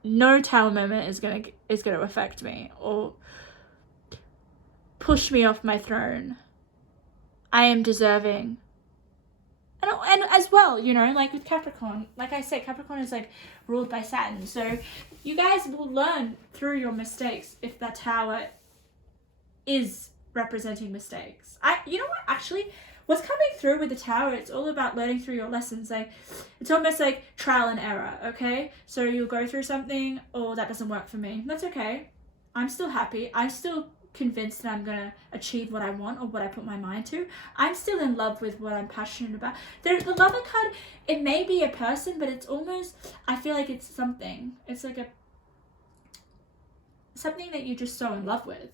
no Tower moment is gonna affect me or push me off my throne. I am deserving. And as well, you know, like with Capricorn, like I said, Capricorn is like ruled by Saturn. So you guys will learn through your mistakes if that Tower is representing mistakes. You know what, actually, what's coming through with the Tower, it's all about learning through your lessons. Like, it's almost like trial and error, okay? So you'll go through something, oh, that doesn't work for me. That's okay. I'm still happy. I'm still convinced that I'm gonna achieve what I want or what I put my mind to. I'm still in love with what I'm passionate about. The Lover card, it may be a person, but it's almost, I feel like it's something. It's like something that you're just so in love with.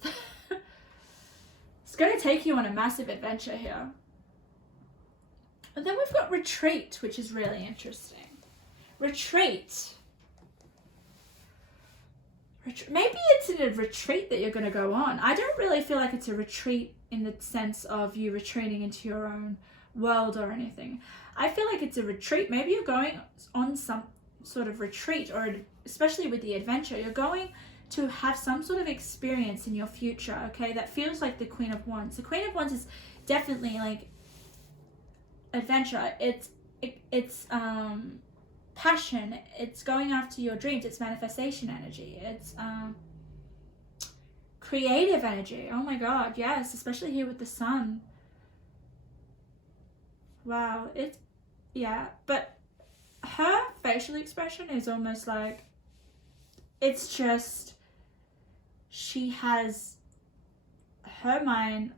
It's gonna take you on a massive adventure here. And then we've got retreat, which is really interesting. Retreat. Maybe it's in a retreat that you're going to go on. I don't really feel like it's a retreat in the sense of you retreating into your own world or anything. I feel like it's a retreat. Maybe you're going on some sort of retreat, or especially with the adventure, you're going to have some sort of experience in your future, okay, that feels like the Queen of Wands. The Queen of Wands is definitely like adventure. It's passion, it's going after your dreams, it's manifestation energy, it's creative energy. Oh my god, yes, especially here with the sun. Wow, but her facial expression is almost like, it's just, she has her mind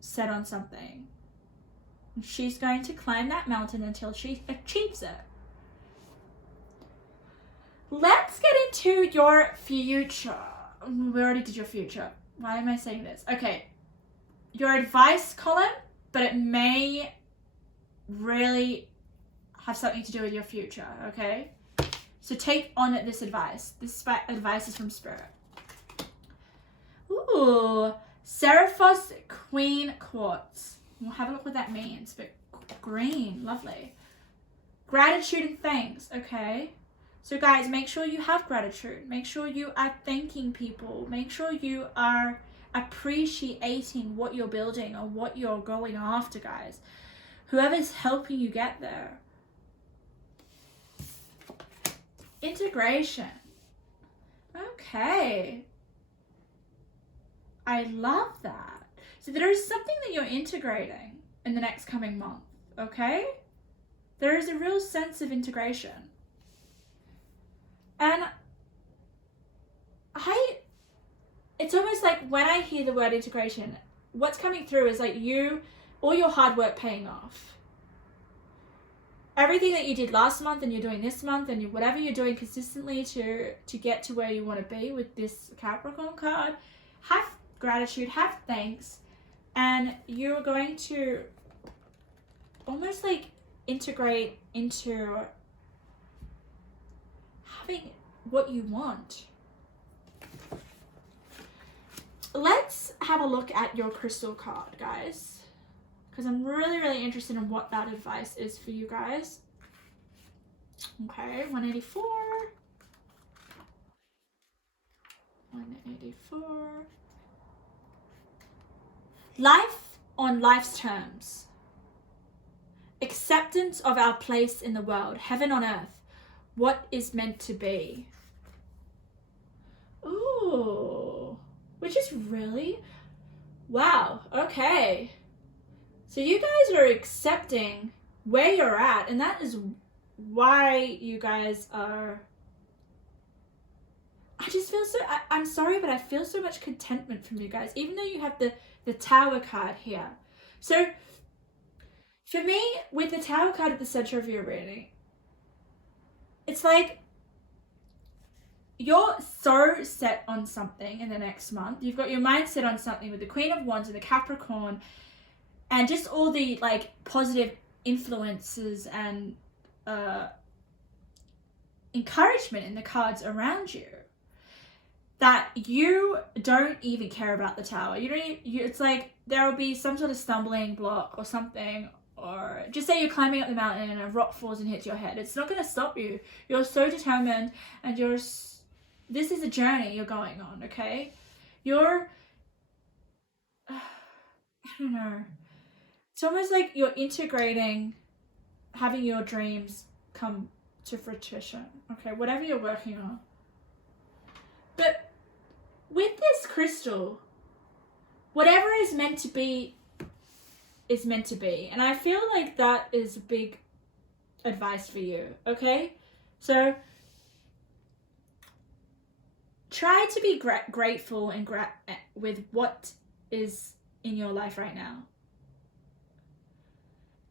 set on something. She's going to climb that mountain until she achieves it. Let's get into your future. We already did your future. Why am I saying this? Okay. Your advice column, but it may really have something to do with your future, okay? So take on this advice. This advice is from Spirit. Ooh, Seraphos Queen Quartz. We'll have a look what that means, but green, lovely. Gratitude and thanks, okay? So guys, make sure you have gratitude. Make sure you are thanking people. Make sure you are appreciating what you're building or what you're going after, guys. Whoever's helping you get there. Integration. Okay. I love that. So there is something that you're integrating in the next coming month, okay? There is a real sense of integration. And it's almost like when I hear the word integration, what's coming through is like all your hard work paying off. Everything that you did last month and you're doing this month, and whatever you're doing consistently to get to where you want to be with this Capricorn card, have gratitude, have thanks, and you're going to almost like integrate into having what you want. Let's have a look at your crystal card, guys, because I'm really, really interested in what that advice is for you guys. Okay, 184. 184. Life on life's terms. Acceptance of our place in the world. Heaven on earth. What is meant to be. Ooh. Which is really... Wow. Okay. So you guys are accepting where you're at, and that is why you guys are... I just feel so... I'm sorry, but I feel so much contentment from you guys, even though you have the Tower card here. So, for me, with the Tower card at the center of your reading, it's like you're so set on something in the next month. You've got your mind set on something with the Queen of Wands and the Capricorn, and just all the like positive influences and encouragement in the cards around you, that you don't even care about the Tower. It's like there will be some sort of stumbling block or something, or just say you're climbing up the mountain and a rock falls and hits your head. It's not going to stop you. You're so determined, and this is a journey you're going on, okay? I don't know. It's almost like you're integrating having your dreams come to fruition, okay? Whatever you're working on. But with this crystal, whatever is meant to be is meant to be. And I feel like that is big advice for you, okay? So try to be grateful and with what is in your life right now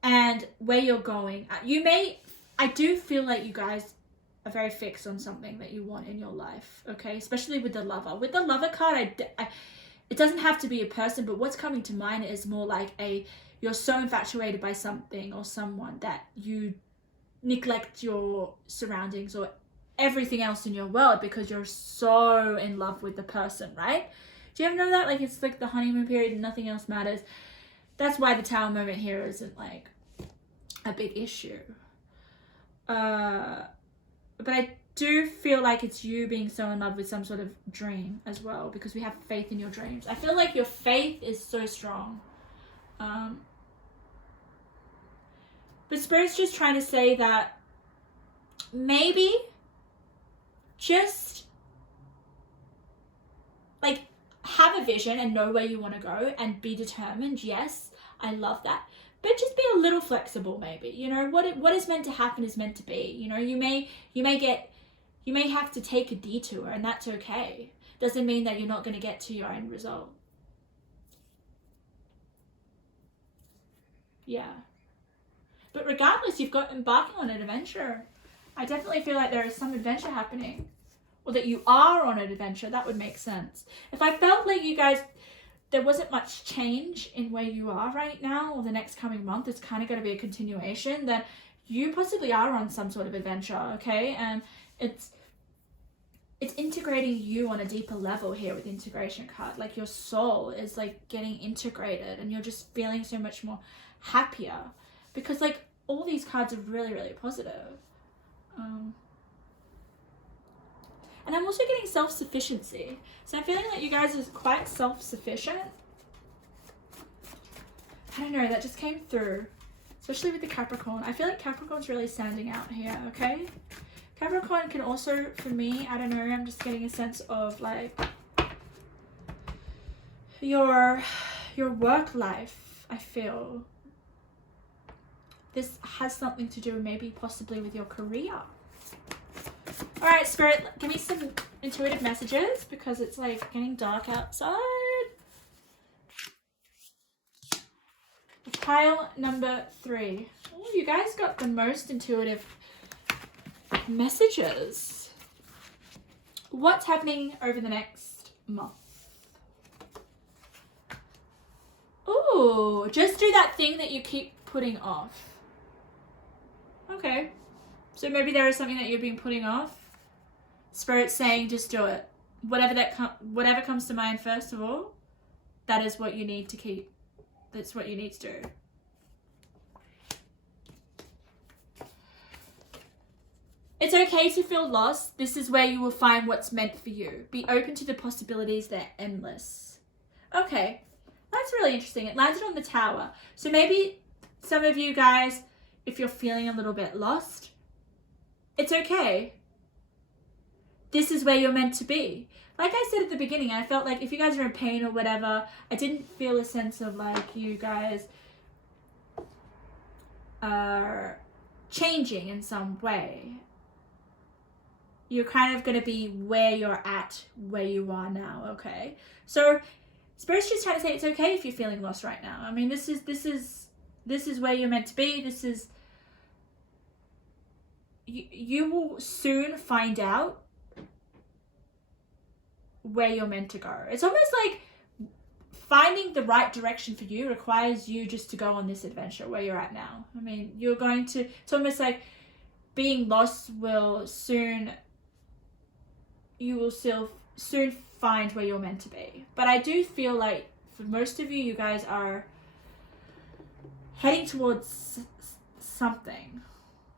and where you're going. I do feel like you guys are very fixed on something that you want in your life, okay? Especially with the lover. With the lover card, it doesn't have to be a person, but what's coming to mind is more like you're so infatuated by something or someone that you neglect your surroundings or everything else in your world because you're so in love with the person, right? Do you ever know that? Like, it's like the honeymoon period and nothing else matters. That's why the Tower moment here isn't like a big issue. But I do feel like it's you being so in love with some sort of dream as well, because we have faith in your dreams. I feel like your faith is so strong. But Spirit's just trying to say that maybe just like have a vision and know where you want to go and be determined. Yes, I love that. But just be a little flexible, maybe. You know, what is meant to happen is meant to be. You know, you may have to take a detour, and that's okay. Doesn't mean that you're not going to get to your end result. Yeah. But regardless, you've got embarking on an adventure. I definitely feel like there is some adventure happening. Or that you are on an adventure. That would make sense. If I felt like you guys, there wasn't much change in where you are right now, or the next coming month, it's kind of going to be a continuation, then you possibly are on some sort of adventure, okay? And it's integrating you on a deeper level here with integration card. Like, your soul is like getting integrated, and you're just feeling so much more happier, because like all these cards are really, really positive. And I'm also getting self-sufficiency. So I'm feeling like you guys are quite self-sufficient. I don't know, that just came through. Especially with the Capricorn. I feel like Capricorn's really standing out here, okay? Capricorn can also, for me, I don't know, I'm just getting a sense of like your work life, I feel. This has something to do maybe possibly with your career. All right, Spirit, give me some intuitive messages because it's like getting dark outside. Pile number 3. Oh, you guys got the most intuitive messages. What's happening over the next month? Ooh, just do that thing that you keep putting off. Okay. So maybe there is something that you've been putting off. Spirit's saying just do it. Whatever comes to mind first of all, that is what you need to keep. That's what you need to do. It's okay to feel lost. This is where you will find what's meant for you. Be open to the possibilities. They're endless. Okay, that's really interesting. It landed on the Tower. So maybe some of you guys, if you're feeling a little bit lost, it's okay. This is where you're meant to be. Like I said at the beginning, I felt like if you guys are in pain or whatever, I didn't feel a sense of like you guys are changing in some way. You're kind of going to be where you're at, where you are now, okay? So Spirit's just trying to say it's okay if you're feeling lost right now. I mean, this is where you're meant to be. This is, you will soon find out where you're meant to go. It's almost like finding the right direction for you requires you just to go on this adventure where you're at now. I mean, it's almost like being lost you will still soon find where you're meant to be. But I do feel like for most of you, you guys are heading towards something.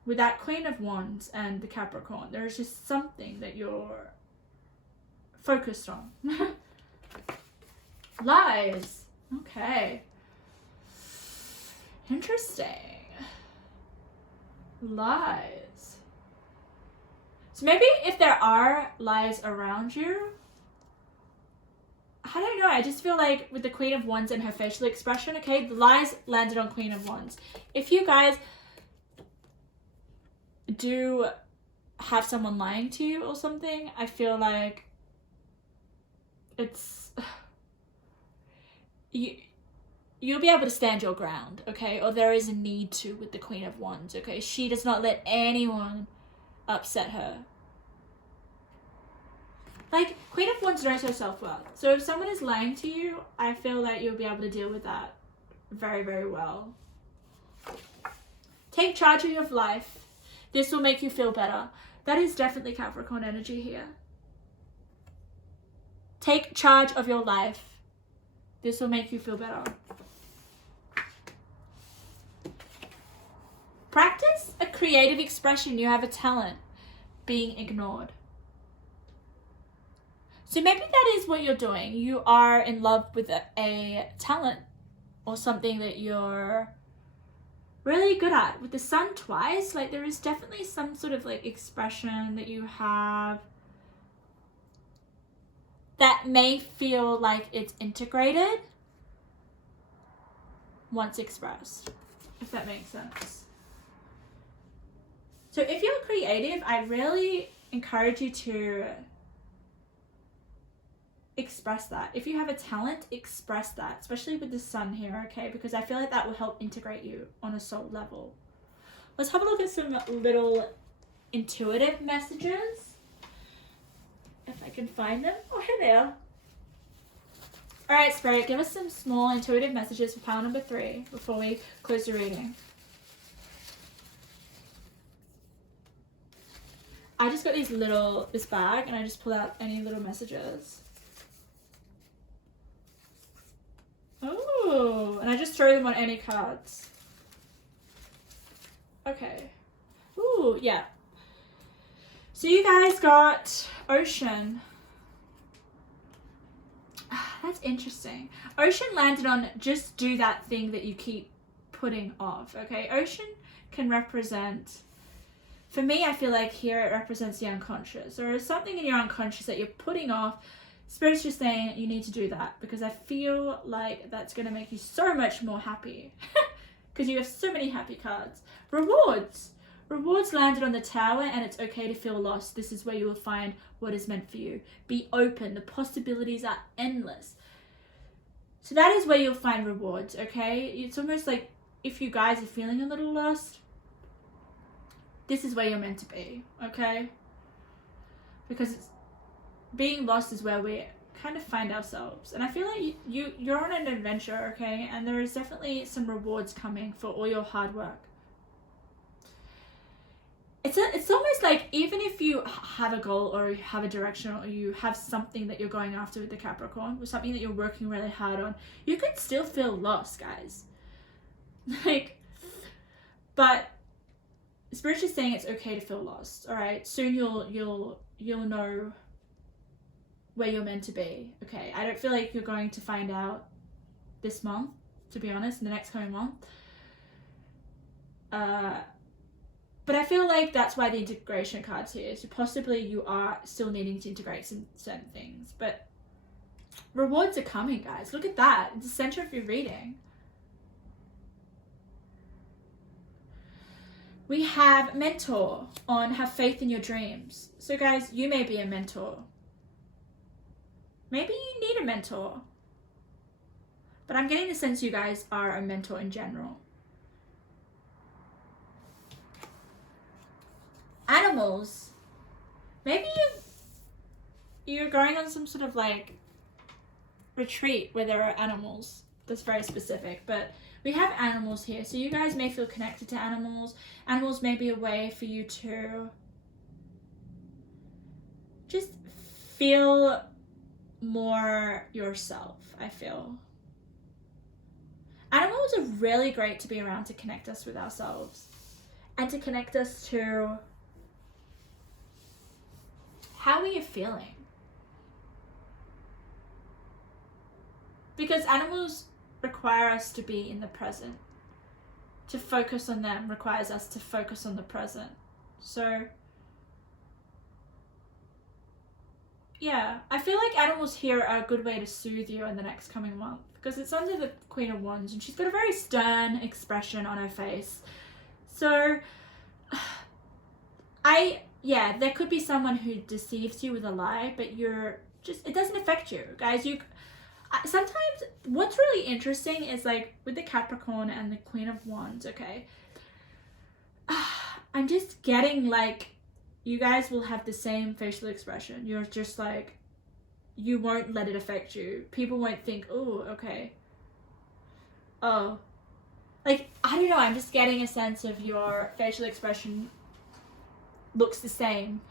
With that Queen of Wands and the Capricorn, there is just something that you're focused on. Lies. Okay. Interesting. Lies. So maybe if there are lies around you, I don't know, I just feel like with the Queen of Wands and her facial expression, okay, the lies landed on Queen of Wands. If you guys do have someone lying to you or something, I feel like it's you'll be able to stand your ground, okay? Or there is a need to with the Queen of Wands, okay? She does not let anyone upset her. Like, Queen of Wands knows her self-worth. So if someone is lying to you, I feel like you'll be able to deal with that very, very well. Take charge of your life. This will make you feel better. That is definitely Capricorn energy here. Take charge of your life. This will make you feel better. Practice a creative expression. You have a talent being ignored. So maybe that is what you're doing. You are in love with a talent or something that you're really good at. With the Sun twice, like there is definitely some sort of like expression that you have that may feel like it's integrated once expressed, if that makes sense. So if you're creative, I really encourage you to express that. If you have a talent, express that, especially with the Sun here, okay? Because I feel like that will help integrate you on a soul level. Let's have a look at some little intuitive messages. If I can find them. Oh, here they are. All right, Spirit, give us some small intuitive messages for pile number 3 before we close the reading. I just got this bag and I just pulled out any little messages. Oh, and I just throw them on any cards. Okay. Ooh, yeah. So you guys got Ocean. That's interesting. Ocean landed on just do that thing that you keep putting off, okay? Ocean can represent, for me, I feel like here it represents the unconscious. There is something in your unconscious that you're putting off. Spirit's just saying you need to do that because I feel like that's going to make you so much more happy because you have so many happy cards. Rewards. Rewards landed on the Tower and it's okay to feel lost. This is where you will find what is meant for you. Be open. The possibilities are endless. So that is where you'll find rewards, okay? It's almost like if you guys are feeling a little lost, this is where you're meant to be, okay? Because being lost is where we kind of find ourselves. And I feel like you're on an adventure, okay? And there is definitely some rewards coming for all your hard work. It's almost like even if you have a goal or you have a direction or you have something that you're going after with the Capricorn or something that you're working really hard on, you could still feel lost, guys. Like, but Spirit's just saying it's okay to feel lost, all right? Soon you'll know where you're meant to be, okay? I don't feel like you're going to find out this month, to be honest, in the next coming month. But I feel like that's why the integration card's here. So possibly you are still needing to integrate some certain things. But rewards are coming, guys. Look at that. It's the center of your reading. We have mentor on have faith in your dreams. So guys, you may be a mentor. Maybe you need a mentor. But I'm getting the sense you guys are a mentor in general. Animals. Maybe you're going on some sort of like retreat where there are animals. That's very specific, but we have animals here. So you guys may feel connected to animals. Animals may be a way for you to just feel more yourself, I feel. Animals are really great to be around to connect us with ourselves and to connect us to how are you feeling. Because animals require us to be in the present. To focus on them requires us to focus on the present. So, yeah, I feel like animals here are a good way to soothe you in the next coming month. Because it's under the Queen of Wands and she's got a very stern expression on her face. So, there could be someone who deceives you with a lie, but it doesn't affect you, guys. Sometimes what's really interesting is like with the Capricorn and the Queen of Wands, okay? I'm just getting like you guys will have the same facial expression. You're just like, you won't let it affect you. People won't think, oh, okay. Oh. Like, I don't know, I'm just getting a sense of your facial expression looks the same.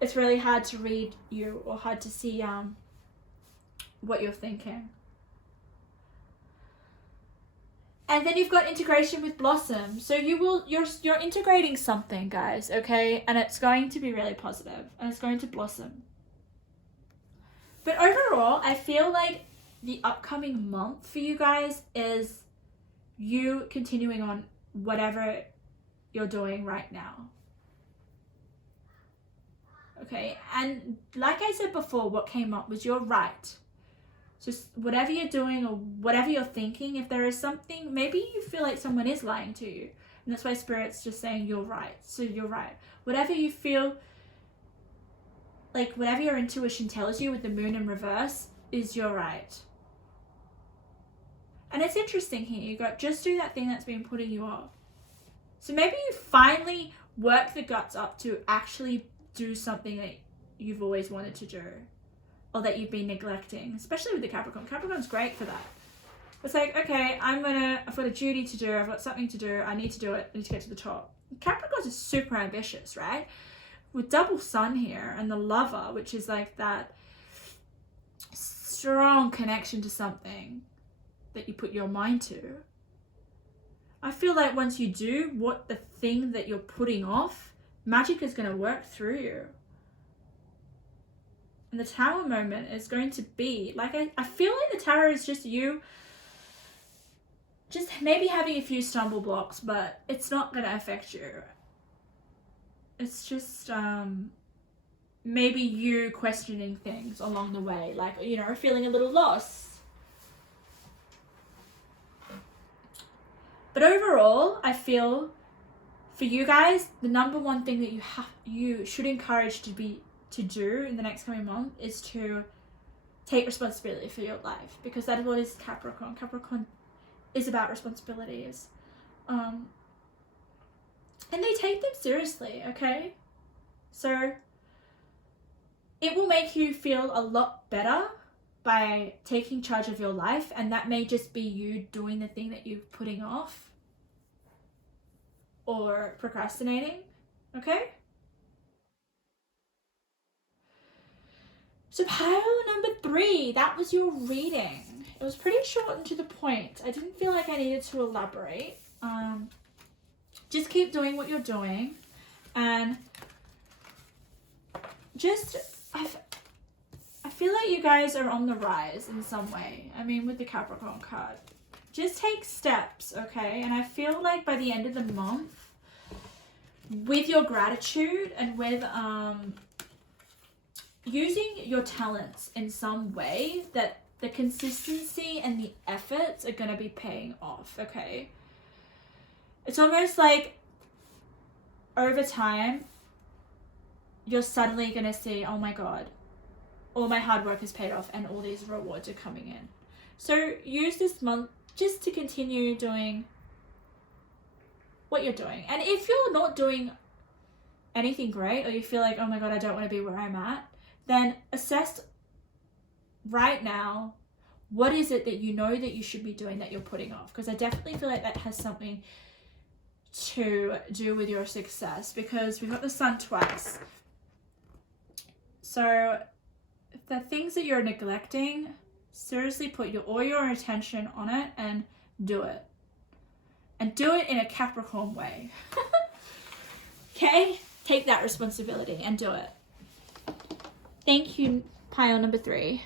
It's really hard to read you or hard to see what you're thinking. And then you've got integration with Blossom. So you're integrating something, guys, okay? And it's going to be really positive and it's going to blossom. But overall, I feel like the upcoming month for you guys is you continuing on whatever you're doing right now. Okay, and like I said before, what came up was you're right. Just whatever you're doing or whatever you're thinking, if there is something, maybe you feel like someone is lying to you. And that's why Spirit's just saying you're right. So you're right. Whatever you feel, like whatever your intuition tells you with the moon in reverse is you're right. And it's interesting here. You got just do that thing that's been putting you off. So maybe you finally work the guts up to actually do something that you've always wanted to do. Or that you've been neglecting, especially with the Capricorn. Capricorn's great for that. It's like, okay, I've got a duty to do, I've got something to do, I need to do it, I need to get to the top. Capricorns are super ambitious, right? With double sun here and the lover, which is like that strong connection to something that you put your mind to. I feel like once you do what the thing that you're putting off, magic is going to work through you. And the Tower moment is going to be, like, I feel like the Tower is just you, just maybe having a few stumble blocks, but it's not going to affect you. It's just, maybe you questioning things along the way, like, you know, feeling a little lost. But overall, I feel, for you guys, the number one thing that you should encourage to do in the next coming month is to take responsibility for your life, because that is what is Capricorn. Capricorn is about responsibilities. And they take them seriously, okay? So it will make you feel a lot better by taking charge of your life, and that may just be you doing the thing that you're putting off or procrastinating, okay? So pile number 3, that was your reading. It was pretty short and to the point. I didn't feel like I needed to elaborate. Just keep doing what you're doing, and just, I feel like you guys are on the rise in some way. I mean, with the Capricorn card. Just take steps, okay? And I feel like by the end of the month, with your gratitude and with using your talents in some way, that the consistency and the efforts are going to be paying off, okay? It's almost like over time, you're suddenly going to see, oh my God, all my hard work has paid off and all these rewards are coming in. So use this month just to continue doing what you're doing. And if you're not doing anything great, or you feel like, oh my God, I don't want to be where I'm at, then assess right now, what is it that you know that you should be doing that you're putting off? Because I definitely feel like that has something to do with your success, because we've got the sun twice. So the things that you're neglecting, Seriously put all your attention on it and do it. And do it in a Capricorn way. Okay? Take that responsibility and do it. Thank you, pile number 3.